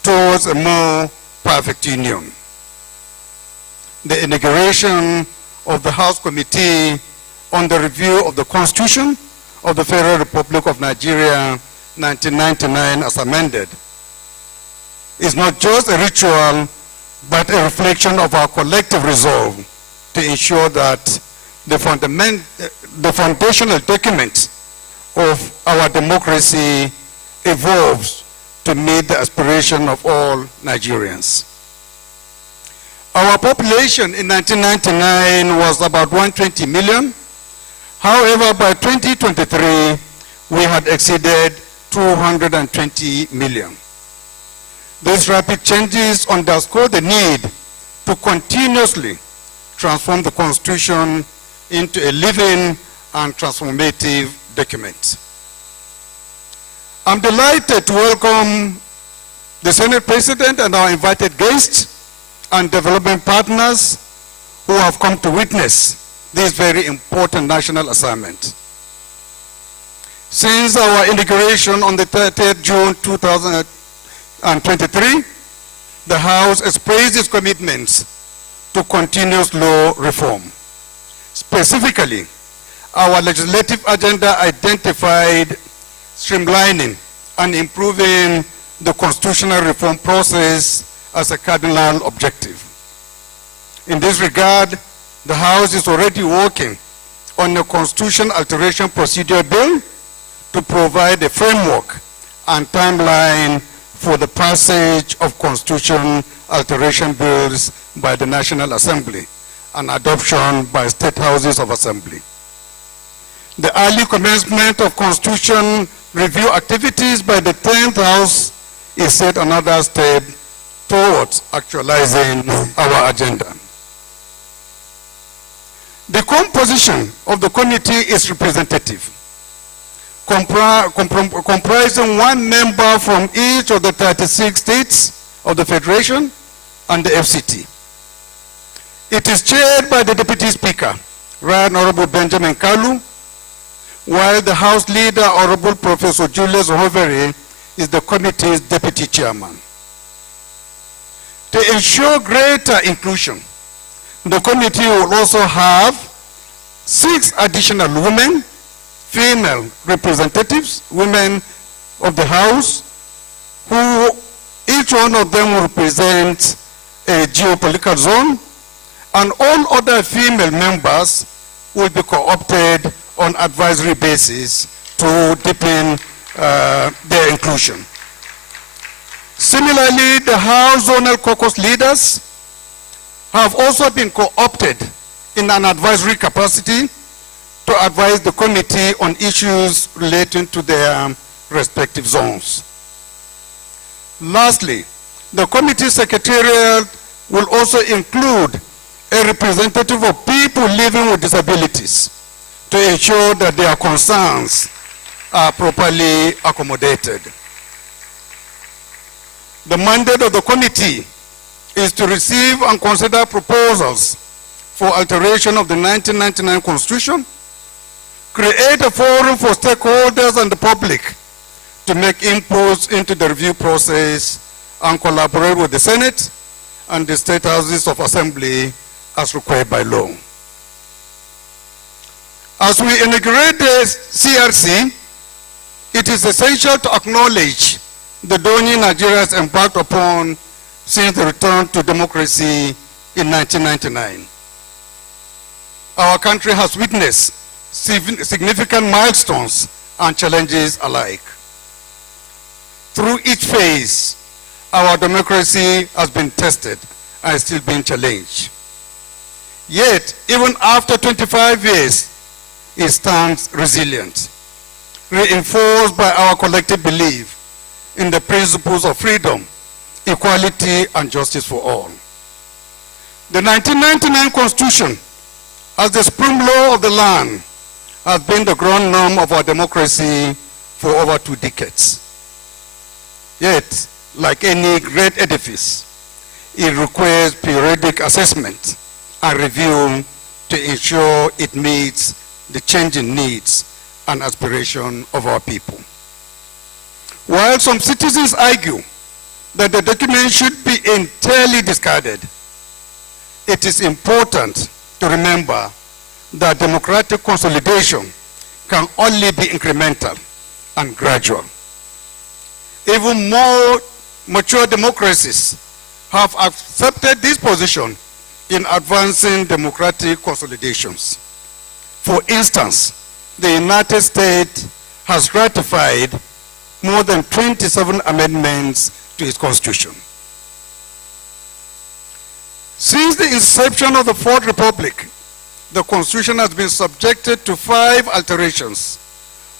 towards a more perfect union. The inauguration of the House Committee on the Review of the Constitution of the Federal Republic of Nigeria, 1999 as amended, is not just a ritual, but a reflection of our collective resolve to ensure that the foundational document of our democracy evolves to meet the aspiration of all Nigerians. Our population in 1999 was about 120 million. However, by 2023, we had exceeded 220 million. These rapid changes underscore the need to continuously transform the Constitution into a living and transformative document. I'm delighted to welcome the Senate President and our invited guests and development partners who have come to witness this very important national assignment. Since our inauguration on the 30th June 2023, the House expressed its commitments to continuous law reform. Specifically, our legislative agenda identified streamlining and improving the constitutional reform process as a cardinal objective. In this regard, the House is already working on a constitution alteration procedure bill to provide a framework and timeline for the passage of constitution alteration bills by the National Assembly and adoption by state houses of assembly. The early commencement of constitution review activities by the 10th House is yet another step towards actualizing our agenda. The composition of the committee is representative, comprising one member from each of the 36 states of the Federation and the FCT. It is chaired by the Deputy Speaker, Right Honorable Benjamin Kalu, while the House Leader, Honorable Professor Julius Hoveri, is the committee's Deputy Chairman. To ensure greater inclusion, the committee will also have 6 additional women, female representatives, women of the House, who each one of them will represent a geopolitical zone, and all other female members will be co-opted on advisory basis to deepen their inclusion. Similarly, the House Zonal Caucus leaders have also been co-opted in an advisory capacity to advise the committee on issues relating to their respective zones. Lastly, the committee secretariat will also include a representative of people living with disabilities to ensure that their concerns are properly accommodated. The mandate of the committee is to receive and consider proposals for alteration of the 1999 Constitution, create a forum for stakeholders and the public to make inputs into the review process, and collaborate with the Senate and the State Houses of Assembly as required by law. As we integrate the CRC, it is essential to acknowledge the journey Nigeria has embarked upon since the return to democracy in 1999. Our country has witnessed significant milestones and challenges alike. Through each phase, our democracy has been tested and is still being challenged. Yet, even after 25 years, it stands resilient, reinforced by our collective belief in the principles of freedom, equality, and justice for all. The 1999 Constitution, as the supreme law of the land, has been the ground norm of our democracy for over 2 decades. Yet, like any great edifice, it requires periodic assessment and review to ensure it meets the changing needs and aspirations of our people. While some citizens argue that the document should be entirely discarded, it is important to remember that democratic consolidation can only be incremental and gradual. Even more mature democracies have accepted this position in advancing democratic consolidations. For instance, the United States has ratified more than 27 amendments to its constitution. Since the inception of the Fourth Republic, the Constitution has been subjected to 5 alterations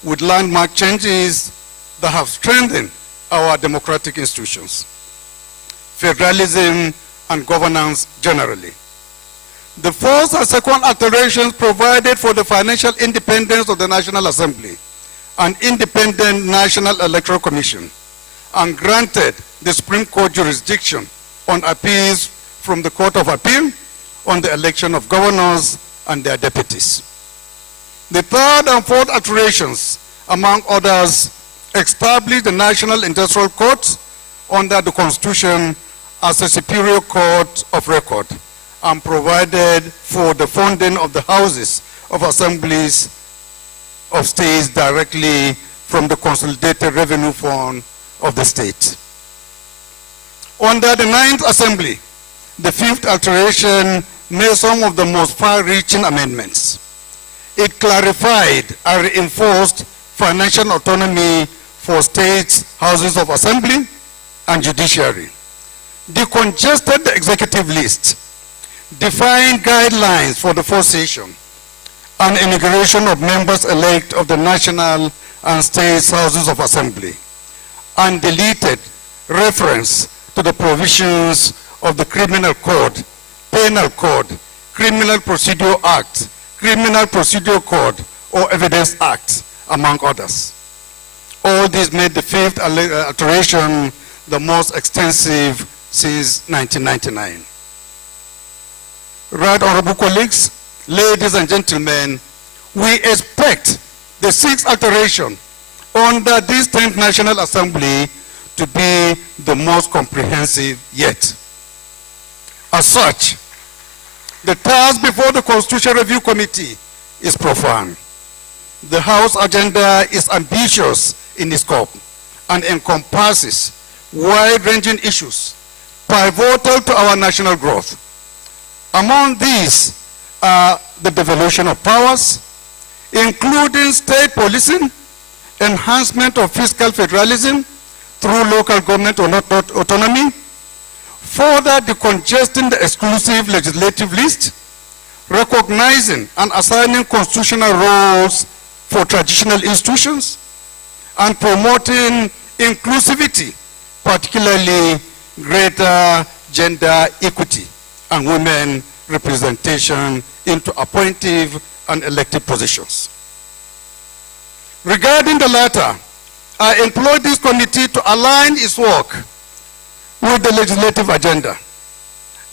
with landmark changes that have strengthened our democratic institutions, federalism, and governance generally. The first and second alterations provided for the financial independence of the National Assembly, an independent National Electoral Commission, and granted the Supreme Court jurisdiction on appeals from the Court of Appeal on the election of governors and their deputies. The third and fourth alterations, among others, established the National Industrial Court under the Constitution as a superior court of record and provided for the funding of the houses of assemblies of states directly from the Consolidated Revenue Fund of the state. Under the 9th Assembly, the 5th alteration made some of the most far-reaching amendments. It clarified and reinforced financial autonomy for states, houses of assembly, and judiciary, decongested the executive list, defined guidelines for the first session, and inauguration of members-elect of the national and state houses of assembly, and deleted reference to the provisions of the Criminal Code, Penal Code, Criminal Procedure Act, Criminal Procedure Code, or Evidence Act, among others. All these made the 5th alteration the most extensive since 1999. Right honorable colleagues, ladies and gentlemen, we expect the 6th alteration under this 10th National Assembly to be the most comprehensive yet. As such, the task before the Constitutional Review Committee is profound. The House agenda is ambitious in its scope and encompasses wide-ranging issues pivotal to our national growth. Among these are the devolution of powers, including state policing, enhancement of fiscal federalism through local government autonomy, further decongesting the exclusive legislative list, recognizing and assigning constitutional roles for traditional institutions, and promoting inclusivity, particularly greater gender equity and women representation into appointive and elected positions. Regarding the latter, I employ this committee to align its work with the legislative agenda.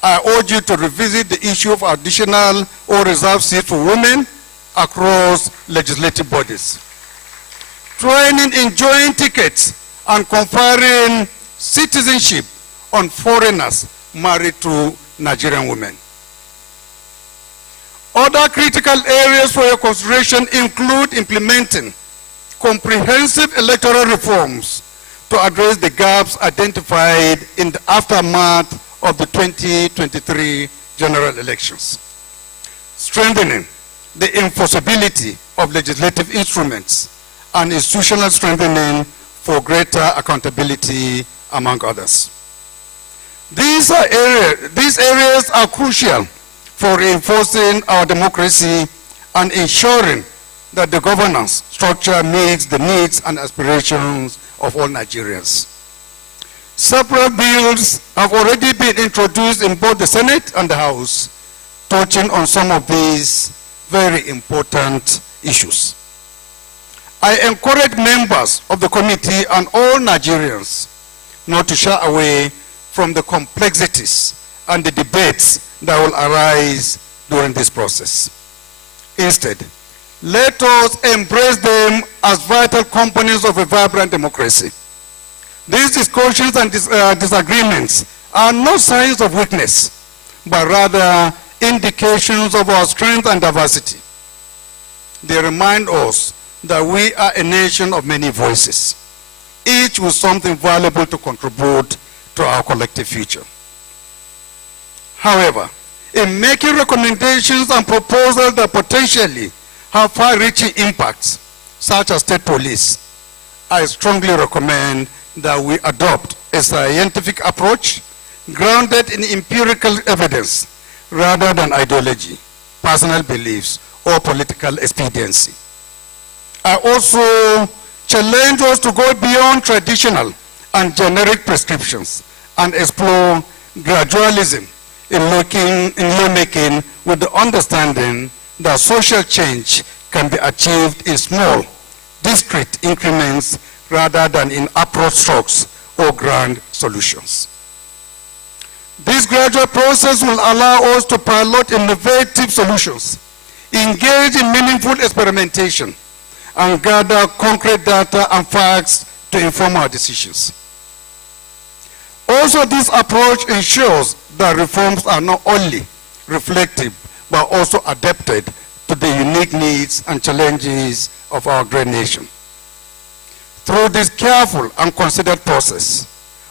I urge you to revisit the issue of additional or reserved seats for women across legislative bodies. Training in joint tickets and conferring citizenship on foreigners married to Nigerian women. Other critical areas for your consideration include implementing comprehensive electoral reforms to address the gaps identified in the aftermath of the 2023 general elections, strengthening the enforceability of legislative instruments, and institutional strengthening for greater accountability, among others. These areas are crucial for reinforcing our democracy and ensuring that the governance structure meets the needs and aspirations of all Nigerians. Several bills have already been introduced in both the Senate and the House, touching on some of these very important issues. I encourage members of the committee and all Nigerians not to shy away from the complexities and the debates that will arise during this process. Instead, let us embrace them as vital components of a vibrant democracy. These discussions and disagreements are not signs of weakness, but rather indications of our strength and diversity. They remind us that we are a nation of many voices, each with something valuable to contribute to our collective future. However, in making recommendations and proposals that potentially have far-reaching impacts, such as state police, I strongly recommend that we adopt a scientific approach grounded in empirical evidence rather than ideology, personal beliefs, or political expediency. I also challenge us to go beyond traditional and generic prescriptions and explore gradualism in lawmaking with the understanding that social change can be achieved in small, discrete increments rather than in approach strokes or grand solutions. This gradual process will allow us to pilot innovative solutions, engage in meaningful experimentation, and gather concrete data and facts to inform our decisions. Also, this approach ensures that reforms are not only reflective, but also adapted to the unique needs and challenges of our great nation. Through this careful and considered process,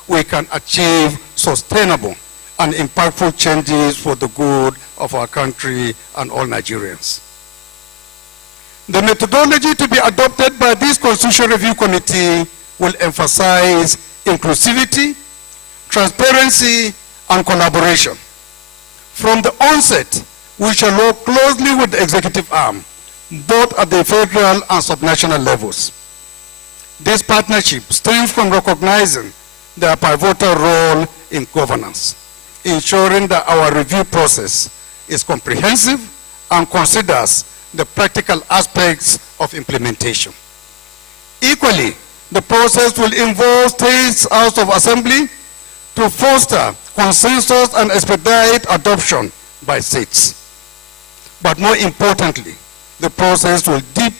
we can achieve sustainable and impactful changes for the good of our country and all Nigerians. The methodology to be adopted by this Constitutional Review Committee will emphasize inclusivity, transparency, and collaboration. From the onset, we shall work closely with the executive arm, both at the federal and subnational levels. This partnership stems from recognizing their pivotal role in governance, ensuring that our review process is comprehensive and considers the practical aspects of implementation. Equally, the process will involve states' House of Assembly to foster consensus and expedite adoption by states. But more importantly, the process will be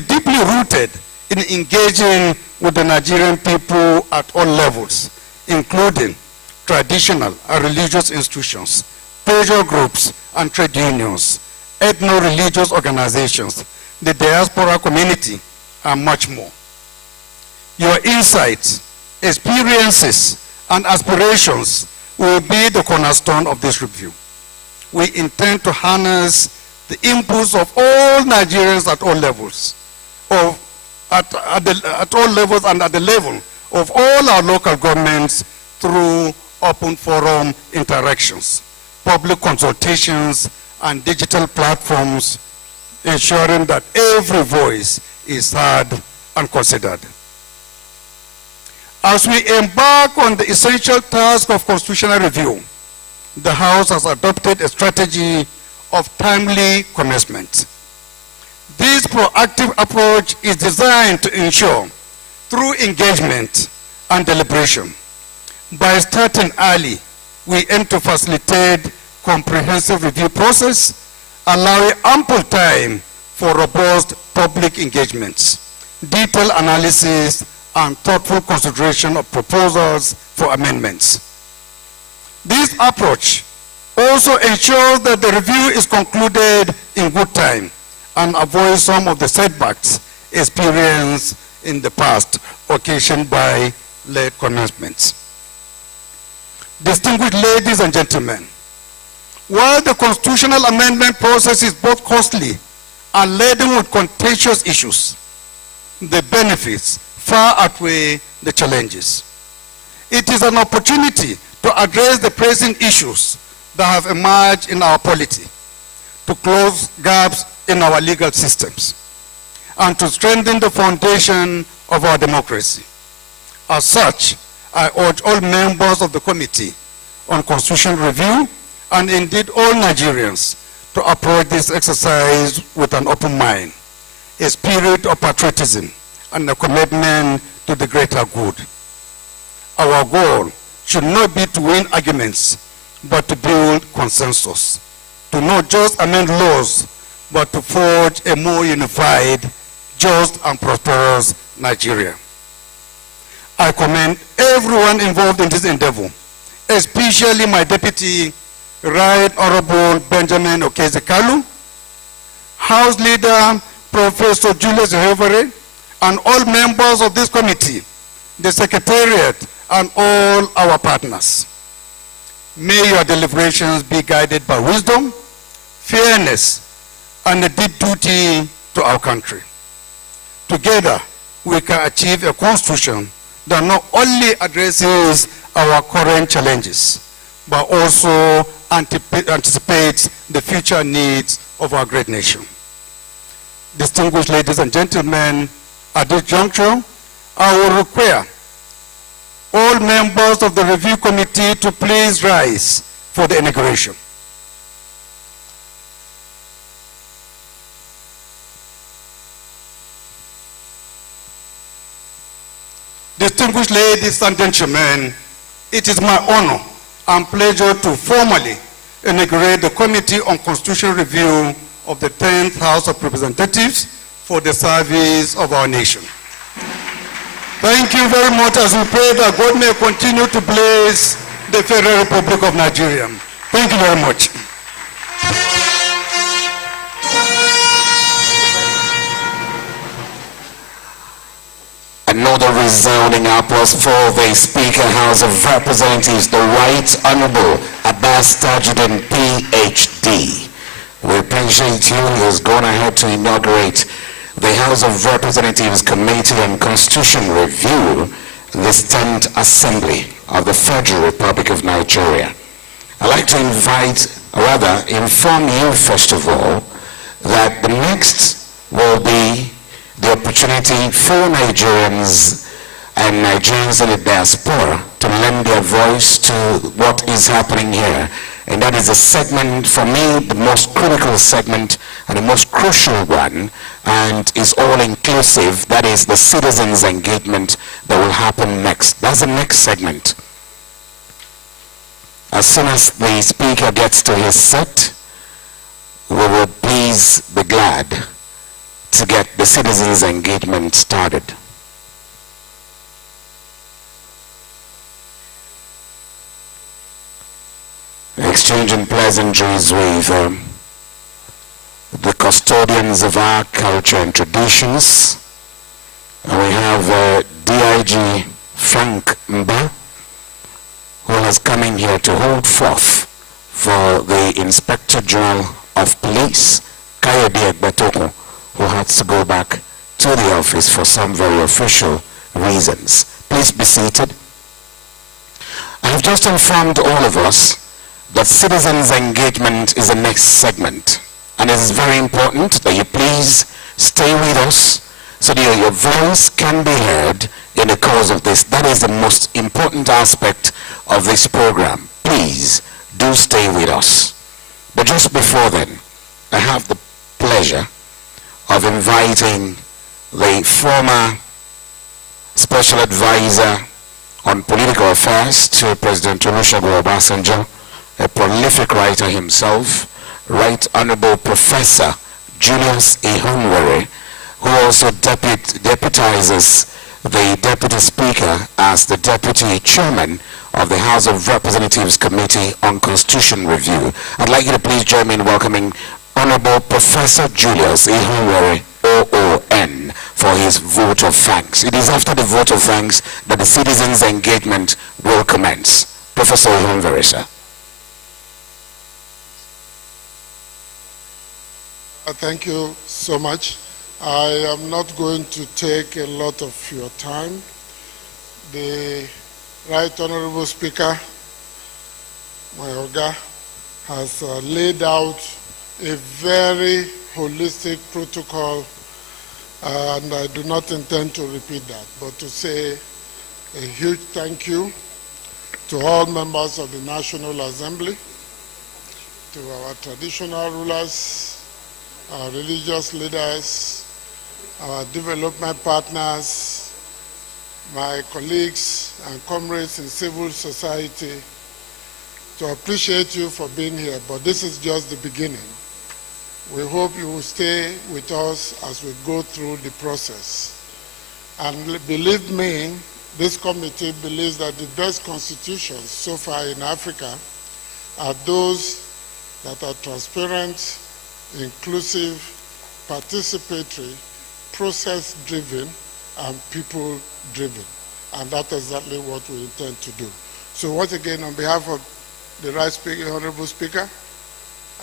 deeply rooted in engaging with the Nigerian people at all levels, including traditional and religious institutions, pressure groups and trade unions, ethno-religious organizations, the diaspora community, and much more. Your insights, experiences, and aspirations will be the cornerstone of this review. We intend to harness the inputs of all Nigerians at all levels, at all levels and at the level of all our local governments through open forum interactions, public consultations, and digital platforms, ensuring that every voice is heard and considered. As we embark on the essential task of constitutional review, the House has adopted a strategy of timely commencement. This proactive approach is designed to ensure, through engagement and deliberation, by starting early, we aim to facilitate comprehensive review process, allowing ample time for robust public engagements, detailed analysis, and thoughtful consideration of proposals for amendments. This approach also ensures that the review is concluded in good time and avoids some of the setbacks experienced in the past, occasioned by late commencements. Distinguished ladies and gentlemen, while the constitutional amendment process is both costly and laden with contentious issues, the benefits far outweigh the challenges. It is an opportunity to address the pressing issues that have emerged in our polity, to close gaps in our legal systems, and to strengthen the foundation of our democracy. As such, I urge all members of the Committee on Constitutional Review, and indeed all Nigerians, to approach this exercise with an open mind, a spirit of patriotism, and a commitment to the greater good. Our goal should not be to win arguments, but to build consensus, to not just amend laws, but to forge a more unified, just, and prosperous Nigeria. I commend everyone involved in this endeavor, especially my Deputy, Right Honorable Benjamin Okezekalu, House Leader Professor Julius Hevere, and all members of this committee, the Secretariat, and all our partners. May your deliberations be guided by wisdom, fairness, and a deep duty to our country. Together, we can achieve a constitution that not only addresses our current challenges, but also anticipates the future needs of our great nation. Distinguished ladies and gentlemen, at this juncture, I will require all members of the review committee to please rise for the inauguration. Distinguished ladies and gentlemen, it is my honor and pleasure to formally inaugurate the Committee on Constitutional Review of the 10th House of Representatives for the service of our nation. Thank you very much, as we pray that God may continue to bless the Federal Republic of Nigeria. Thank you very much. Another resounding applause for the Speaker, House of Representatives, the Right Honorable Abbas Tajuddin, PhD. We appreciate you. He has gone ahead to inaugurate the House of Representatives Committee on Constitution Review, the 10th Assembly of the Federal Republic of Nigeria. I'd like to inform you first of all that the next will be the opportunity for Nigerians and Nigerians in the diaspora to lend their voice to what is happening here. And that is a segment, for me, the most critical segment and the most crucial one, and is all-inclusive. That is the citizens' engagement that will happen next. That's the next segment. As soon as the Speaker gets to his seat, we will please be glad to get the citizens' engagement started. Exchanging pleasantries with the custodians of our culture and traditions. And we have DIG Frank Mba, who has come in here to hold forth for the Inspector General of Police, Kayode Egbetokun, who had to go back to the office for some very official reasons. Please be seated. I have just informed all of us that citizens' engagement is the next segment, and it is very important that you please stay with us so that your voice can be heard in the course of this. That is the most important aspect of this program. Please do stay with us. But just before then, I have the pleasure of inviting the former Special Advisor on Political Affairs to President Olusegun Obasanjo, a prolific writer himself, Right Honorable Professor Julius Ihonwere, who also deputizes the Deputy Speaker as the Deputy Chairman of the House of Representatives Committee on Constitution Review. I'd like you to please join me in welcoming Honorable Professor Julius Ihonwere, OON, for his vote of thanks. It is after the vote of thanks that the citizens' engagement will commence. Professor Ihonwere, sir. Thank you so much. I am not going to take a lot of your time. The Right Honorable Speaker, my Oga, has laid out a very holistic protocol, and I do not intend to repeat that, but to say a huge thank you to all members of the National Assembly, to our traditional rulers, our religious leaders, our development partners, my colleagues and comrades in civil society, to appreciate you for being here, but this is just the beginning. We hope you will stay with us as we go through the process. And believe me, this committee believes that the best constitutions so far in Africa are those that are transparent, inclusive, participatory, process-driven, and people-driven. And that's exactly what we intend to do. So once again, on behalf of the Right Honorable Speaker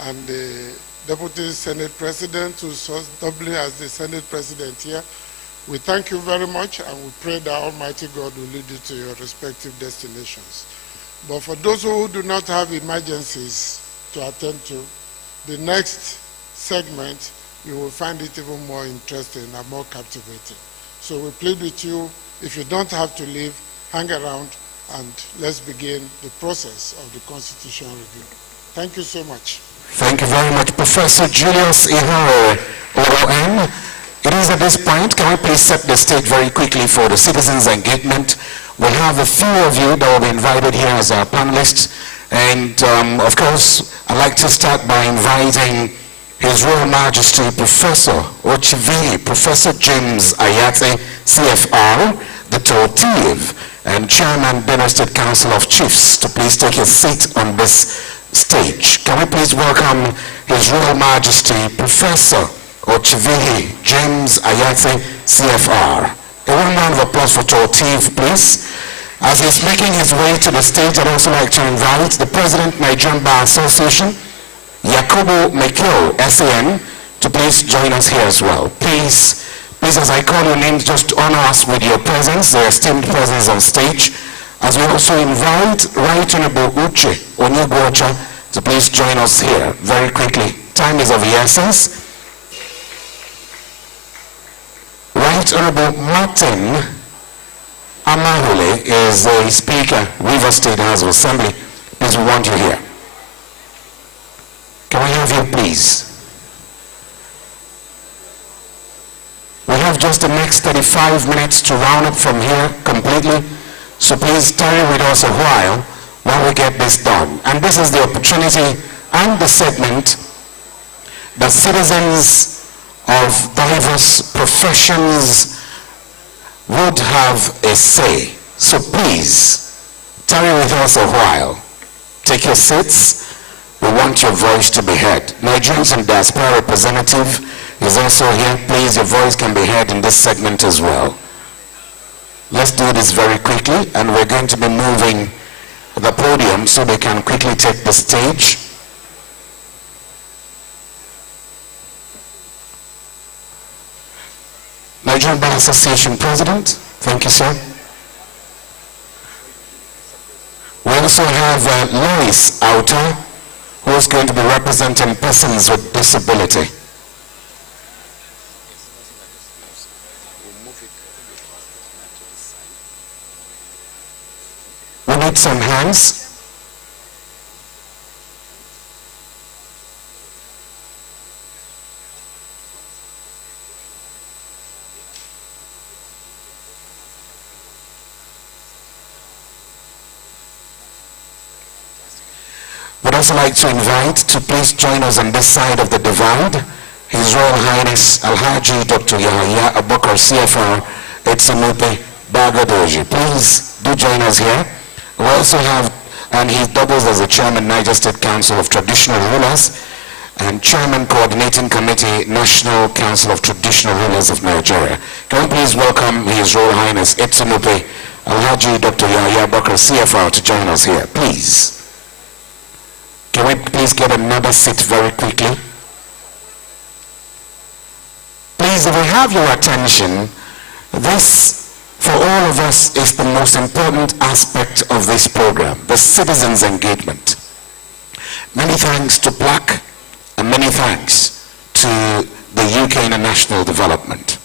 and the Deputy Senate President, who serves doubly as the Senate President here, we thank you very much, and we pray that Almighty God will lead you to your respective destinations. But for those who do not have emergencies to attend to, the next segment, you will find it even more interesting and more captivating. So we plead with you, if you don't have to leave, hang around, and let's begin the process of the Constitution Review. Thank you so much. Thank you very much, Professor Julius Ihonwere, OON. It is at this point, can we please set the stage very quickly for the citizens' engagement? We have a few of you that will be invited here as our panelists. And of course, I'd like to start by inviting His Royal Majesty Professor Ochivihi, Professor James Ayate, CFR, the Tortiv, and Chairman, Benue State Council of Chiefs, to please take his seat on this stage. Can we please welcome His Royal Majesty Professor Ochivihi James Ayate, CFR. A warm round of applause for Tortiv, please. As he's making his way to the stage, I'd also like to invite the President, Nigerian Bar Association, Yakubu Mekio, SAN, to please join us here as well. Please, as I call your names, just honor us with your presence, their esteemed presence on stage, as we also invite Right Honorable Uche Onyeguocha to please join us here very quickly. Time is of the essence. Right Honorable Martin Amahule is the Speaker, River State House of Assembly. Please, we want you here. Can we have you, please? We have just the next 35 minutes to round up from here completely. So please tarry with us a while we get this done. And this is the opportunity and the segment that citizens of diverse professions would have a say. So please, tarry with us a while. Take your seats. We want your voice to be heard. Nigerians and Diaspora Representative is also here. Please, your voice can be heard in this segment as well. Let's do this very quickly, and we're going to be moving the podium so they can quickly take the stage. Nigerian Bar Association President. Thank you, sir. We also have Lois Auta, who is going to be representing persons with disability. We need some hands. Would also like to invite to please join us on this side of the divide, His Royal Highness Alhaji Dr. Yahya Abubakar CFR Etsamupe Bagadoji. Please do join us here. We also have, and he doubles as the Chairman, Niger State Council of Traditional Rulers, and Chairman Coordinating Committee, National Council of Traditional Rulers of Nigeria. Can we please welcome His Royal Highness Etsamupe Alhaji Dr. Yahya Abubakar CFR to join us here, please. Can we please get another seat very quickly? Please, if we have your attention, this, for all of us, is the most important aspect of this program, the citizens' engagement. Many thanks to PLAC, and many thanks to the UK International Development.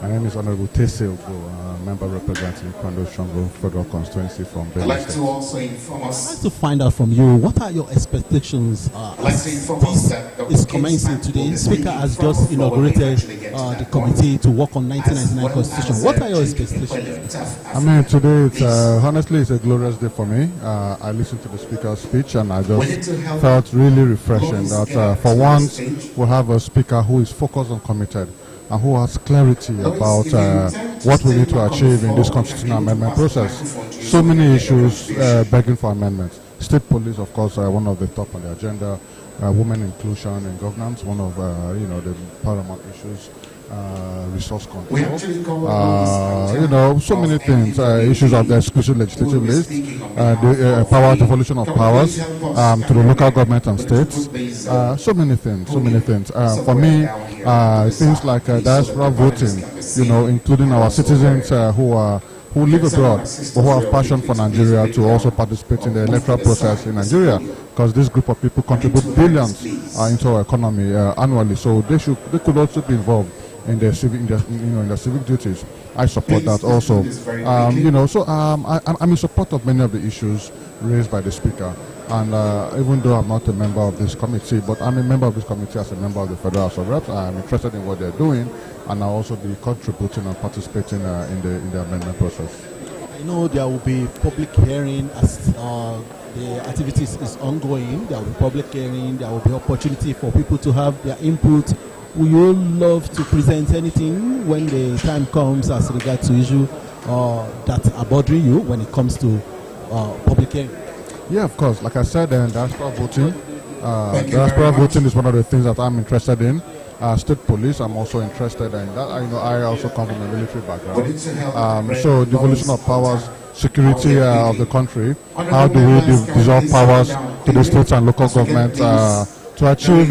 My name is Honorable Tese Ogbo, member representing Kwando Shongo Federal Constituency from Benue. I'd like to also inform us. I'd like to find out from you, what are your expectations as this is commencing today? The Speaker has just inaugurated the committee to work on 1999 Constitution. What are your expectations? I mean, today, it's honestly, it's a glorious day for me. I listened to the Speaker's speech and I just felt really refreshing that for once we have a Speaker who is focused and committed, and who has clarity about what we need to achieve in this constitutional amendment process. So many issues begging for amendments. State police, of course, are one of the top on the agenda. Women inclusion and governance, one of the paramount issues. Resource control. So many things. Issues of the exclusive legislative list, the power devolution of powers to the local government and states. So many things. For me, things like diaspora voting, including our citizens who live abroad but who have passion for Nigeria to also participate in the electoral process in Nigeria, because this group of people contribute billions into our economy annually. So they could also be involved in their civic duties. I support that also. I'm in support of many of the issues raised by the Speaker. And even though I'm not a member of this committee, but I'm a member of this committee as a member of the Federal House of Reps. I'm interested in what they're doing, and I'll also be contributing and participating in the amendment process. I know there will be public hearing as the activities is ongoing. There will be public hearing. There will be opportunity for people to have their input. Would you love to present anything when the time comes as regards to issue that are bothering you when it comes to public hearing? Yeah, of course. Like I said, diaspora voting. Diaspora voting is one of the things that I'm interested in. State police, I'm also interested in that. I also come from a military background. So devolution of powers, security of the country. How do we dissolve powers to the states and local governments to achieve,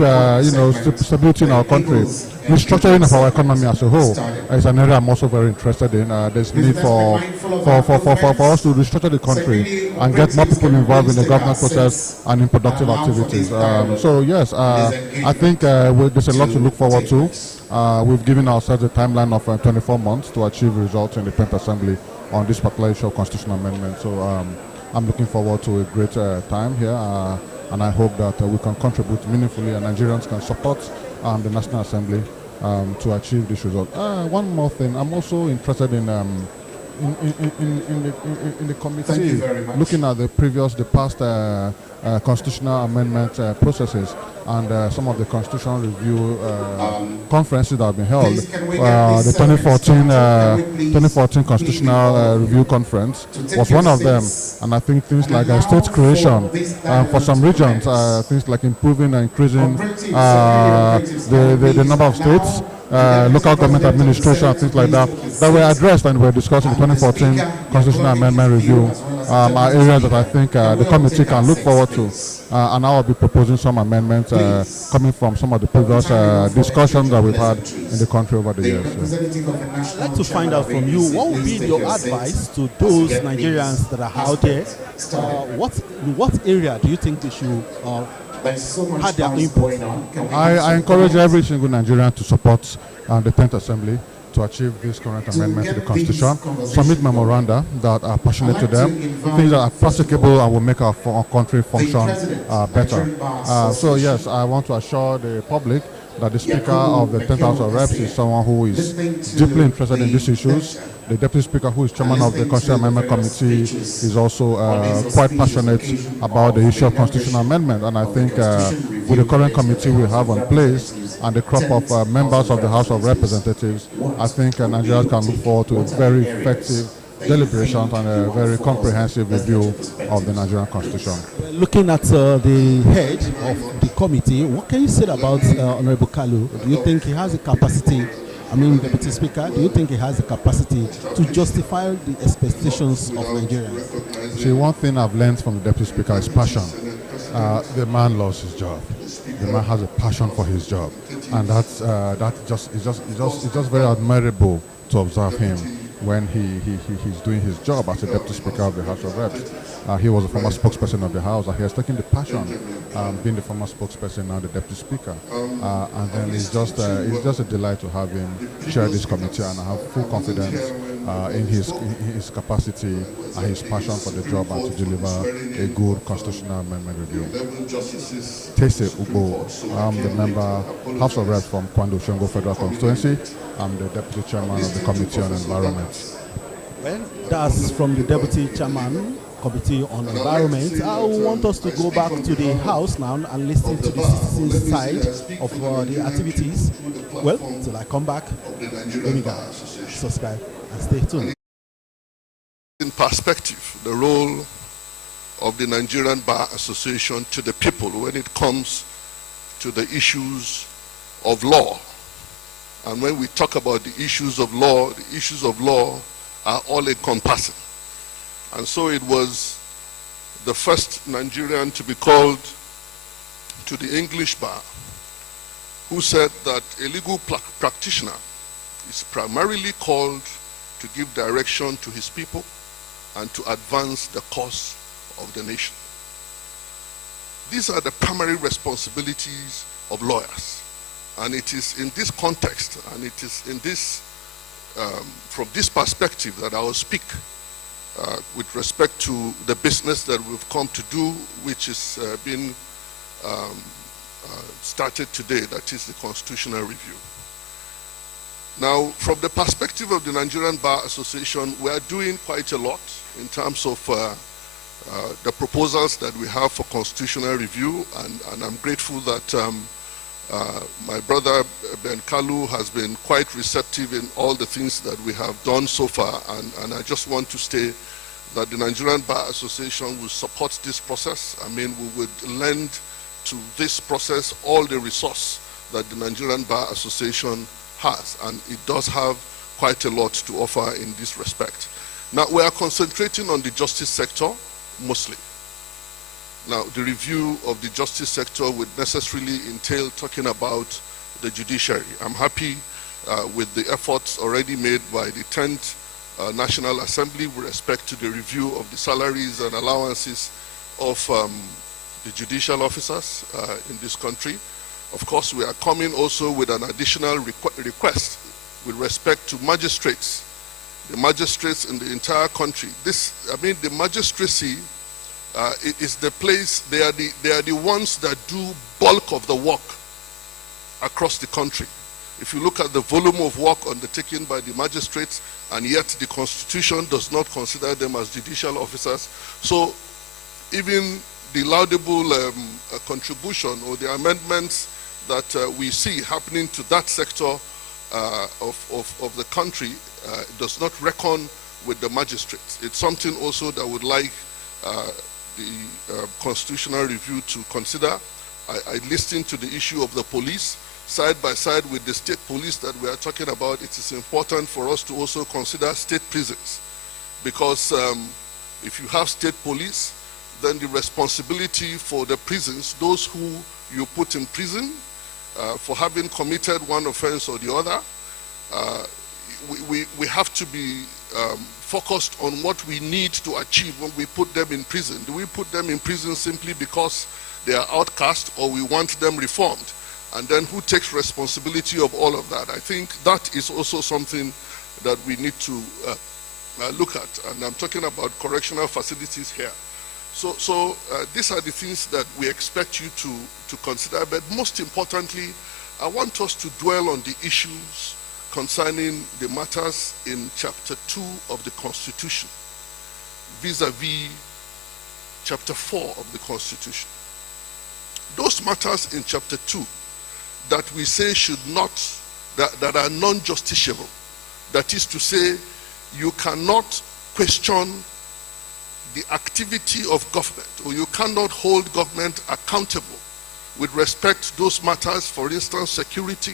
stability in our country? Restructuring of our economy as a whole is an area I'm also very interested in. There's need for us to restructure the country and get more people involved in the government process and in productive activities. So yes, I think there's a lot to look forward to. We've given ourselves a timeline of 24 months to achieve results in the 10th Assembly on this particular issue of constitutional amendment. So I'm looking forward to a great time here. And I hope that we can contribute meaningfully and Nigerians can support the National Assembly to achieve this result. One more thing, I'm also interested in the committee looking at the past constitutional amendment processes. and some of the constitutional review conferences that have been held. The 2014 Constitutional Review Conference was one of them, and I think things like state creation for some regions, things like improving and increasing the number of states, local government administration, things like that were addressed and were discussed in the 2014 Constitutional Amendment Review, are areas that I think the committee can look forward to, and I will be proposing some amendments coming from some of the previous discussions that we've had in the country over the years. I'd like to find out from you, what would be your advice to those Nigerians that are out there? What area do you think they should had their input? I encourage every single Nigerian to support the 10th Assembly to achieve this current amendment to the Constitution, submit memoranda that are passionate to them, things that are practicable and will make our country function better. So yes, I want to assure the public that the Speaker of the 10th House of Reps is someone who is deeply interested in these issues. The Deputy Speaker, who is Chairman of the Constitutional Amendment Committee, is also quite passionate about the issue of constitutional amendment. And I think with the current committee we have in place and the crop of members of the House of Representatives, I think Nigerians can look forward to a very effective deliberations and a very comprehensive review of the Nigerian Constitution. Looking at the head of the committee, what can you say about Honorable Kalu? Do you think he has the capacity, Deputy Speaker, do you think he has the capacity to justify the expectations of Nigerians? See, one thing I've learned from the Deputy Speaker is passion. The man loves his job. The man has a passion for his job, and it's just very admirable to observe him when he's doing his job as a Deputy Speaker of the House of Reps. He was a former spokesperson of the House, and he has taken the passion, being the former spokesperson, now the Deputy Speaker. And then it's just a delight to have him chair this committee, and I have full confidence in his capacity and his passion for the job and to deliver a good constitutional amendment review. Tese Ugbo, I'm the member, House of Reps from Kwando Shengo Federal Constituency. I'm the Deputy Chairman of the Committee on Environment. Well, that's from the Deputy Chairman, Committee on Environment. I want us to go back to the House now and listen to the citizens' side of the activities. Well, till I come back, let me go. Subscribe and stay tuned. In perspective, the role of the Nigerian Bar Association to the people when it comes to the issues of law. And when we talk about the issues of law are all encompassing. And so it was the first Nigerian to be called to the English bar who said that a legal practitioner is primarily called to give direction to his people and to advance the cause of the nation. These are the primary responsibilities of lawyers. And it is in this context, and it is in this, from this perspective that I will speak with respect to the business that we've come to do, which is being started today, that is the constitutional review. Now, from the perspective of the Nigerian Bar Association, we are doing quite a lot in terms of the proposals that we have for constitutional review, and I'm grateful that my brother Ben Kalu has been quite receptive in all the things that we have done so far, and I just want to state that the Nigerian Bar Association will support this process. I mean, we would lend to this process all the resource that the Nigerian Bar Association has, and it does have quite a lot to offer in this respect. Now, we are concentrating on the justice sector mostly. Now, the review of the justice sector would necessarily entail talking about the judiciary. I'm happy with the efforts already made by the 10th National Assembly with respect to the review of the salaries and allowances of the judicial officers in this country. Of course, we are coming also with an additional request with respect to magistrates, the magistrates in the entire country. The magistracy is the place, they are the ones that do bulk of the work across the country. If you look at the volume of work undertaken by the magistrates, and yet the Constitution does not consider them as judicial officers. So even the laudable contribution or the amendments that we see happening to that sector of the country does not reckon with the magistrates. It's something also that would like the constitutional review to consider. I listened to the issue of the police. Side by side with the state police that we are talking about, it is important for us to also consider state prisons. Because if you have state police, then the responsibility for the prisons, those who you put in prison for having committed one offense or the other, we have to be focused on what we need to achieve when we put them in prison. Do we put them in prison simply because they are outcast, or we want them reformed? And then who takes responsibility of all of that? I think that is also something that we need to look at. And I'm talking about correctional facilities here. So these are the things that we expect you to consider. But most importantly, I want us to dwell on the issues concerning the matters in chapter 2 of the Constitution, vis-a-vis chapter 4 of the Constitution. Those matters in chapter 2 that we say should not, that are non-justiciable, that is to say, you cannot question the activity of government, or you cannot hold government accountable with respect to those matters, for instance, security,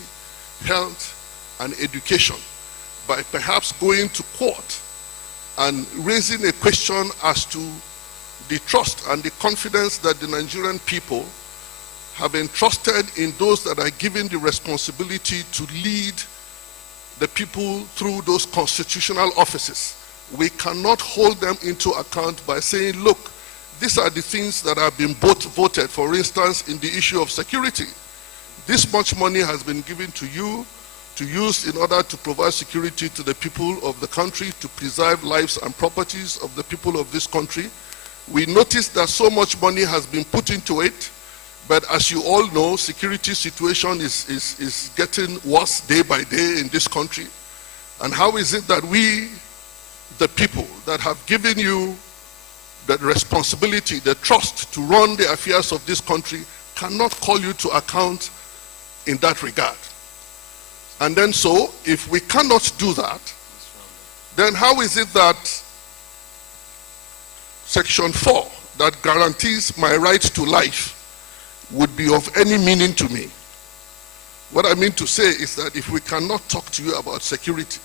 health, and education, by perhaps going to court and raising a question as to the trust and the confidence that the Nigerian people have entrusted in those that are given the responsibility to lead the people through those constitutional offices. We cannot hold them into account by saying, look, these are the things that have been voted, for instance, in the issue of security. This much money has been given to you to use in order to provide security to the people of the country, to preserve lives and properties of the people of this country. We notice that so much money has been put into it, but as you all know, security situation is getting worse day by day in this country. And how is it that we, the people that have given you the responsibility, the trust to run the affairs of this country, cannot call you to account in that regard? And then so, if we cannot do that, then how is it that Section 4, that guarantees my right to life, would be of any meaning to me? What I mean to say is that if we cannot talk to you about security,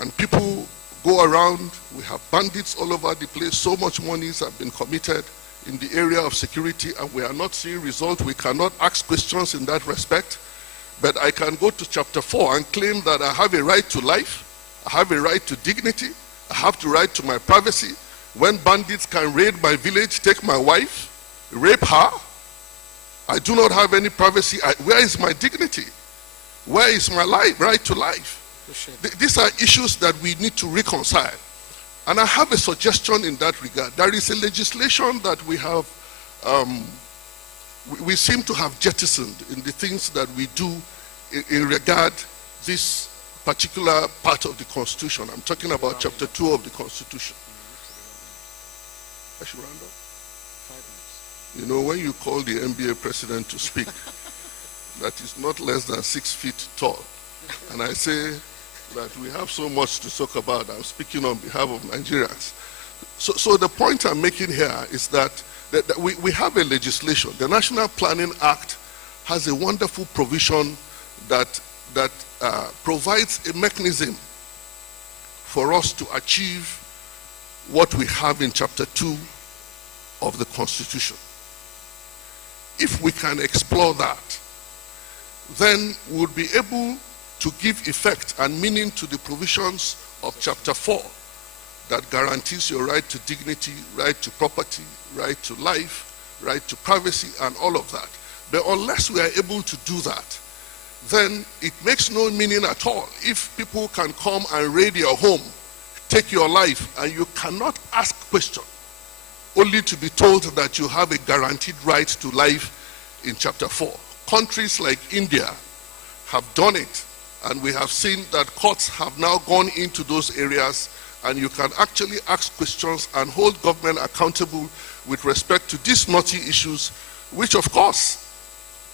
and people go around, we have bandits all over the place, so much monies have been committed in the area of security, and we are not seeing results, we cannot ask questions in that respect. But I can go to chapter 4 and claim that I have a right to life, I have a right to dignity, I have the right to my privacy. When bandits can raid my village, take my wife, rape her, I do not have any privacy. Where is my dignity? Where is my life, right to life? These are issues that we need to reconcile. And I have a suggestion in that regard. There is a legislation that we have, we seem to have jettisoned in the things that we do in regard this particular part of the Constitution. I'm talking about chapter 2 of the Constitution. I should round up. You know, when you call the NBA president to speak, that is not less than 6 feet tall. And I say that we have so much to talk about. I'm speaking on behalf of Nigerians. So the point I'm making here is that we have a legislation. The National Planning Act has a wonderful provision that provides a mechanism for us to achieve what we have in chapter 2 of the Constitution. If we can explore that, then we'll be able to give effect and meaning to the provisions of chapter 4 that guarantees your right to dignity, right to property, right to life, right to privacy, and all of that. But unless we are able to do that, then it makes no meaning at all if people can come and raid your home, take your life, and you cannot ask questions, only to be told that you have a guaranteed right to life in chapter 4. Countries like India have done it, and we have seen that courts have now gone into those areas, and you can actually ask questions and hold government accountable with respect to these knotty issues, which of course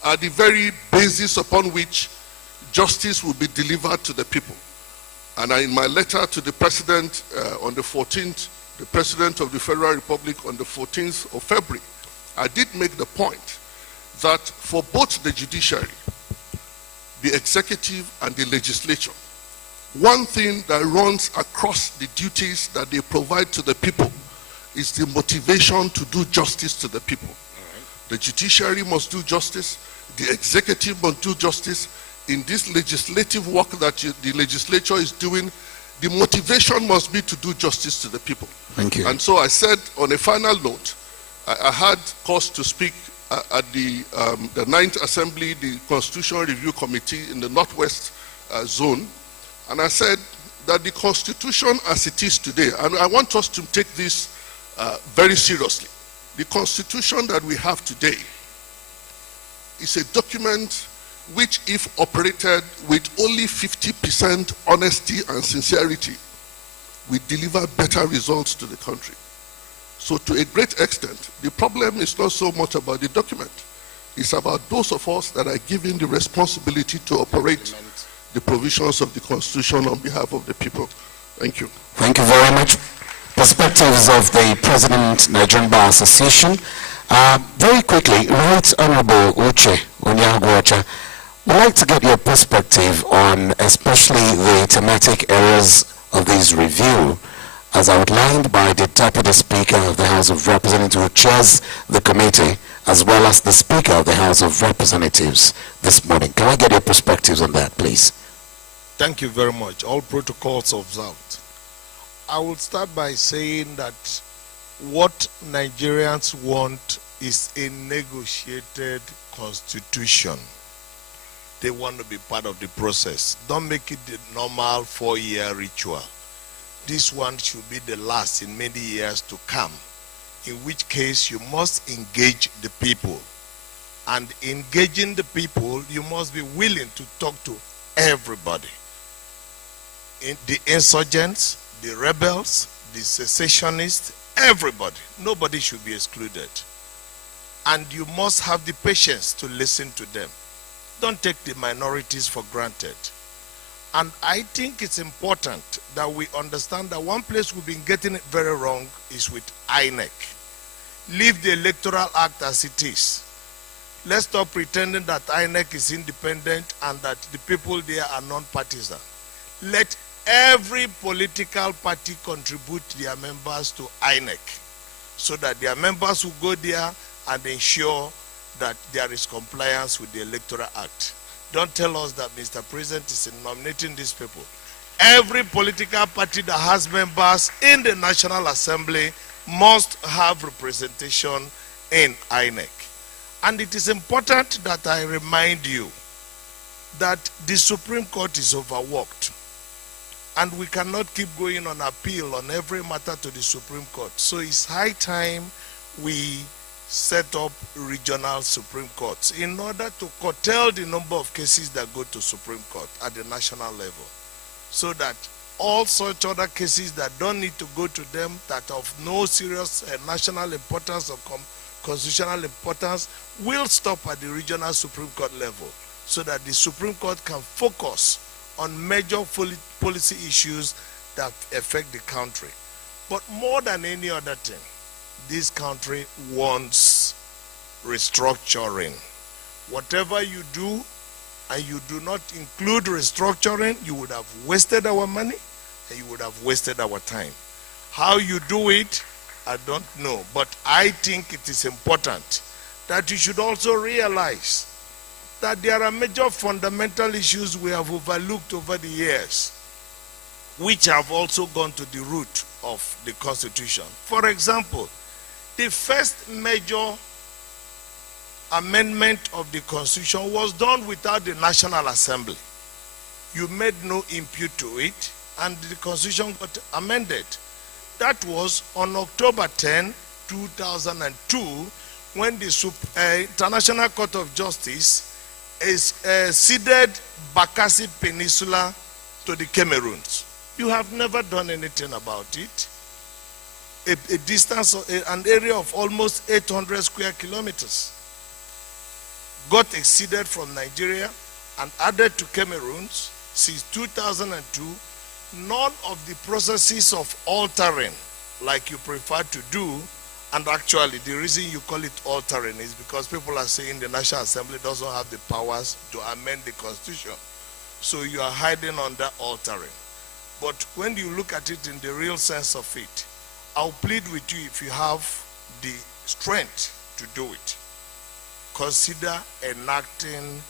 are the very basis upon which justice will be delivered to the people. And in my letter to the President on the 14th, the President of the Federal Republic on the 14th of February, I did make the point that for both the judiciary, the executive and the legislature, one thing that runs across the duties that they provide to the people is the motivation to do justice to the people. The judiciary must do justice, the executive must do justice. In this legislative work that the legislature is doing, the motivation must be to do justice to the people. Thank you. And so I said, on a final note, I had cause to speak at the 9th Assembly, the Constitutional Review Committee in the Northwest Zone, and I said that the Constitution as it is today, and I want us to take this very seriously, the Constitution that we have today is a document which, if operated with only 50% honesty and sincerity, will deliver better results to the country. So to a great extent, the problem is not so much about the document. It's about those of us that are given the responsibility to operate the provisions of the Constitution on behalf of the people. Thank you. Thank you very much. Perspectives of the President, Nigerian Bar Association. Very quickly, Right Honorable Uche Onyagocha, we'd like to get your perspective on especially the thematic areas of this review, as outlined by the Deputy Speaker of the House of Representatives, who chairs the committee, as well as the Speaker of the House of Representatives this morning. Can I get your perspectives on that, please? Thank you very much. All protocols observed. I will start by saying that what Nigerians want is a negotiated constitution. They want to be part of the process. Don't make it the normal 4-year ritual. This one should be the last in many years to come, in which case you must engage the people. And engaging the people, you must be willing to talk to everybody. The insurgents, the rebels, the secessionists, everybody. Nobody should be excluded. And you must have the patience to listen to them. Don't take the minorities for granted. And I think it's important that we understand that one place we've been getting it very wrong is with INEC. Leave the Electoral Act as it is. Let's stop pretending that INEC is independent and that the people there are non-partisan. Let every political party contribute their members to INEC so that their members will go there and ensure that there is compliance with the Electoral Act. Don't tell us that Mr. President is nominating these people. Every political party that has members in the National Assembly must have representation in INEC. And it is important that I remind you that the Supreme Court is overworked. And we cannot keep going on appeal on every matter to the Supreme Court. So it's high time we set up regional Supreme Courts in order to curtail the number of cases that go to Supreme Court at the national level, so that all such other cases that don't need to go to them, that of no serious national importance or constitutional importance, will stop at the regional Supreme Court level, so that the Supreme Court can focus on major policy issues that affect the country. But more than any other thing, this country wants restructuring. Whatever you do, and you do not include restructuring, you would have wasted our money and you would have wasted our time. How you do it, I don't know. But I think it is important that you should also realize that there are major fundamental issues we have overlooked over the years, which have also gone to the root of the Constitution. For example, the first major amendment of the Constitution was done without the National Assembly. You made no impute to it, and the Constitution got amended. That was on October 10, 2002, when the International Court of Justice ceded Bakassi Peninsula to the Cameroons. You have never done anything about it. a distance, an area of almost 800 square kilometers, got exceeded from Nigeria and added to Cameroon's since 2002. None of the processes of altering, like you prefer to do, and actually the reason you call it altering is because people are saying the National Assembly doesn't have the powers to amend the Constitution. So you are hiding under altering. But when you look at it in the real sense of it, I'll plead with you, if you have the strength to do it, consider enacting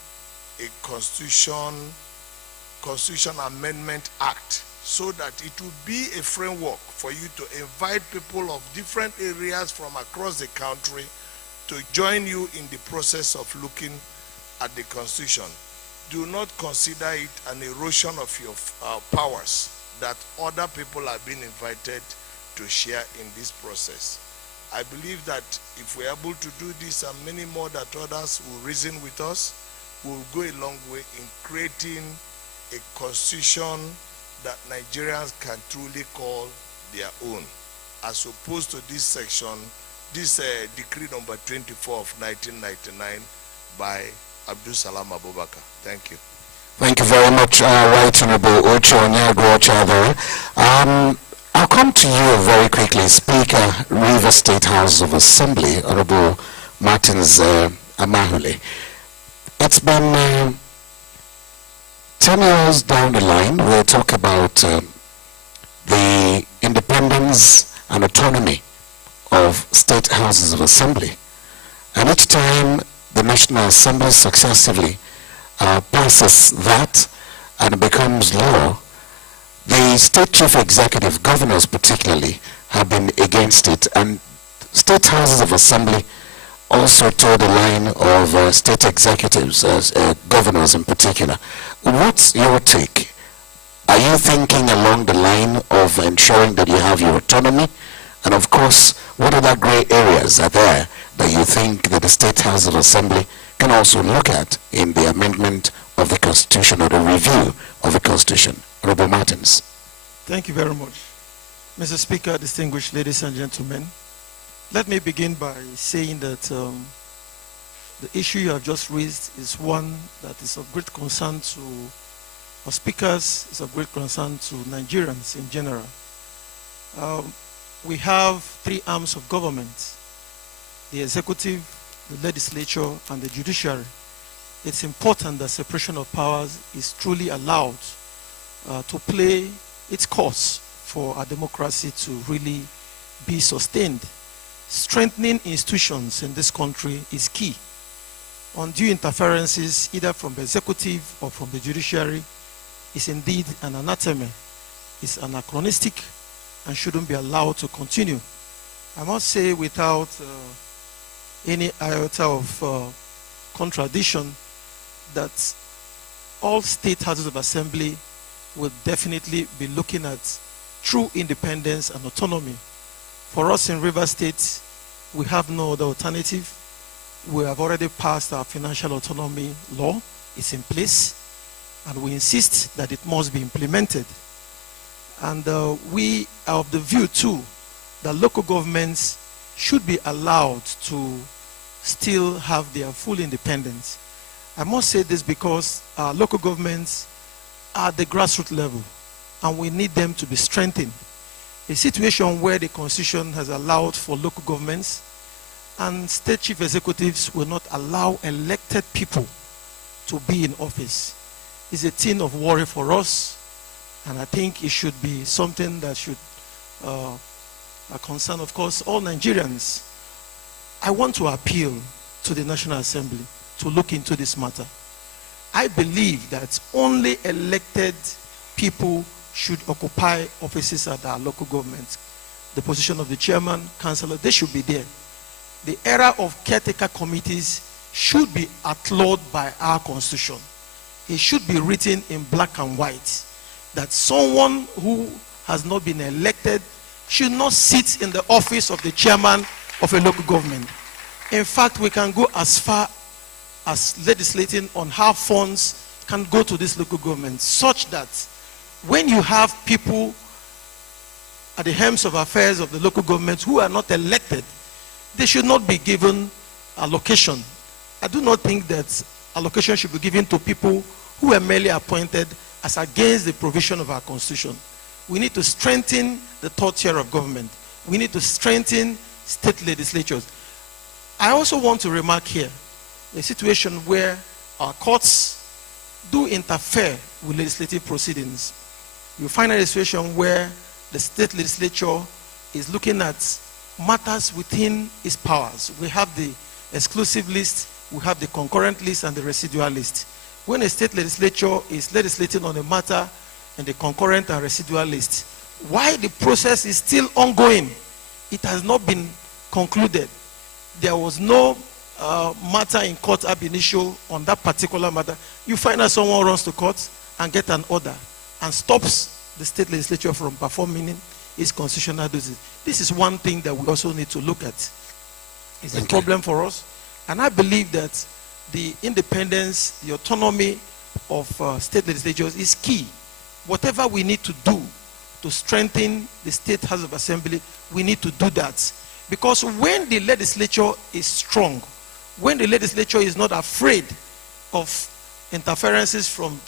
a Constitution Amendment Act, so that it will be a framework for you to invite people of different areas from across the country to join you in the process of looking at the Constitution. Do not consider it an erosion of your powers, that other people are being invited to share in this process. I believe that if we're able to do this and many more that others will reason with us, we'll go a long way in creating a constitution that Nigerians can truly call their own, as opposed to this section, this decree number 24 of 1999 by Abdul Salam Abubakar. Thank you. Thank you very much, Right Honorable Uche Onyeagwu-Ochadore. I'll come to you very quickly, Speaker, River State House of Assembly, Honorable Martins Amahule. It's been 10 years down the line. We'll talk about the independence and autonomy of state houses of assembly. And each time the National Assembly successively passes that and it becomes law, the state chief executive, governors particularly, have been against it. And state houses of assembly also toe the line of state executives, governors in particular. What's your take? Are you thinking along the line of ensuring that you have your autonomy? And of course, what other gray areas are there that you think that the State House of Assembly can also look at in the amendment of the Constitution or the review of the Constitution? Honorable Martins. Thank you very much. Mr. Speaker, distinguished ladies and gentlemen, let me begin by saying that the issue you have just raised is one that is of great concern to our speakers, is of great concern to Nigerians in general. We have three arms of government: the executive, the legislature, and the judiciary. It's important that separation of powers is truly allowed to play its course for our democracy to really be sustained. Strengthening institutions in this country is key. Undue interferences, either from the executive or from the judiciary, is indeed an anathema, is anachronistic, and shouldn't be allowed to continue. I must say, without any iota of contradiction, that all state houses of assembly will definitely be looking at true independence and autonomy. For us in River State, we have no other alternative. We have already passed our financial autonomy law. It's in place, and we insist that it must be implemented. And we are of the view too that local governments should be allowed to still have their full independence. I must say this because our local governments are at the grassroots level, and we need them to be strengthened. A situation where the Constitution has allowed for local governments and state chief executives will not allow elected people to be in office is a thing of worry for us, and I think it should be something that should concern, of course, all Nigerians. I want to appeal to the National Assembly to look into this matter. I believe that only elected people should occupy offices at our local government. The position of the chairman, councillor, they should be there. The era of caretaker committees should be outlawed by our constitution. It should be written in black and white that someone who has not been elected should not sit in the office of the chairman of a local government. In fact, we can go as far as legislating on how funds can go to this local government, such that when you have people at the helms of affairs of the local government who are not elected, they should not be given allocation. I do not think that allocation should be given to people who are merely appointed as against the provision of our constitution. We need to strengthen the third tier of government. We need to strengthen state legislatures. I also want to remark here a situation where our courts do interfere with legislative proceedings. You find a situation where the state legislature is looking at matters within its powers. We have the exclusive list, we have the concurrent list and the residual list. When a state legislature is legislating on a matter in the concurrent and residual list, while the process is still ongoing, it has not been concluded. There was no matter in court ab initio on that particular matter. You find that someone runs to court and gets an order and stops the state legislature from performing its constitutional duties. This is one thing that we also need to look at. It's a problem for us. And I believe that the independence, the autonomy of state legislatures is key. Whatever we need to do to strengthen the State House of Assembly, we need to do that. Because when the legislature is strong, when the legislature is not afraid of interferences from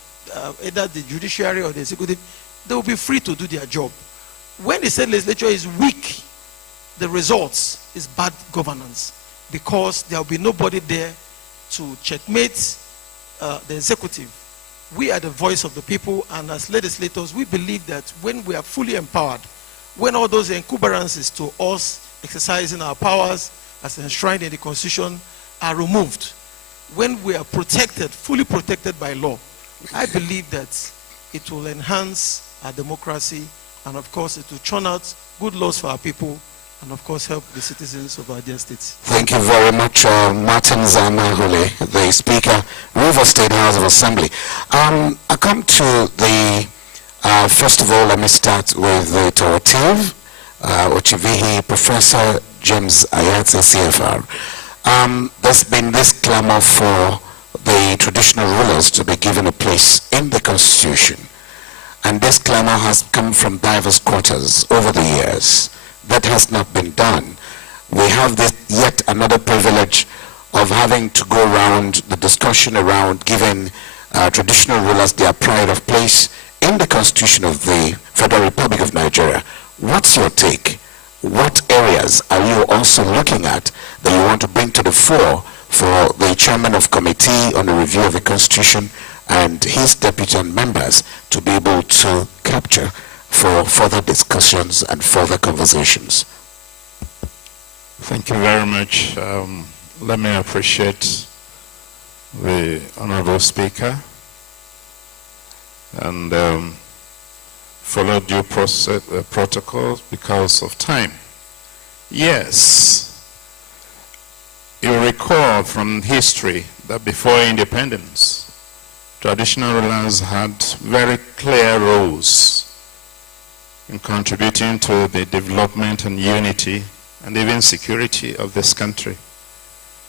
either the judiciary or the executive, they will be free to do their job. When the state legislature is weak, the results is bad governance, because there will be nobody there to checkmate the executive. We are the voice of the people, and as legislators, we believe that when we are fully empowered, when all those encumbrances to us exercising our powers as enshrined in the Constitution are removed, when we are protected, fully protected by law, I believe that it will enhance our democracy, and of course it will churn out good laws for our people, and of course help the citizens of our dear states. Thank you very much, Martin Zamahule, the Speaker, River State House of Assembly. I come to the, first of all, let me start with the Torative, Ochivihi, Professor James Ayatse, CFR. There's been this clamor for the traditional rulers to be given a place in the Constitution. And this clamor has come from diverse quarters over the years. That has not been done. We have this yet another privilege of having to go around the discussion around giving traditional rulers their pride of place in the Constitution of the Federal Republic of Nigeria. What's your take? What areas are you also looking at that you want to bring to the fore for the chairman of committee on the review of the Constitution and his deputy and members to be able to capture for further discussions and further conversations? Thank you very much. Let me appreciate the Honorable Speaker and follow due protocols because of time. Yes, you recall from history that before independence, traditional rulers had very clear roles in contributing to the development and unity and even security of this country.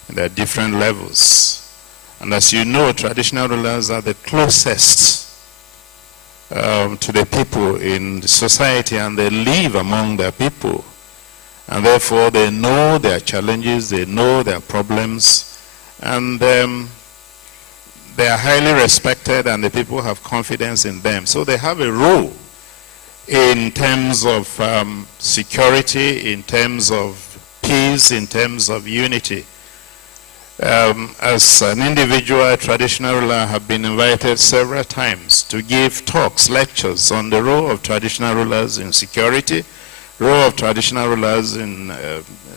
And there are different levels. And as you know, traditional rulers are the closest to the people in the society, and they live among their people. And therefore they know their challenges, they know their problems, and they are highly respected, and the people have confidence in them. So they have a role in terms of security, in terms of peace, in terms of unity. As an individual, traditional ruler, I have been invited several times to give talks, lectures on the role of traditional rulers in security, role of traditional rulers in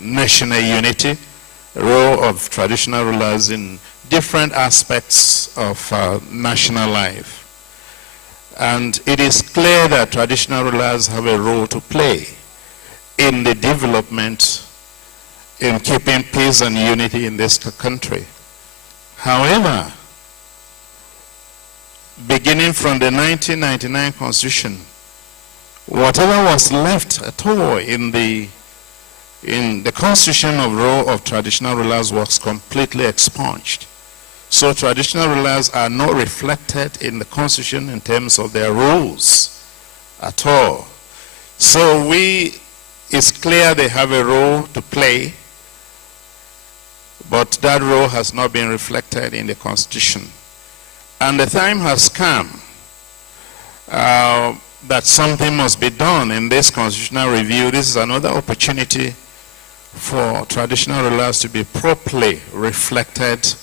national unity, role of traditional rulers in different aspects of national life. And it is clear that traditional rulers have a role to play in the development, in keeping peace and unity in this country. However, beginning from the 1999 Constitution, whatever was left at all in the Constitution of role of traditional rulers was completely expunged. So traditional rulers are not reflected in the Constitution in terms of their roles at all. So it's clear they have a role to play, but that role has not been reflected in the Constitution. And the time has come that something must be done in this constitutional review. This is another opportunity for traditional rulers to be properly reflected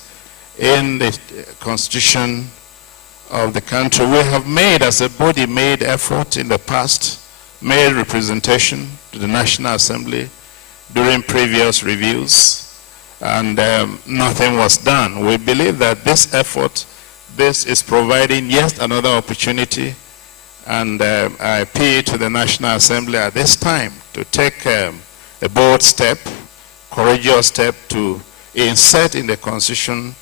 in the Constitution of the country. We have made, as a body, made effort in the past, made representation to the National Assembly during previous reviews, and nothing was done. We believe that this effort, this is providing yet another opportunity, and I appeal to the National Assembly at this time to take a bold step, courageous step to insert in the Constitution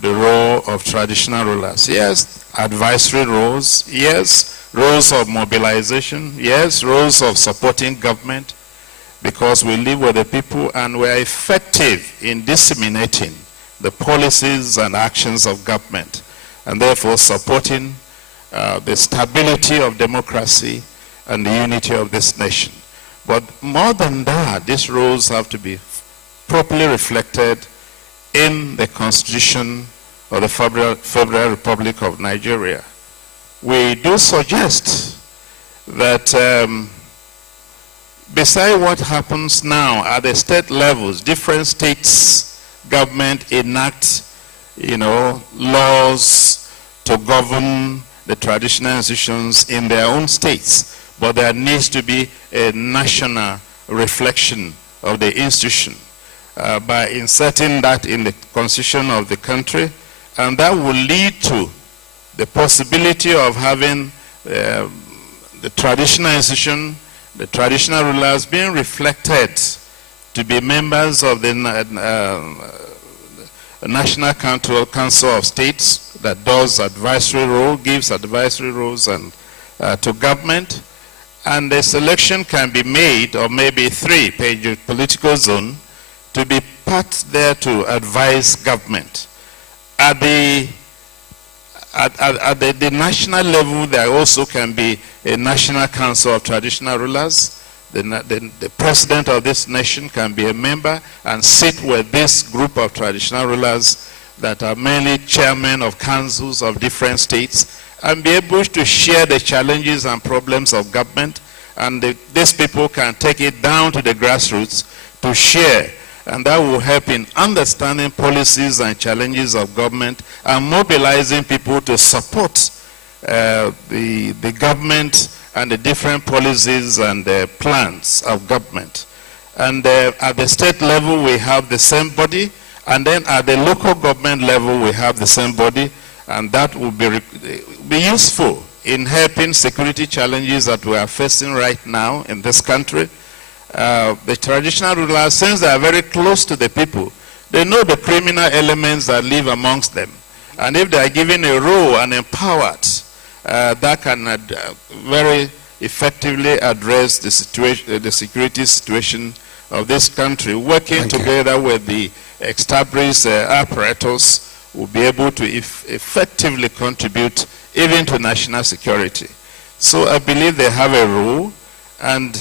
the role of traditional rulers. Yes, advisory roles. Yes, roles of mobilization. Yes, roles of supporting government, because we live with the people and we are effective in disseminating the policies and actions of government, and therefore supporting the stability of democracy and the unity of this nation. But more than that, these roles have to be properly reflected in the Constitution of the Federal Republic of Nigeria. We do suggest that beside what happens now at the state levels, different states government enact, laws to govern the traditional institutions in their own states, but there needs to be a national reflection of the institution by inserting that in the constitution of the country, and that will lead to the possibility of having the traditional institution, the traditional rulers being reflected to be members of the National Council of States that does advisory role, gives advisory roles and to government, and the selection can be made, or maybe 3 per political zone, to be part there to advise government. At the national level, there also can be a National Council of Traditional Rulers. The president of this nation can be a member and sit with this group of traditional rulers that are mainly chairmen of councils of different states, and be able to share the challenges and problems of government, and these people can take it down to the grassroots to share, and that will help in understanding policies and challenges of government and mobilizing people to support the government and the different policies and plans of government. And at the state level, we have the same body, and then at the local government level, we have the same body, and that will be useful in helping security challenges that we are facing right now in this country. The traditional rulers, since they are very close to the people, they know the criminal elements that live amongst them. And if they are given a role and empowered, that can very effectively address the situation, the security situation of this country. Working together with the established apparatus, will be able to effectively contribute even to national security. So I believe they have a role, and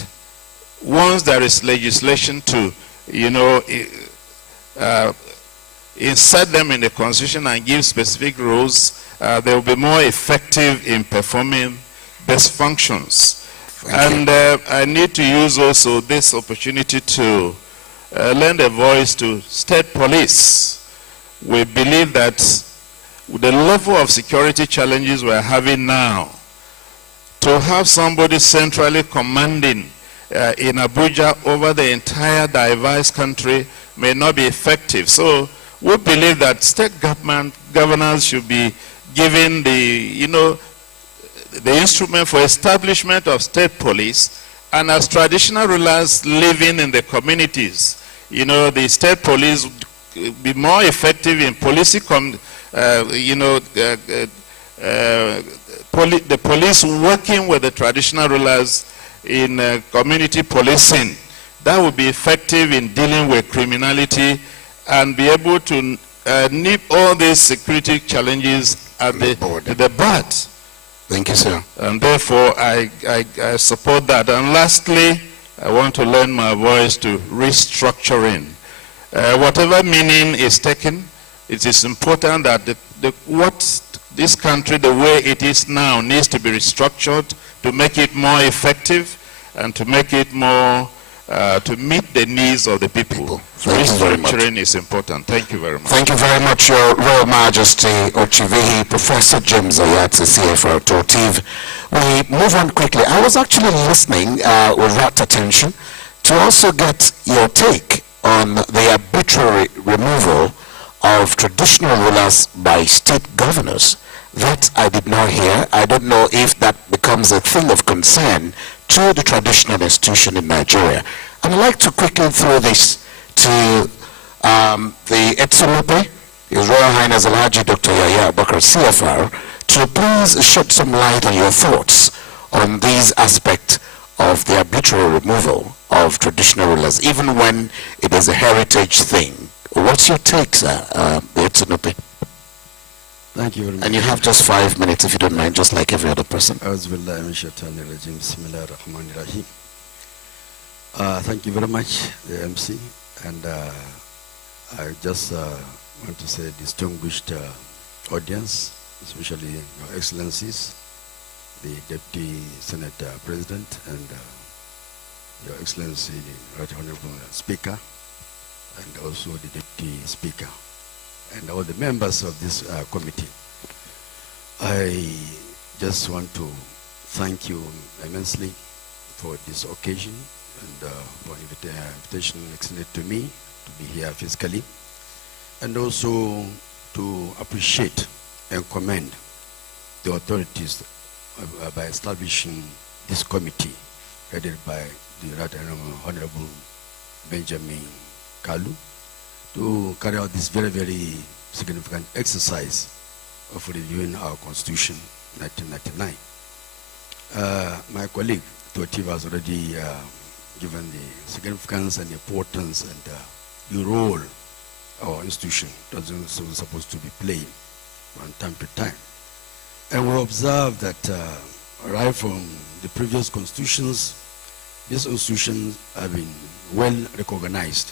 once there is legislation to, insert them in the Constitution and give specific rules, they will be more effective in performing best functions. I need to use also this opportunity to lend a voice to state police. We believe that with the level of security challenges we're having now, to have somebody centrally commanding in Abuja over the entire diverse country may not be effective. So we believe that state governors should be given the instrument for establishment of state police, and as traditional rulers living in the communities, the state police be more effective in policing, the police working with the traditional rulers in community policing. That would be effective in dealing with criminality and be able to nip all these security challenges at the bud. Thank you, sir. And therefore, I support that. And lastly, I want to lend my voice to restructuring. Whatever meaning is taken, it is important that what this country, the way it is now, needs to be restructured to make it more effective and to make it more, to meet the needs of the people. Restructuring is important. Thank you very much. Thank you very much, Your Royal Majesty Ochivihi, Professor James Oyatsi, CFR Tortiv. We move on quickly. I was actually listening with rapt attention to also get your take on the arbitrary removal of traditional rulers by state governors. That I did not hear. I don't know if that becomes a thing of concern to the traditional institution in Nigeria. I'd like to quickly throw this to the Etsunope, His Royal Highness Alhaji Dr. Yahya Abubakar, CFR, to please shed some light on your thoughts on these aspects of the arbitrary removal of traditional rulers, even when it is a heritage thing. What's your take, sir, the Etsunope? Thank you very much. And you have just 5 minutes, if you don't mind, just like every other person. Thank you very much, the MC. And I just want to say, distinguished audience, especially Your Excellencies, the Deputy Senate President, and Your Excellency, the Right Honorable Speaker, and also the Deputy Speaker, and all the members of this committee. I just want to thank you immensely for this occasion and for the invitation extended to me to be here physically, and also to appreciate and commend the authorities by establishing this committee headed by the Right Honorable Benjamin Kalu to carry out this very, very significant exercise of reviewing our Constitution 1999. My colleague Totiv has already given the significance and importance and the role our institution is supposed to be playing from time to time. And we observe that right from the previous constitutions, these institutions have been well recognized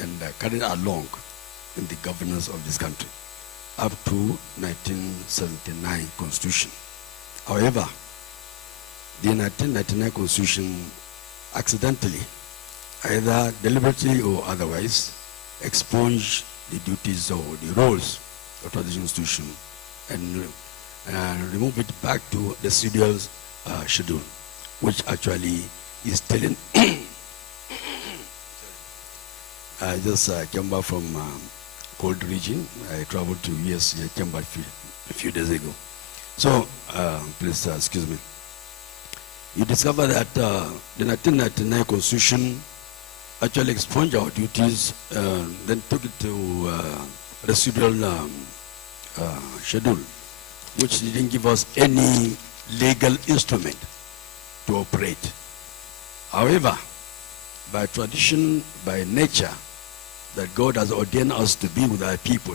and carried along in the governance of this country up to 1979 Constitution. However, the 1999 Constitution accidentally, either deliberately or otherwise, expunged the duties or the roles of the institution and remove it back to the residual schedule, which actually is telling. I just came back from cold region. I traveled to US, I came back a few days ago. So, please excuse me. You discover that the 1999 Constitution actually expunged our duties, then took it to residual schedule, which didn't give us any legal instrument to operate. However, by tradition, by nature, that God has ordained us to be with our people,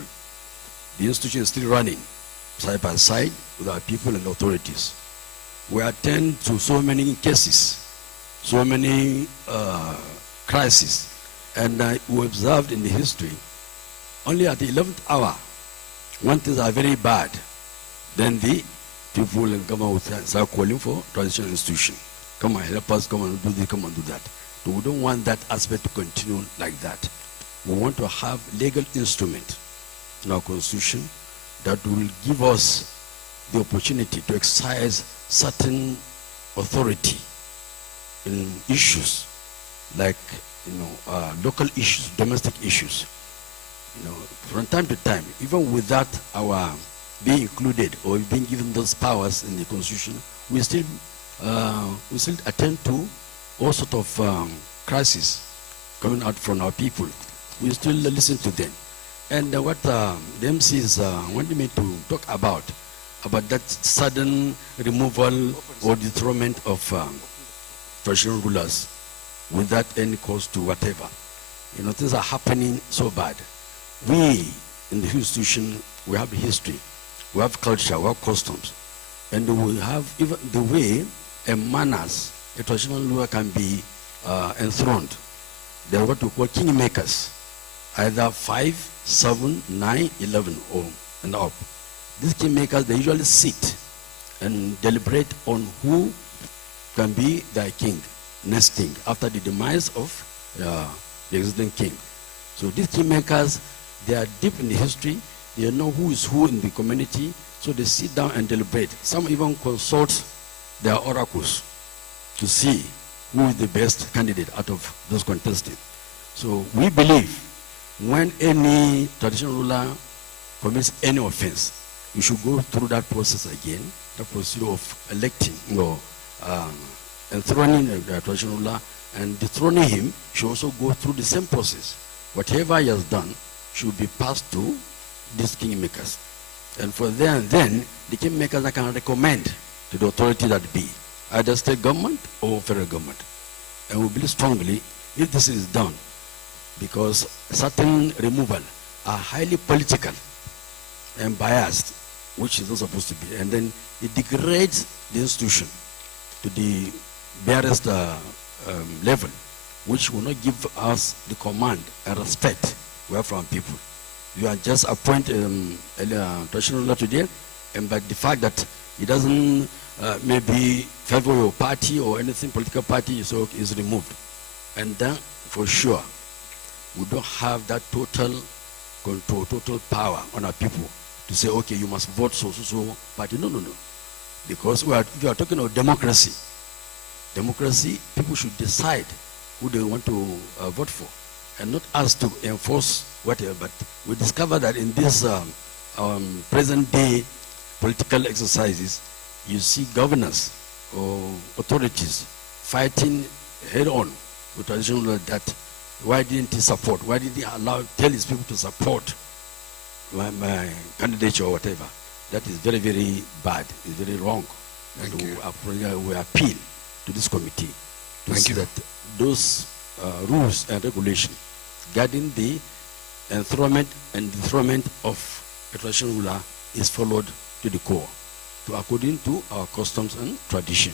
the institution is still running side by side with our people and authorities. We attend to so many cases, so many crises, and we observed in the history, only at the 11th hour, when things are very bad, then the people in government will start calling for transitional institution. Come and help us, come and do this, come and do that. So we don't want that aspect to continue like that. We want to have legal instrument in our constitution that will give us the opportunity to exercise certain authority in issues like, local issues, domestic issues. From time to time, even without our being included or being given those powers in the constitution, we still attend to all sort of crises coming out from our people. We still listen to them. And what the MCs wanted me to talk about that sudden removal or dethronement of traditional rulers without any cause to whatever. Things are happening so bad. We, in the institution, we have history, we have culture, we have customs. And we have even the way and manners a traditional ruler can be enthroned. They are what we call kingmakers, either 5, 7, 9, 11 or and up. These kingmakers, they usually sit and deliberate on who can be their king, next king, after the demise of the existing king. So these kingmakers, they are deep in the history. They know who is who in the community, so they sit down and deliberate. Some even consult their oracles to see who is the best candidate out of those contested. So we believe when any traditional ruler commits any offense, you should go through that process again, the procedure of electing or enthroning a traditional ruler, and dethroning him should also go through the same process. Whatever he has done should be passed to these kingmakers. And for there and then, the kingmakers can recommend to the authority that be, either state government or federal government. And we believe strongly if this is done, because certain removal are highly political and biased, which is not supposed to be. And then it degrades the institution to the barest level, which will not give us the command and respect we have from people. You are just appoint a traditional ruler today, and by the fact that he doesn't maybe favor your party or anything, political party, so is removed. And then, for sure, we don't have that total control, total power on our people to say, okay, you must vote so party. No. Because we are talking about democracy. Democracy, people should decide who they want to vote for, and not us to enforce whatever. But we discover that in this present day political exercises, you see governors or authorities fighting head on with traditional that why didn't he support? Why didn't he tell his people to support my candidate or whatever? That is very, very bad. It's very wrong. Thank you. We appeal to this committee to see that those rules and regulations guarding the enthronement and dethronement of a traditional ruler is followed to the core, according to our customs and tradition.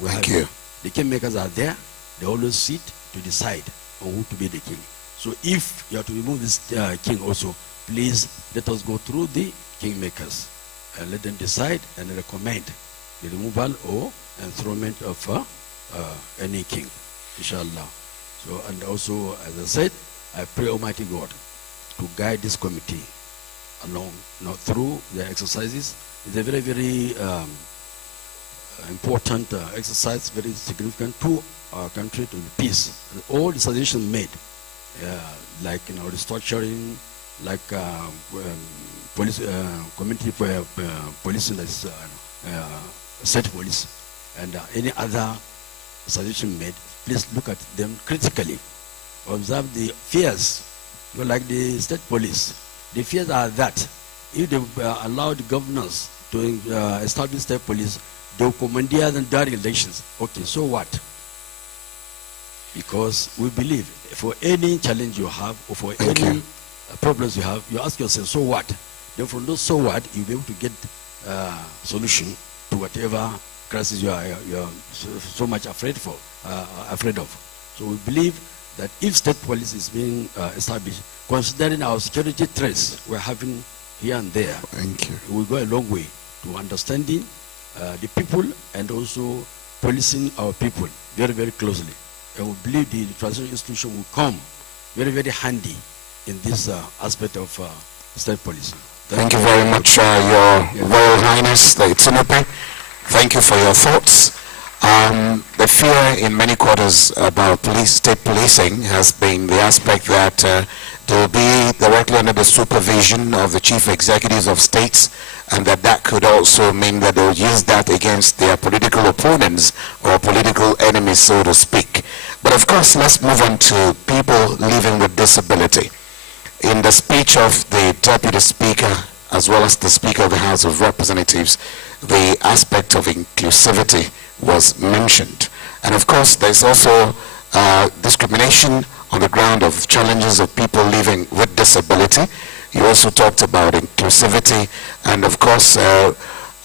Thank you. The kingmakers are there. They always sit to decide on who to be the king. So if you have to remove this king also, please let us go through the kingmakers and let them decide and recommend the removal or enthronement of any king, inshallah. So, and also, as I said, I pray Almighty God to guide this committee along, through the exercises. It's a very, very important exercise, very significant to our country, to the peace. And all the suggestions made, like restructuring, like police, community policing, state police, and any other suggestion made, please look at them critically. Observe the fears, like the state police. The fears are that if they allow the governors to establish state police, they will commandeer them during elections. Okay, so what? Because we believe for any challenge you have or for any problems you have, you ask yourself, so what? Then from those so what, you'll be able to get solution to whatever crisis you are so much afraid of. So we believe that if state police is being established, considering our security threats we're having here and there, we'll go a long way to understanding the people and also policing our people very, very closely. And we believe the transitional institution will come very, very handy in this aspect of state policing. Thank you very much, Your Royal Highness, the Itinupe. Thank you for your thoughts. The fear in many quarters about state policing has been the aspect that they will be directly under the supervision of the chief executives of states, and that could also mean that they'll use that against their political opponents or political enemies, so to speak. But of course, let's move on to people living with disability. In the speech of the Deputy Speaker, as well as the Speaker of the House of Representatives, the aspect of inclusivity was mentioned. And of course, there's also discrimination on the ground of challenges of people living with disability. You also talked about inclusivity, and of course,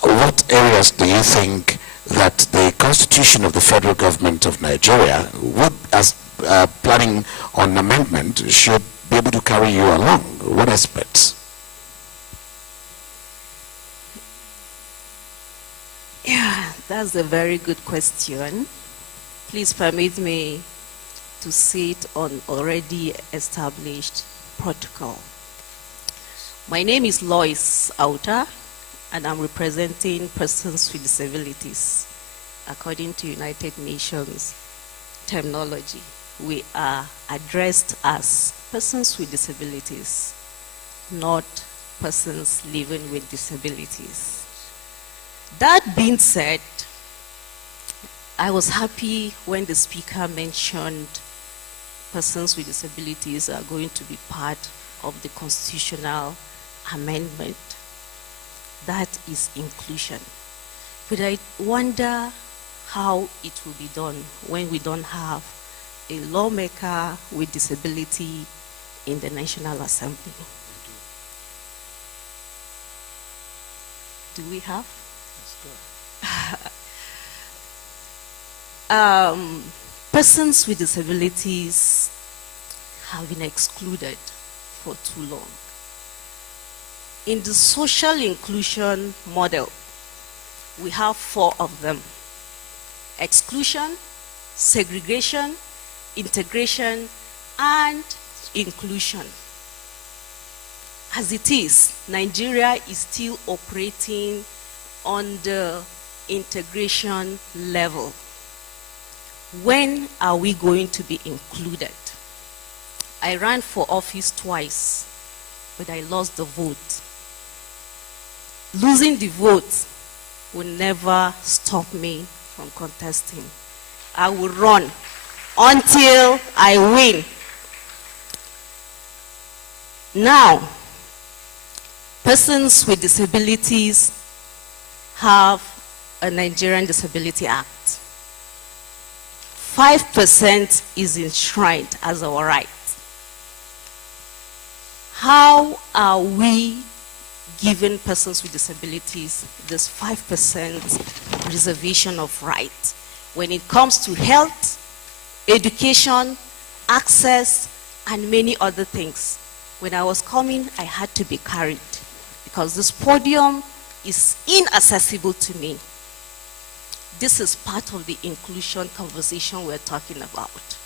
what areas do you think that the Constitution of the Federal Government of Nigeria would, as planning on amendment, should be able to carry you along? What aspects? Yeah, that's a very good question. Please permit me to sit on already established protocol. My name is Lois Auta, and I'm representing persons with disabilities. According to United Nations terminology, we are addressed as persons with disabilities, not persons living with disabilities. That being said, I was happy when the speaker mentioned persons with disabilities are going to be part of the constitutional amendment. That is inclusion. But I wonder how it will be done when we don't have a lawmaker with disability in the National Assembly. Do we have? Persons with disabilities have been excluded for too long. In the social inclusion model, we have 4 of them: exclusion, segregation, integration, and inclusion. As it is, Nigeria is still operating on the integration level. When are we going to be included? I ran for office twice, but I lost the vote. Losing the vote will never stop me from contesting. I will run until I win. Now, persons with disabilities have a Nigerian Disability Act. 5% is enshrined as our right. How are we giving persons with disabilities this 5% reservation of right when it comes to health, education, access, and many other things? When I was coming, I had to be carried because this podium is inaccessible to me. This is part of the inclusion conversation we're talking about.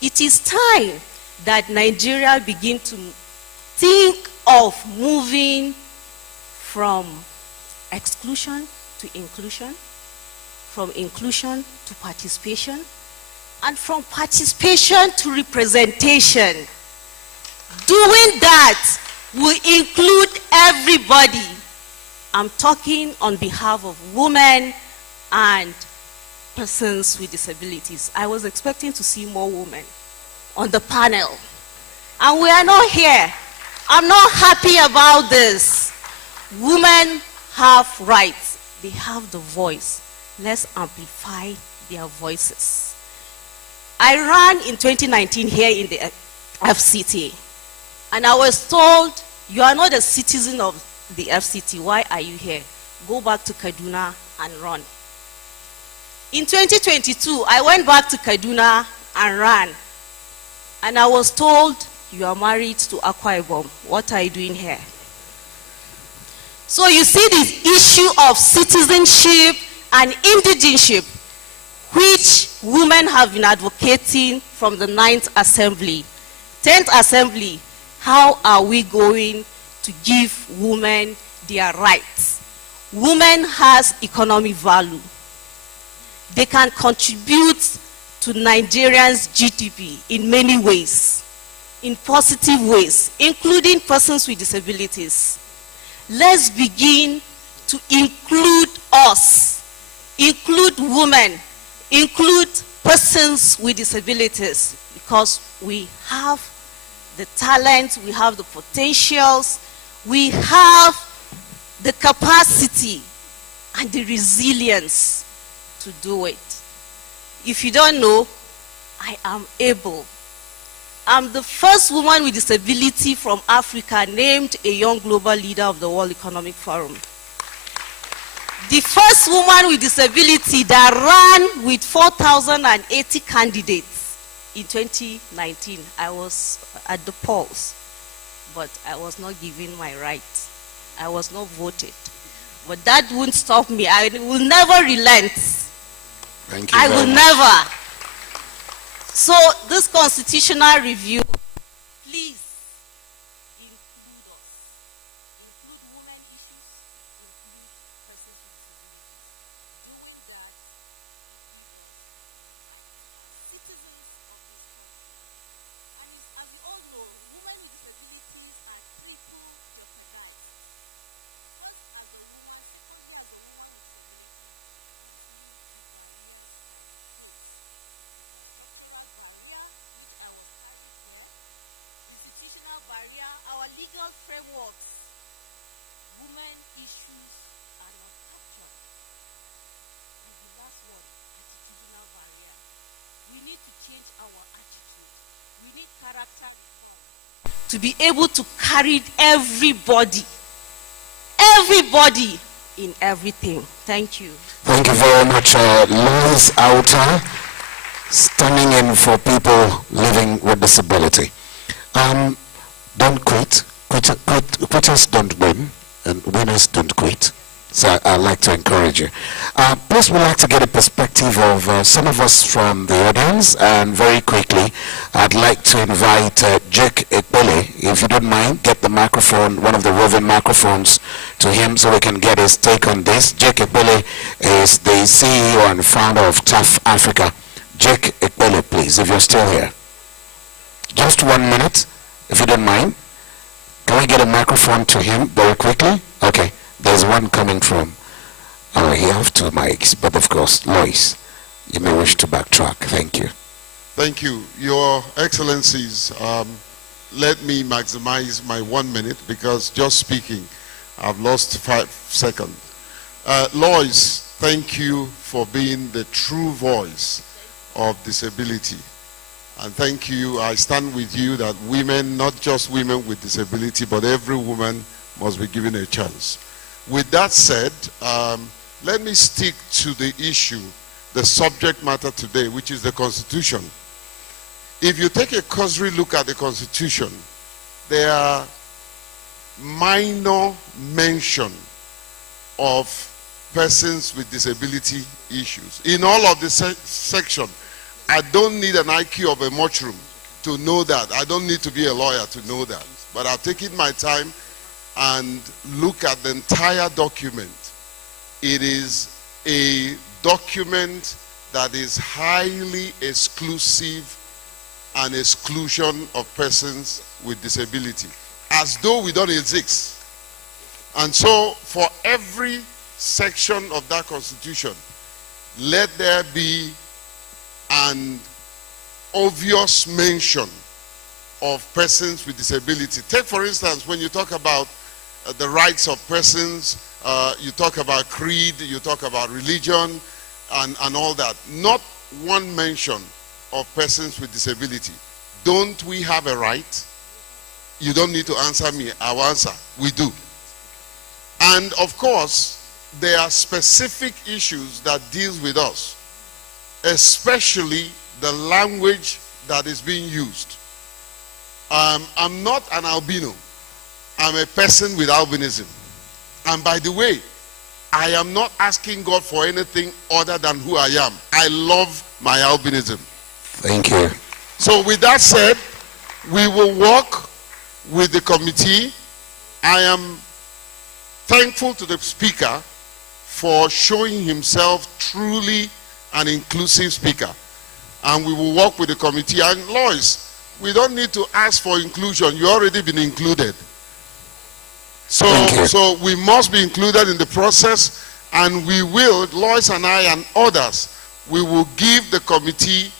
It is time that Nigeria begin to think of moving from exclusion to inclusion, from inclusion to participation, and from participation to representation. Doing that will include everybody. I'm talking on behalf of women and persons with disabilities. I was expecting to see more women on the panel, and we are not here. I'm not happy about this. Women have rights. They have the voice. Let's amplify their voices. I ran in 2019 here in the FCT, and I was told, you are not a citizen of the FCT. Why are you here? Go back to Kaduna and run. In 2022, I went back to Kaduna and ran. And I was told, you are married to Akwa Ibom. What are you doing here? So you see the issue of citizenship and indigenship, which women have been advocating from the 9th Assembly. 10th Assembly, how are we going to give women their rights? Women has economic value. They can contribute to Nigerians' GDP in many ways, in positive ways, including persons with disabilities. Let's begin to include us, include women, include persons with disabilities, because we have the talent, we have the potentials, we have the capacity and the resilience to do it. If you don't know, I am able. I'm the first woman with disability from Africa named a young global leader of the World Economic Forum. the first woman with disability that ran with 4,080 candidates in 2019. I was at the polls, but I was not given my rights. I was not voted. But that won't stop me. I will never relent. Thank you. I will never. So this constitutional review, please include us. Include women issues, include persons with disabilities. Doing that, citizens of this country. And as we all know, women with disabilities are triple jeopardized. First, as a woman, secondly, as a woman with institutional barrier, our legal frameworks, women issues are not captured. And the last one, attitudinal barrier. We need to change our attitude. We need character to be able to carry everybody in everything. Thank you. Thank you very much, Lois Outer, standing in for people living with disability. Don't quit. Quitters don't win, and winners don't quit. So I'd like to encourage you. Plus, we'd like to get a perspective of some of us from the audience, and very quickly, I'd like to invite Jake Ekpele. If you don't mind, get the microphone, one of the roving microphones, to him so we can get his take on this. Jake Ekpele is the CEO and founder of Tough Africa. Jake Ekpele, please, if you're still here. Just 1 minute, if you don't mind. Can we get a microphone to him very quickly? Okay, there's one coming from, he has 2 mics, but of course, Lois, you may wish to backtrack. Thank you. Thank you. Your Excellencies, let me maximize my 1 minute because just speaking, I've lost 5 seconds. Lois, thank you for being the true voice of disability. And thank you. I stand with you that women, not just women with disability, but every woman must be given a chance. With that said, let me stick to the issue, the subject matter today, which is the Constitution. If you take a cursory look at the Constitution, there are minor mention of persons with disability issues. In all of the section, I don't need an IQ of a mushroom to know that. I don't need to be a lawyer to know that. But I've taken my time and look at the entire document. It is a document that is highly exclusive and exclusion of persons with disability, as though we don't exist. And so for every section of that Constitution, let there be an obvious mention of persons with disability. Take, for instance, when you talk about the rights of persons, you talk about creed, you talk about religion, and all that. Not one mention of persons with disability. Don't we have a right? You don't need to answer me. I'll answer. We do. And of course, there are specific issues that deals with us, especially the language that is being used. I'm not an albino. I'm a person with albinism. And by the way, I am not asking God for anything other than who I am. I love my albinism. Thank you. So with that said, we will work with the committee. I am thankful to the speaker for showing himself truly an inclusive speaker. And we will work with the committee. And Lois, we don't need to ask for inclusion. You've already been included. So we must be included in the process, and we will, Lois and I and others, we will give the committee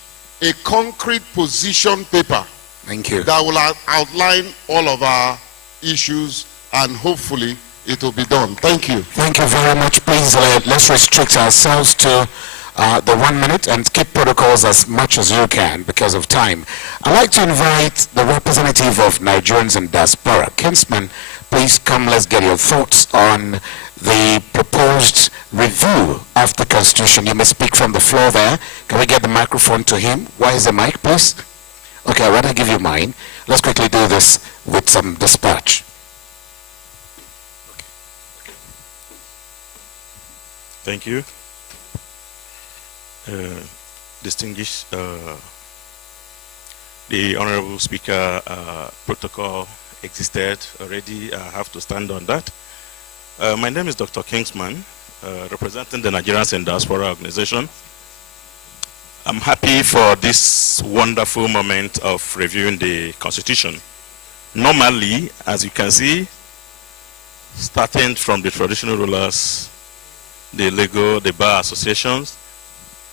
a concrete position paper. Thank you. That will outline all of our issues, and hopefully it will be done. Thank you. Thank you very much. Please, let's restrict ourselves to the 1 minute and keep protocols as much as you can because of time. I'd like to invite the representative of Nigerians in diaspora. Kinsman, please come, let's get your thoughts on the proposed review of the Constitution. You may speak from the floor there. Can we get the microphone to him? Where is the mic, please? Okay, I'll rather give you mine. Let's quickly do this with some dispatch. Thank you. Distinguished the Honorable Speaker, protocol existed already. I have to stand on that. My name is Dr. Kingsman, representing the Nigerians in Diaspora Organization. I'm happy for this wonderful moment of reviewing the Constitution. Normally, as you can see, starting from the traditional rulers, the legal, the bar associations,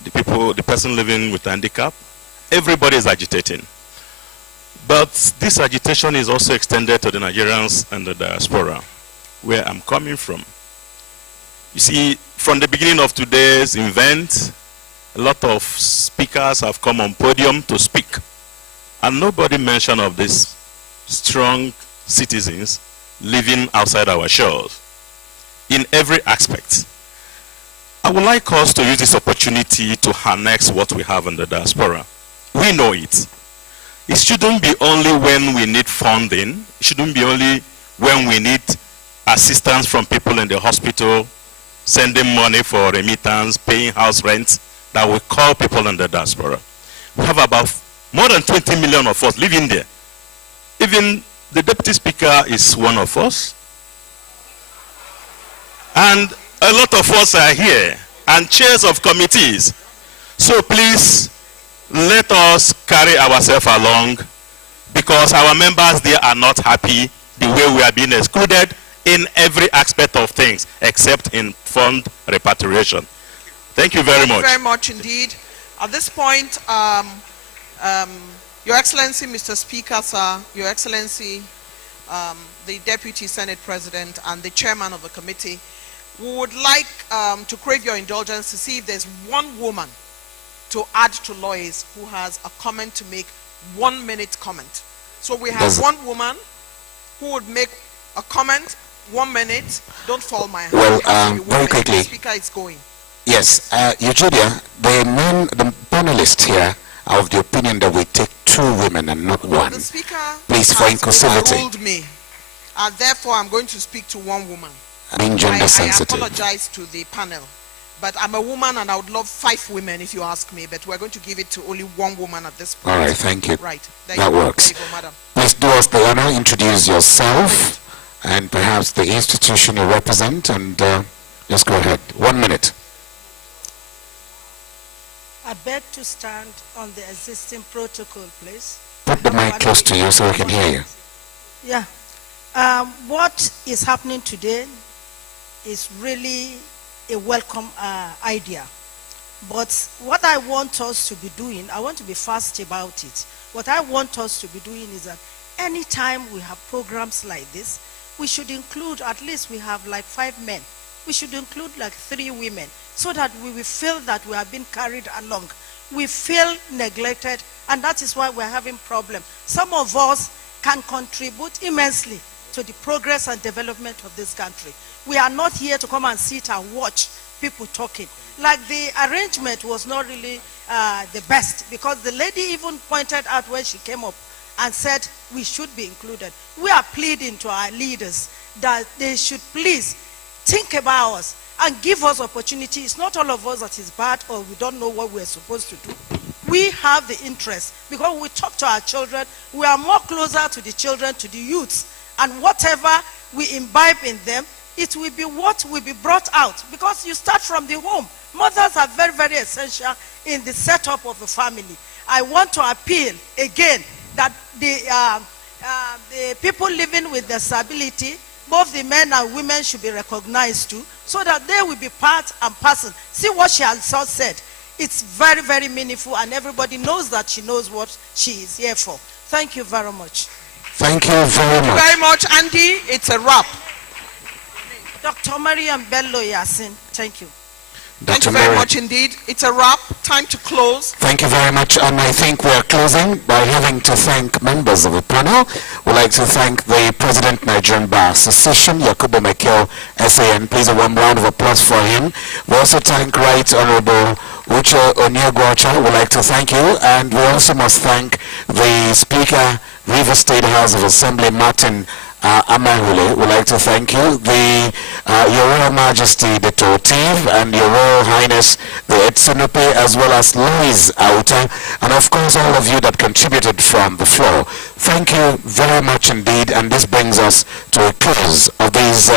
the people, the person living with handicap, everybody is agitating. But this agitation is also extended to the Nigerians and the diaspora, where I'm coming from. You see, from the beginning of today's event, a lot of speakers have come on podium to speak, and nobody mentioned of these strong citizens living outside our shores in every aspect. I would like us to use this opportunity to harness what we have in the diaspora. We know it. It shouldn't be only when we need funding. It shouldn't be only when we need assistance from people in the hospital, sending money for remittance, paying house rent, that we call people in the diaspora. We have about more than 20 million of us living there. Even the Deputy Speaker is one of us. And a lot of us are here, and chairs of committees. So please, let us carry ourselves along, because our members there are not happy the way we are being excluded in every aspect of things, except in fund repatriation. Thank you very much. Thank you very much indeed. At this point, Your Excellency, Mr. Speaker, sir, Your Excellency, the Deputy Senate President and the Chairman of the committee, we would like to crave your indulgence to see if there's one woman to add to Lois who has a comment to make, 1 minute comment. So we have one woman who would make a comment, 1 minute. Don't fall my hand. Well, very quickly. The speaker is going. Yes, Eugenia, the panelists here are of the opinion that we take 2 women and not one. The speaker Please, for inclusivity. overruled me, and therefore I'm going to speak to 1 woman. Being gender sensitive. I apologize to the panel, but I'm a woman and I would love 5 women if you ask me, but we're going to give it to only 1 woman at this point. All right, thank you. Right. That works. There you go, madam. Please do us the honor, introduce yourself and perhaps the institution you represent, and just go ahead. 1 minute. I beg to stand on the existing protocol, please. Put the mic close to you so we can hear you. Yeah. What is happening today is really a welcome idea. But what I want us to be doing, I want to be fast about it. What I want us to be doing is that anytime we have programs like this, we should include, at least we have like 5 men. We should include like 3 women, so that we will feel that we are being carried along. We feel neglected, and that is why we're having problems. Some of us can contribute immensely to the progress and development of this country. We are not here to come and sit and watch people talking. Like, the arrangement was not really the best, because the lady even pointed out when she came up and said we should be included. We are pleading to our leaders that they should please think about us and give us opportunity. It's not all of us that is bad or we don't know what we're supposed to do. We have the interest, because when we talk to our children, we are more closer to the children, to the youths, and whatever we imbibe in them, it will be what will be brought out, because you start from the home. Mothers are very, very essential in the setup of the family. I want to appeal again that the people living with disability, both the men and women, should be recognized too, so that they will be part and parcel. See what she has said. It's very, very meaningful, and everybody knows that she knows what she is here for. Thank you very much. Thank you very much. Thank you very much, Andy. It's a wrap. Dr. Mariam Bello Yasin, thank you. Thank you Dr. very Mary. much indeed. It's a wrap. Time to close. Thank you very much, and I think we are closing by having to thank members of the panel. We'd like to thank the President, Nigerian Bar Association, Yakubu Mekel, SAN. Please a warm round of applause for him. We also thank Right Honorable Uche Onyegwacha. We'd like to thank you, and we also must thank the Speaker, River State House of Assembly, Martin Amahule. We'd like to thank you, Your Royal Majesty, the Totiv, and Your Royal Highness, the Etsunupe, as well as Louise Auta, and of course all of you that contributed from the floor. Thank you very much indeed, and this brings us to a close of this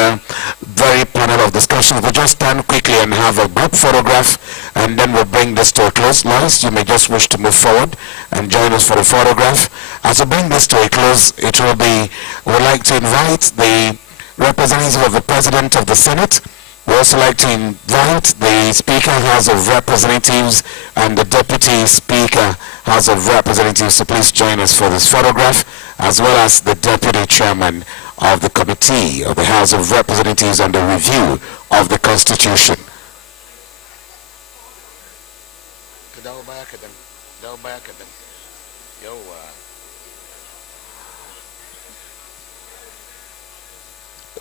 very panel of discussion. We'll just stand quickly and have a group photograph, and then we'll bring this to a close. Lois, you may just wish to move forward and join us for the photograph. As we bring this to a close, it will be, we'd like to invite the representative of the President of the Senate. We also like to invite the Speaker, House of Representatives, and the Deputy Speaker, House of Representatives, so please join us for this photograph, as well as the Deputy Chairman of the Committee of the House of Representatives on the Review of the Constitution.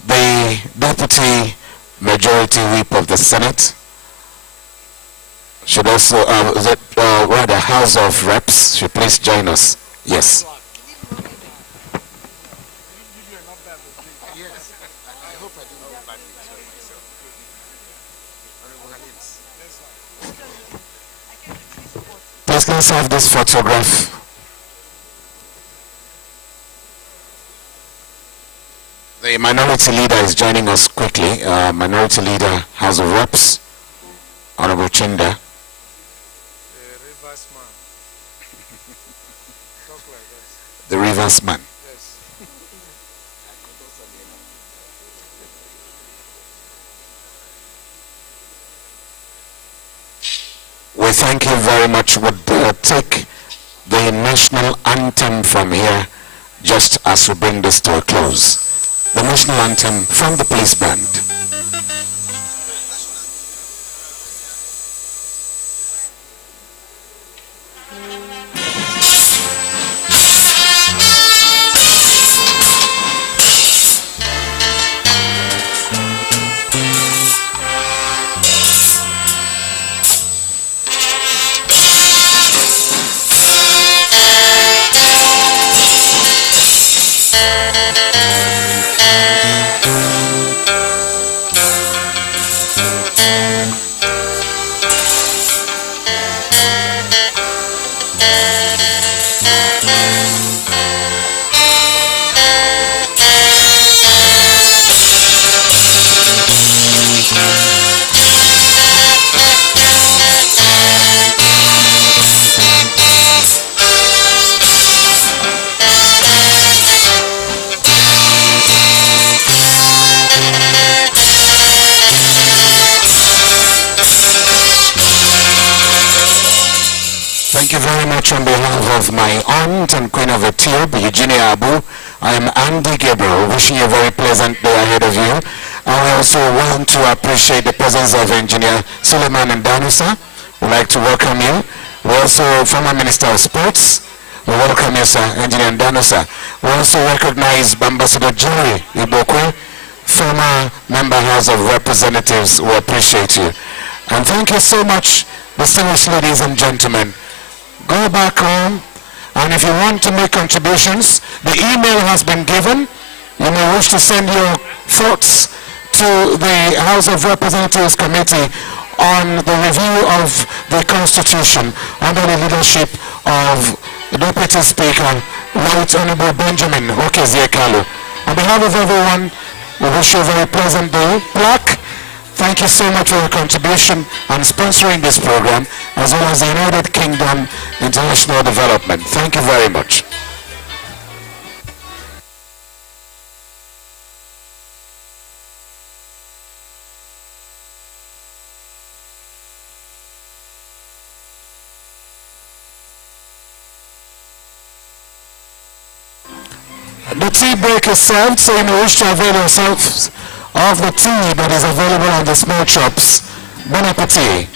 The Deputy Majority Whip of the Senate should also, rather House of Reps, should please join us. Yes. Please let's have this photograph. The Minority Leader is joining us quickly. Minority Leader, House of Reps, Honorable Chinda. The reverse man. We thank you very much. We'll take the national anthem from here just as we bring this to a close. The national anthem from the police band. Thank you very much on behalf of my aunt and Queen of Ethiopia, Eugenia Abu. I am Andy Gabriel, wishing you a very pleasant day ahead of you. I also want to appreciate the presence of Engineer Suleiman Ndanusa. We'd like to welcome you. We also, former Minister of Sports, we welcome you, sir, Engineer Ndanusa. We also recognize Ambassador Jerry Ibokwe, former Member House of Representatives. We appreciate you. And thank you so much, distinguished ladies and gentlemen. Go back home, and if you want to make contributions, the email has been given. You may wish to send your thoughts to the House of Representatives Committee on the review of the Constitution under the leadership of the Deputy Speaker, Right Honorable Benjamin Okezie-Kalu. On behalf of everyone, we wish you a very pleasant day. Plaque, thank you so much for your contribution and sponsoring this program, as well as the United Kingdom International Development. Thank you very much. The tea break is served, so you may wish to avail yourselves of the tea that is available on the small shops Bon appetit.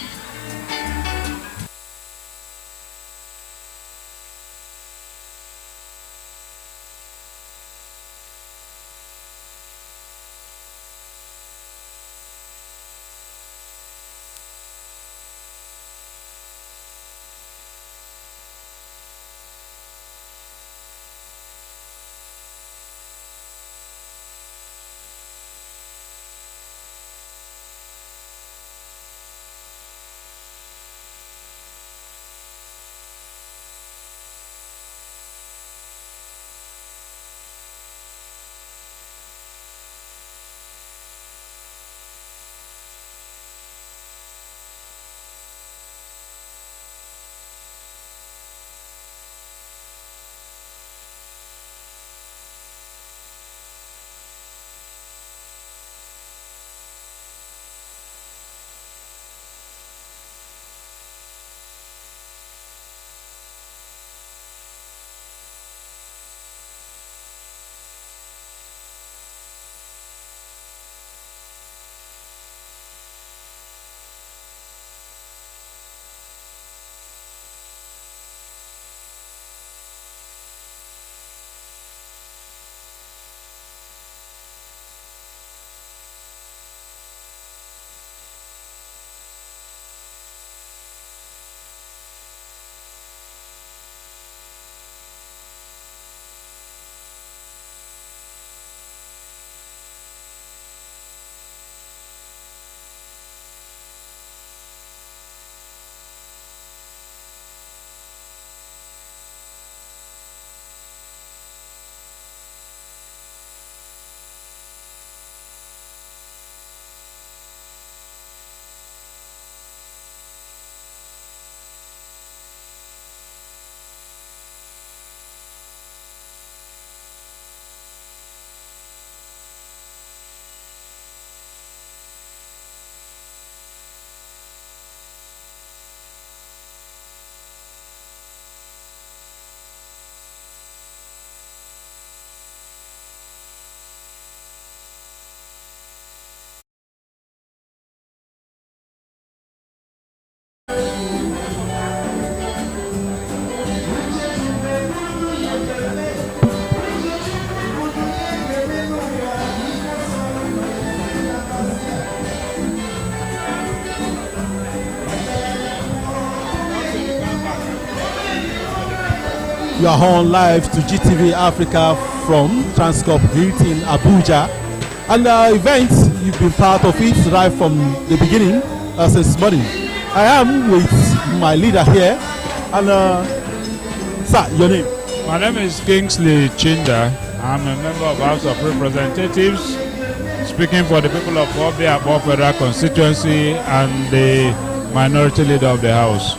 You are on live to GTV Africa from Transcorp Hilton in Abuja. And the event, you've been part of it right from the beginning, since morning. I am with my leader here. And, sir, your name? My name is Kingsley Chinda. I'm a member of House of Representatives, speaking for the people of Obia Federal Constituency and the minority leader of the House.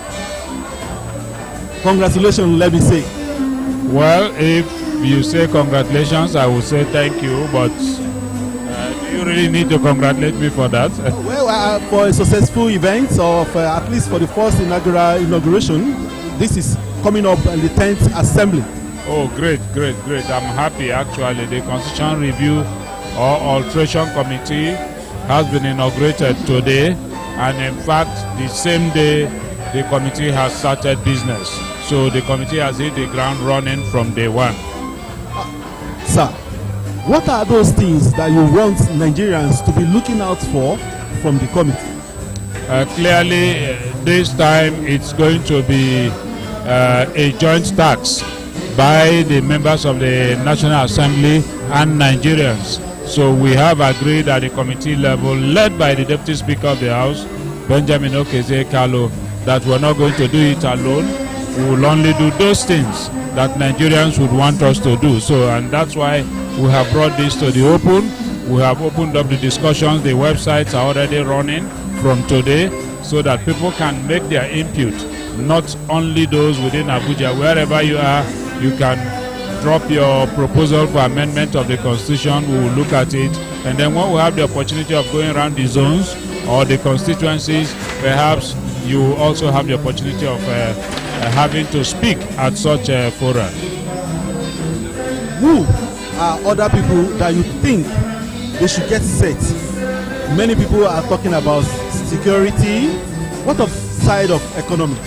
Congratulations, let me say. Well, if you say congratulations, I will say thank you, but do you really need to congratulate me for that? Well, for a successful event, of at least for the first inauguration, this is coming up in the 10th Assembly. Oh, great. I'm happy, actually. The Constitution Review or Alteration Committee has been inaugurated today, and in fact, the same day, the committee has started business. So the committee has hit the ground running from day one. Sir, what are those things that you want Nigerians to be looking out for from the committee? Clearly, this time it's going to be a joint tax by the members of the National Assembly and Nigerians. So we have agreed at the committee level, led by the Deputy Speaker of the House, Benjamin Okeze-Kalu, that we're not going to do it alone. We will only do those things that Nigerians would want us to do. So, and that's why we have brought this to the open. We have opened up the discussions. The websites are already running from today so that people can make their input, not only those within Abuja. Wherever you are, you can drop your proposal for amendment of the Constitution. We will look at it. And then when we have the opportunity of going around the zones or the constituencies, perhaps you also have the opportunity of having to speak at such a forum. Who are other people that you think they should get set Many people are talking about security. What of side of economy?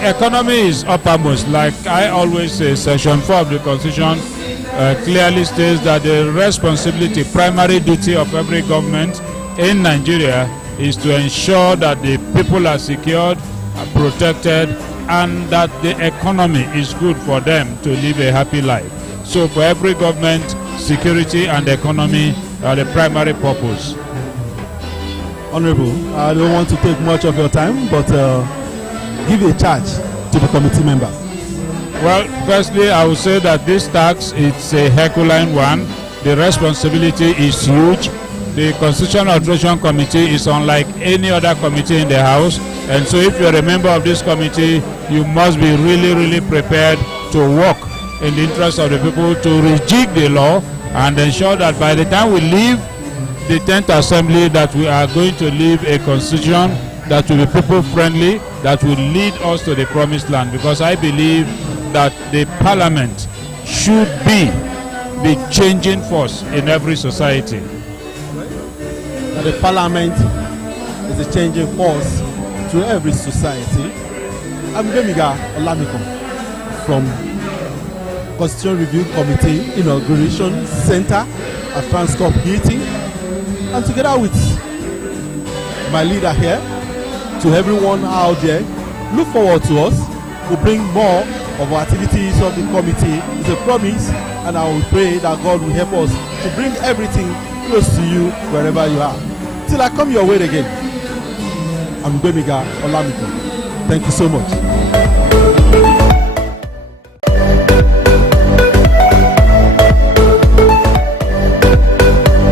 Economy is uppermost. Like I always say, Section 4 of the Constitution clearly states that the responsibility, primary duty of every government in Nigeria is to ensure that the people are secured, are protected, and that the economy is good for them to live a happy life. So for every government, security and economy are the primary purpose. Honorable, I don't want to take much of your time, but give a charge to the committee members. Well, firstly, I would say that this tax is a Herculean one. The responsibility is huge. The Constitutional Alteration Committee is unlike any other committee in the House, and so if you're a member of this committee, you must be really, really prepared to work in the interest of the people to rejig the law and ensure that by the time we leave the 10th Assembly, that we are going to leave a constitution that will be people-friendly, that will lead us to the promised land, because I believe that the Parliament should be the changing force in every society. That the Parliament is a changing force to every society. I'm Gemiga Olamiko from Constitution Review Committee Inauguration Center at Transcorp Hilton, and together with my leader here, to everyone out there, look forward to us. We'll bring more of our activities of the committee. It's a promise, and I will pray that God will help us to bring everything close to you wherever you are. Till I come your way again, I'm Gbemiga Olamiko. Thank you so much.